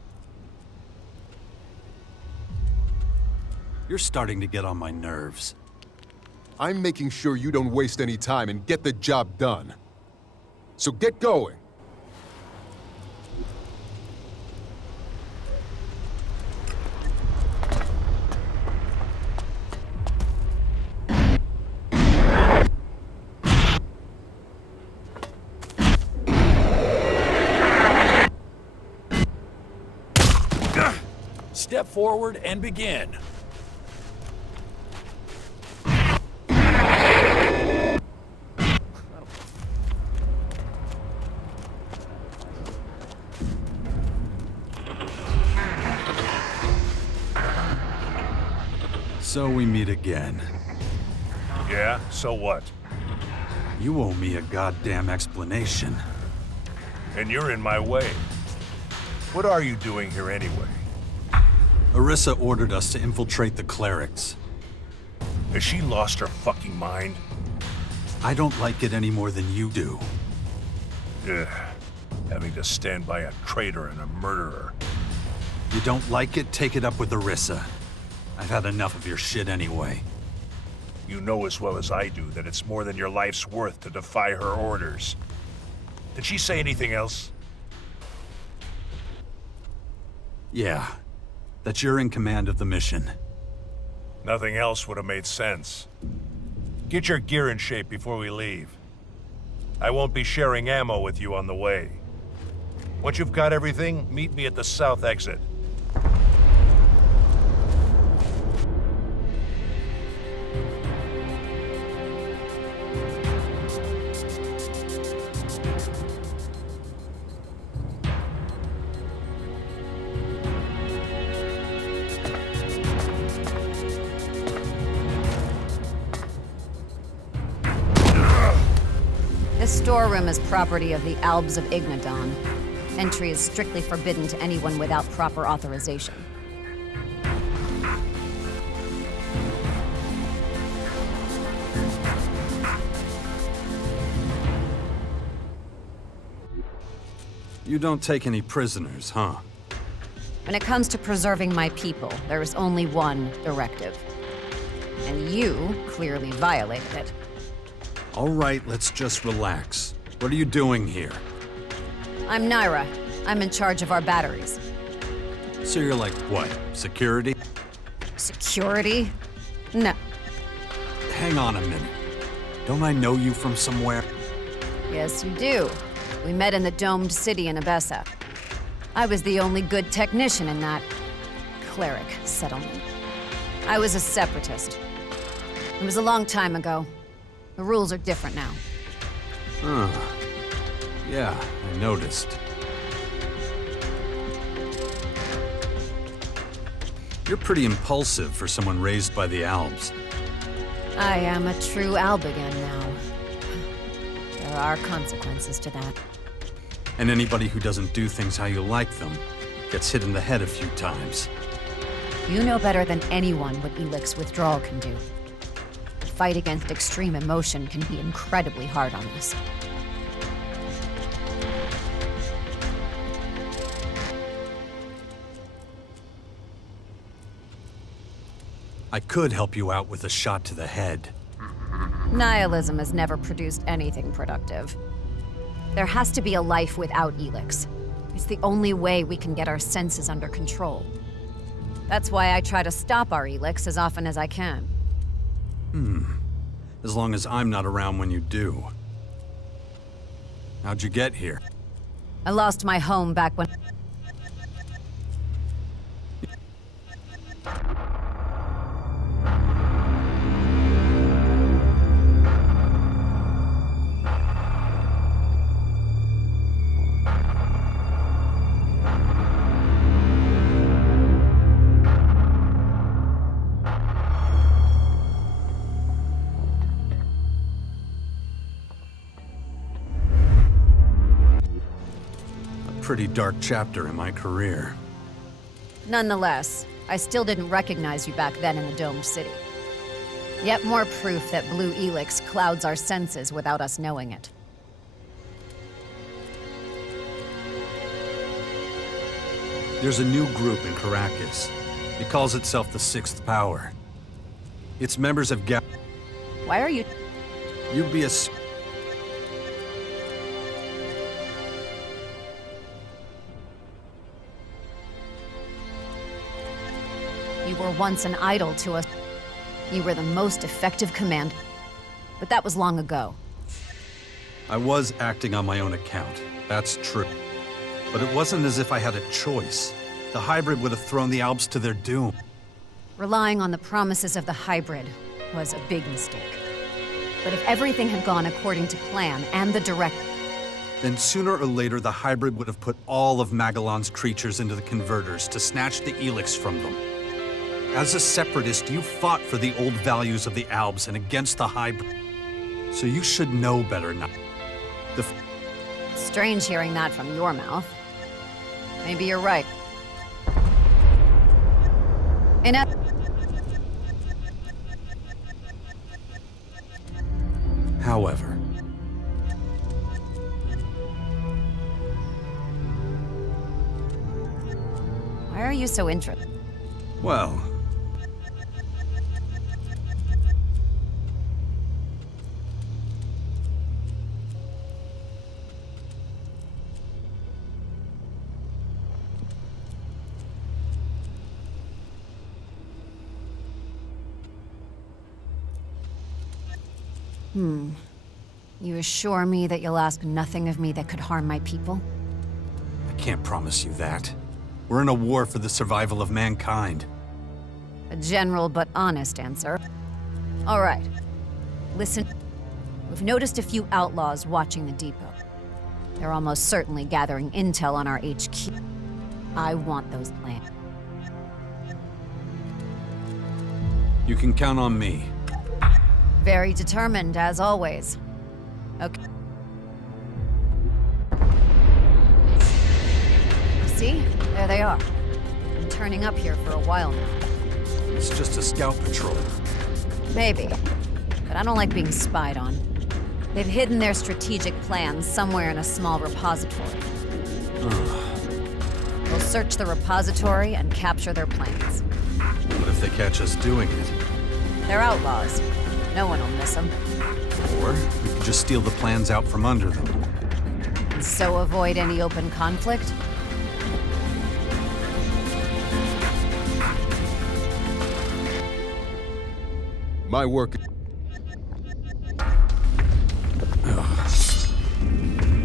You're starting to get on my nerves. I'm making sure you don't waste any time and get the job done. So get going. Step forward and begin. So we meet again. Yeah, so what? You owe me a goddamn explanation. And you're in my way. What are you doing here anyway? Orisa ordered us to infiltrate the clerics. Has she lost her fucking mind? I don't like it any more than you do. Ugh. Having to stand by a traitor and a murderer. You don't like it? Take it up with Orisa. I've had enough of your shit anyway. You know as well as I do that it's more than your life's worth to defy her orders. Did she say anything else? Yeah. That you're in command of the mission. Nothing else would have made sense. Get your gear in shape before we leave. I won't be sharing ammo with you on the way. Once you've got everything, meet me at the south exit. This storeroom is property of the Albs of Ignadon. Entry is strictly forbidden to anyone without proper authorization. You don't take any prisoners, huh? When it comes to preserving my people, there is only one directive. And you clearly violated it. All right, let's just relax. What are you doing here? I'm Naira. I'm in charge of our batteries. So you're like, what, security? Security? No. Hang on a minute. Don't I know you from somewhere? Yes, you do. We met in the domed city in Abessa. I was the only good technician in that cleric settlement. I was a separatist. It was a long time ago. The rules are different now. Huh. Yeah, I noticed. You're pretty impulsive for someone raised by the Albs. I am a true Albigan now. There are consequences to that. And anybody who doesn't do things how you like them gets hit in the head a few times. You know better than anyone what ELEX withdrawal can do. The fight against extreme emotion can be incredibly hard on us. I could help you out with a shot to the head. Nihilism has never produced anything productive. There has to be a life without ELEX. It's the only way we can get our senses under control. That's why I try to stop our ELEX as often as I can. As long as I'm not around when you do. How'd you get here? I lost my home back when... Pretty dark chapter in my career. Nonetheless, I still didn't recognize you back then in the domed city. Yet more proof that blue ELEX clouds our senses without us knowing it. There's a new group in Caracas. It calls itself the Sixth Power. Its members have gathered. Why are you... You'd be a... You were once an idol to us. You were the most effective commander. But that was long ago. I was acting on my own account. That's true. But it wasn't as if I had a choice. The hybrid would have thrown the Alps to their doom. Relying on the promises of the hybrid was a big mistake. But if everything had gone according to plan and the direct... Then sooner or later the hybrid would have put all of Magalan's creatures into the converters to snatch the ELEX from them. As a separatist, you fought for the old values of the Albs and against the hybrid. So you should know better now. Strange hearing that from your mouth. Maybe you're right. However... Why are you so interested? Well... You assure me that you'll ask nothing of me that could harm my people? I can't promise you that. We're in a war for the survival of mankind. A general but honest answer. All right. Listen, we've noticed a few outlaws watching the depot. They're almost certainly gathering intel on our HQ. I want those plans. You can count on me. Very determined, as always. Okay. See? There they are. Been turning up here for a while now. It's just a scout patrol. Maybe. But I don't like being spied on. They've hidden their strategic plans somewhere in a small repository. We'll search the repository and capture their plans. What if they catch us doing it? They're outlaws. No one will miss them. Or we could just steal the plans out from under them. And so avoid any open conflict? My work.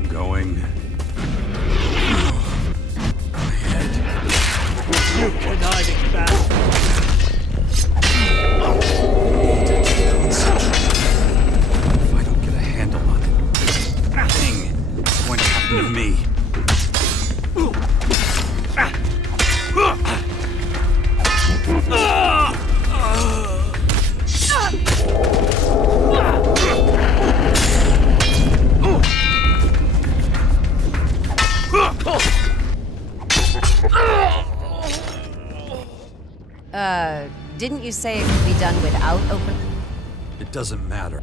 Going. You conniving bastard! If I don't get a handle on it, this thing is going to happen to me. Didn't you say it could be done without open... It doesn't matter.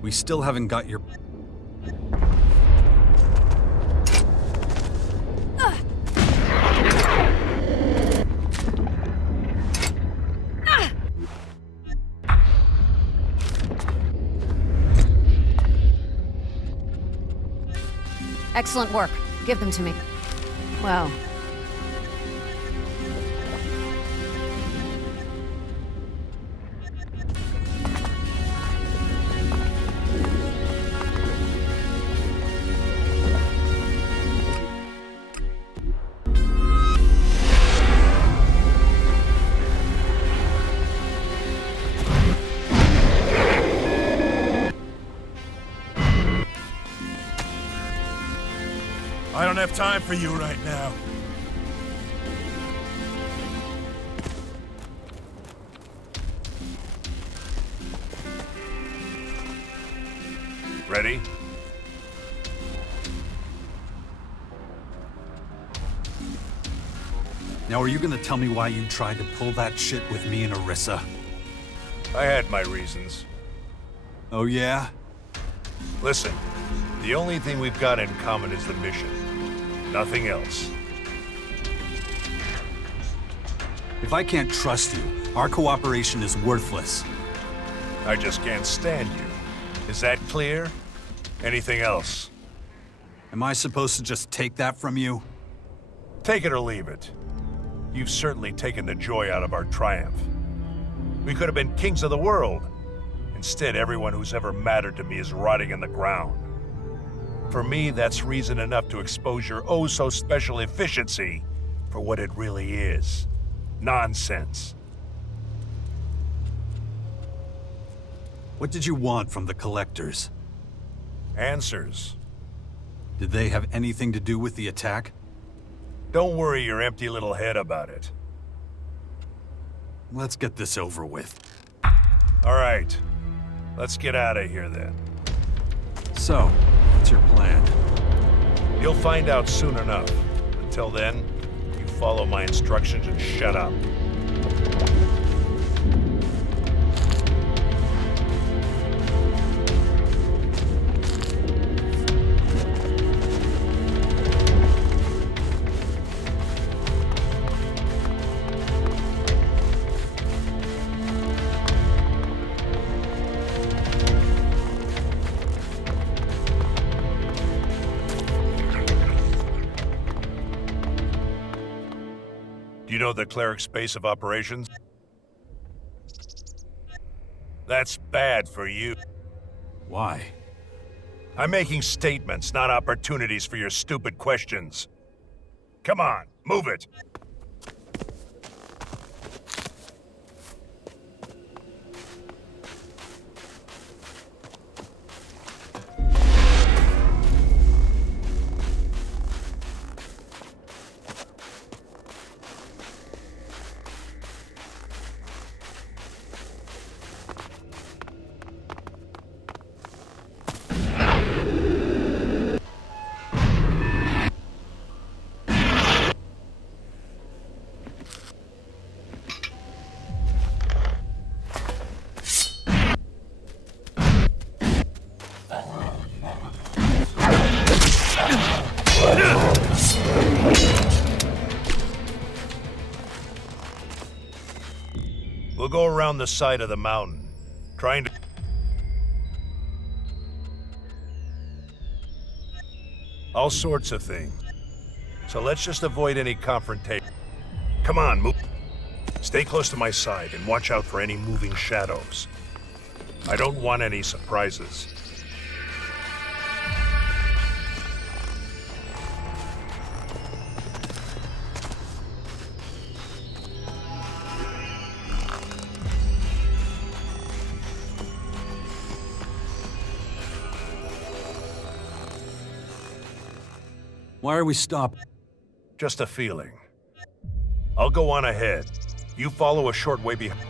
We still haven't got your... Excellent work. Give them to me. Well... I don't have time for you right now. Ready? Now, are you gonna tell me why you tried to pull that shit with me and Orisa? I had my reasons. Oh, yeah? Listen, the only thing we've got in common is the mission. Nothing else. If I can't trust you, our cooperation is worthless. I just can't stand you. Is that clear? Anything else? Am I supposed to just take that from you? Take it or leave it. You've certainly taken the joy out of our triumph. We could have been kings of the world. Instead, everyone who's ever mattered to me is rotting in the ground. For me, that's reason enough to expose your oh-so-special efficiency for what it really is. Nonsense. What did you want from the collectors? Answers. Did they have anything to do with the attack? Don't worry your empty little head about it. Let's get this over with. All right. Let's get out of here then. So, what's your plan? You'll find out soon enough. Until then, you follow my instructions and shut up. Do you know the cleric's base of operations? That's bad for you. Why? I'm making statements, not opportunities for your stupid questions. Come on, move it! We'll go around the side of the mountain, trying to... All sorts of things. So let's just avoid any confrontation. Come on, move. Stay close to my side and watch out for any moving shadows. I don't want any surprises. Why are we stopped? Just a feeling. I'll go on ahead. You follow a short way behind.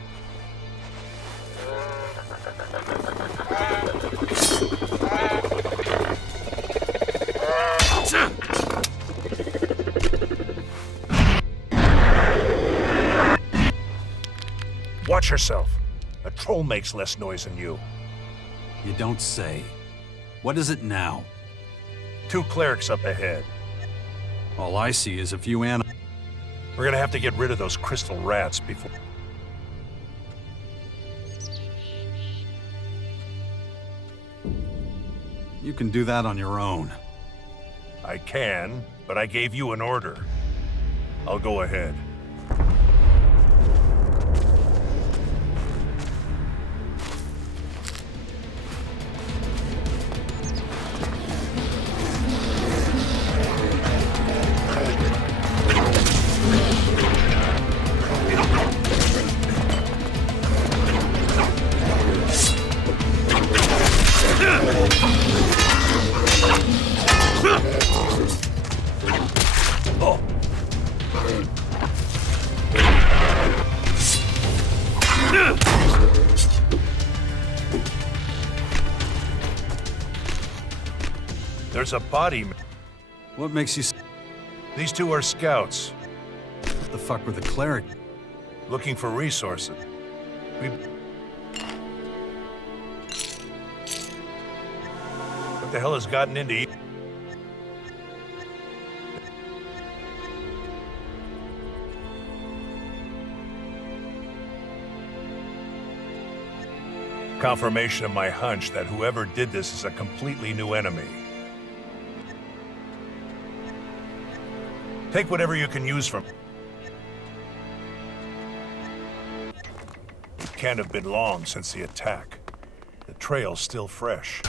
Watch yourself. A troll makes less noise than you. You don't say. What is it now? 2 clerics up ahead. All I see is a few animals. We're gonna have to get rid of those crystal rats before... You can do that on your own. I can, but I gave you an order. I'll go ahead. There's a body. What makes you... These 2 are scouts. What the fuck were the cleric? Looking for resources. What the hell has gotten into... Confirmation of my hunch that whoever did this is a completely new enemy. Take whatever you can use from... It can't have been long since the attack. The trail's still fresh.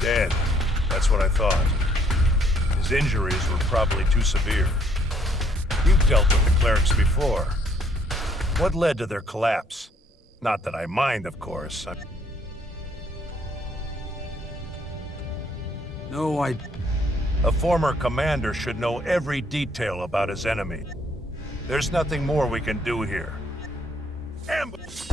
Dead. That's what I thought. His injuries were probably too severe. You've dealt with the clerics before. What led to their collapse? Not that I mind, of course. No, A former commander should know every detail about his enemy. There's nothing more we can do here. Ambush!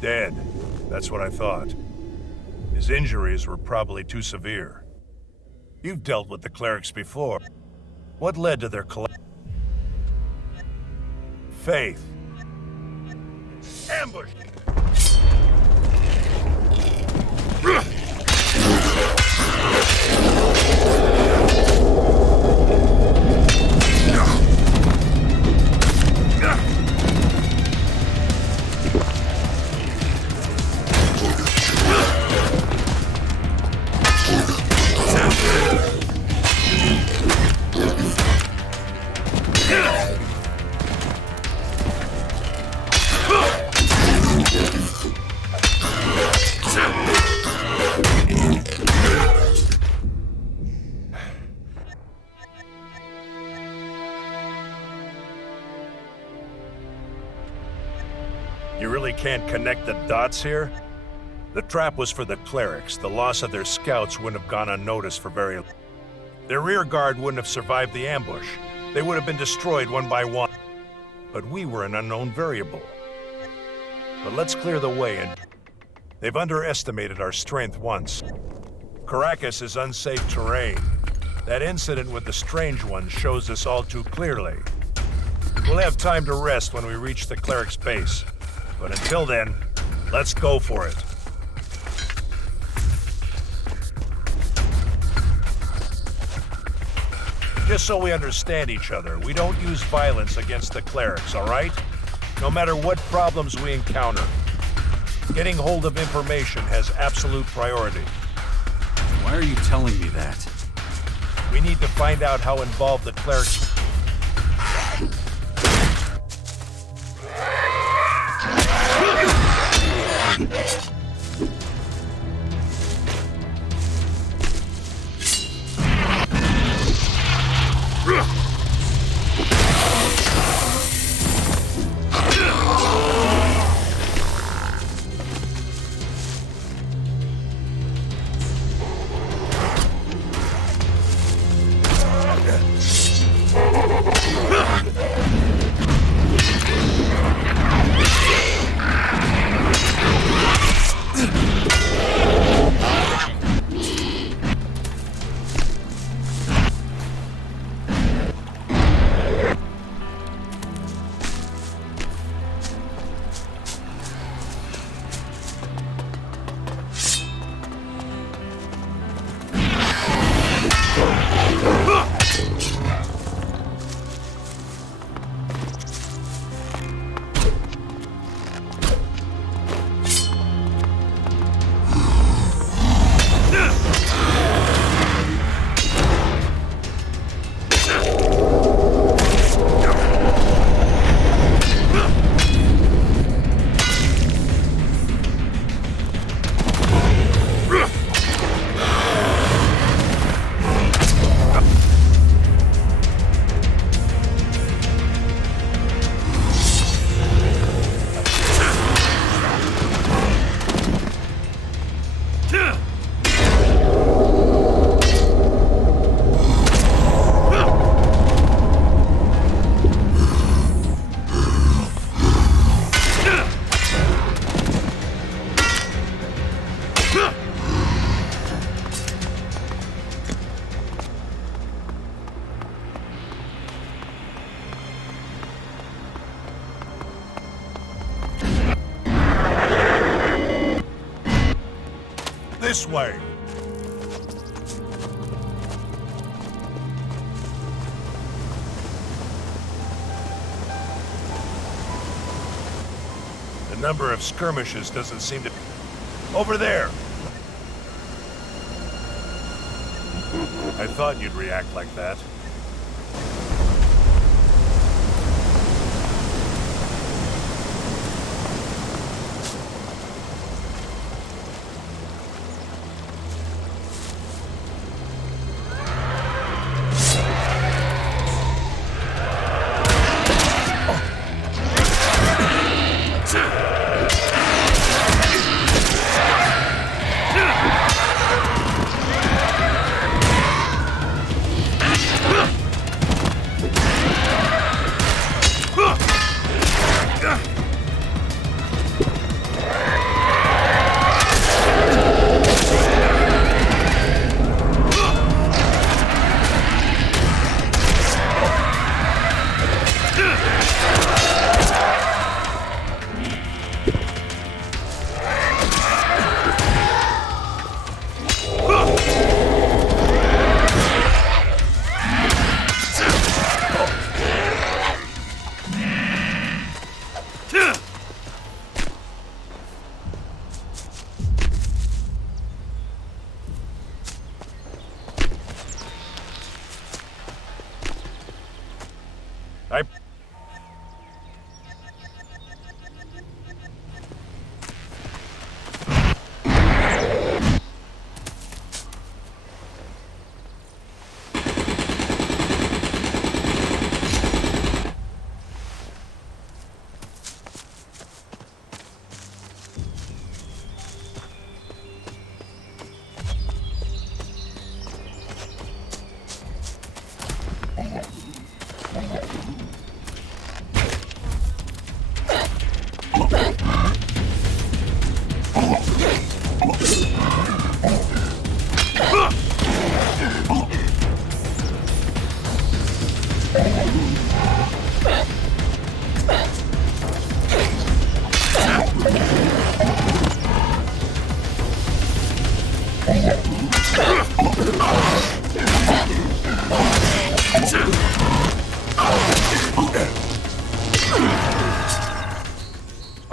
Dead. That's what I thought. His injuries were probably too severe. You've dealt with the clerics before. What led to their collapse? Faith. Ambush! can't connect the dots here? The trap was for the clerics. The loss of their scouts wouldn't have gone unnoticed for very long. Their rear guard wouldn't have survived the ambush. They would have been destroyed one by one. But we were an unknown variable. But let's clear the way, and they've underestimated our strength once. Caracas is unsafe terrain. That incident with the Strange One shows this all too clearly. We'll have time to rest when we reach the cleric's base. But until then, let's go for it. Just so we understand each other, we don't use violence against the clerics, all right? No matter what problems we encounter. Getting hold of information has absolute priority. Why are you telling me that? We need to find out how involved the clerics... This way. The number of skirmishes doesn't seem to... Over there! I thought you'd react like that.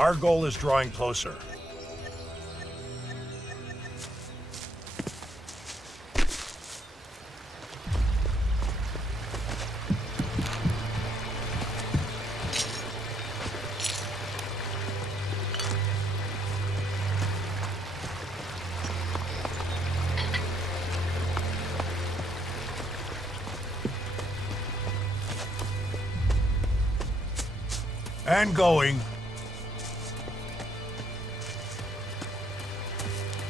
Our goal is drawing closer. And going.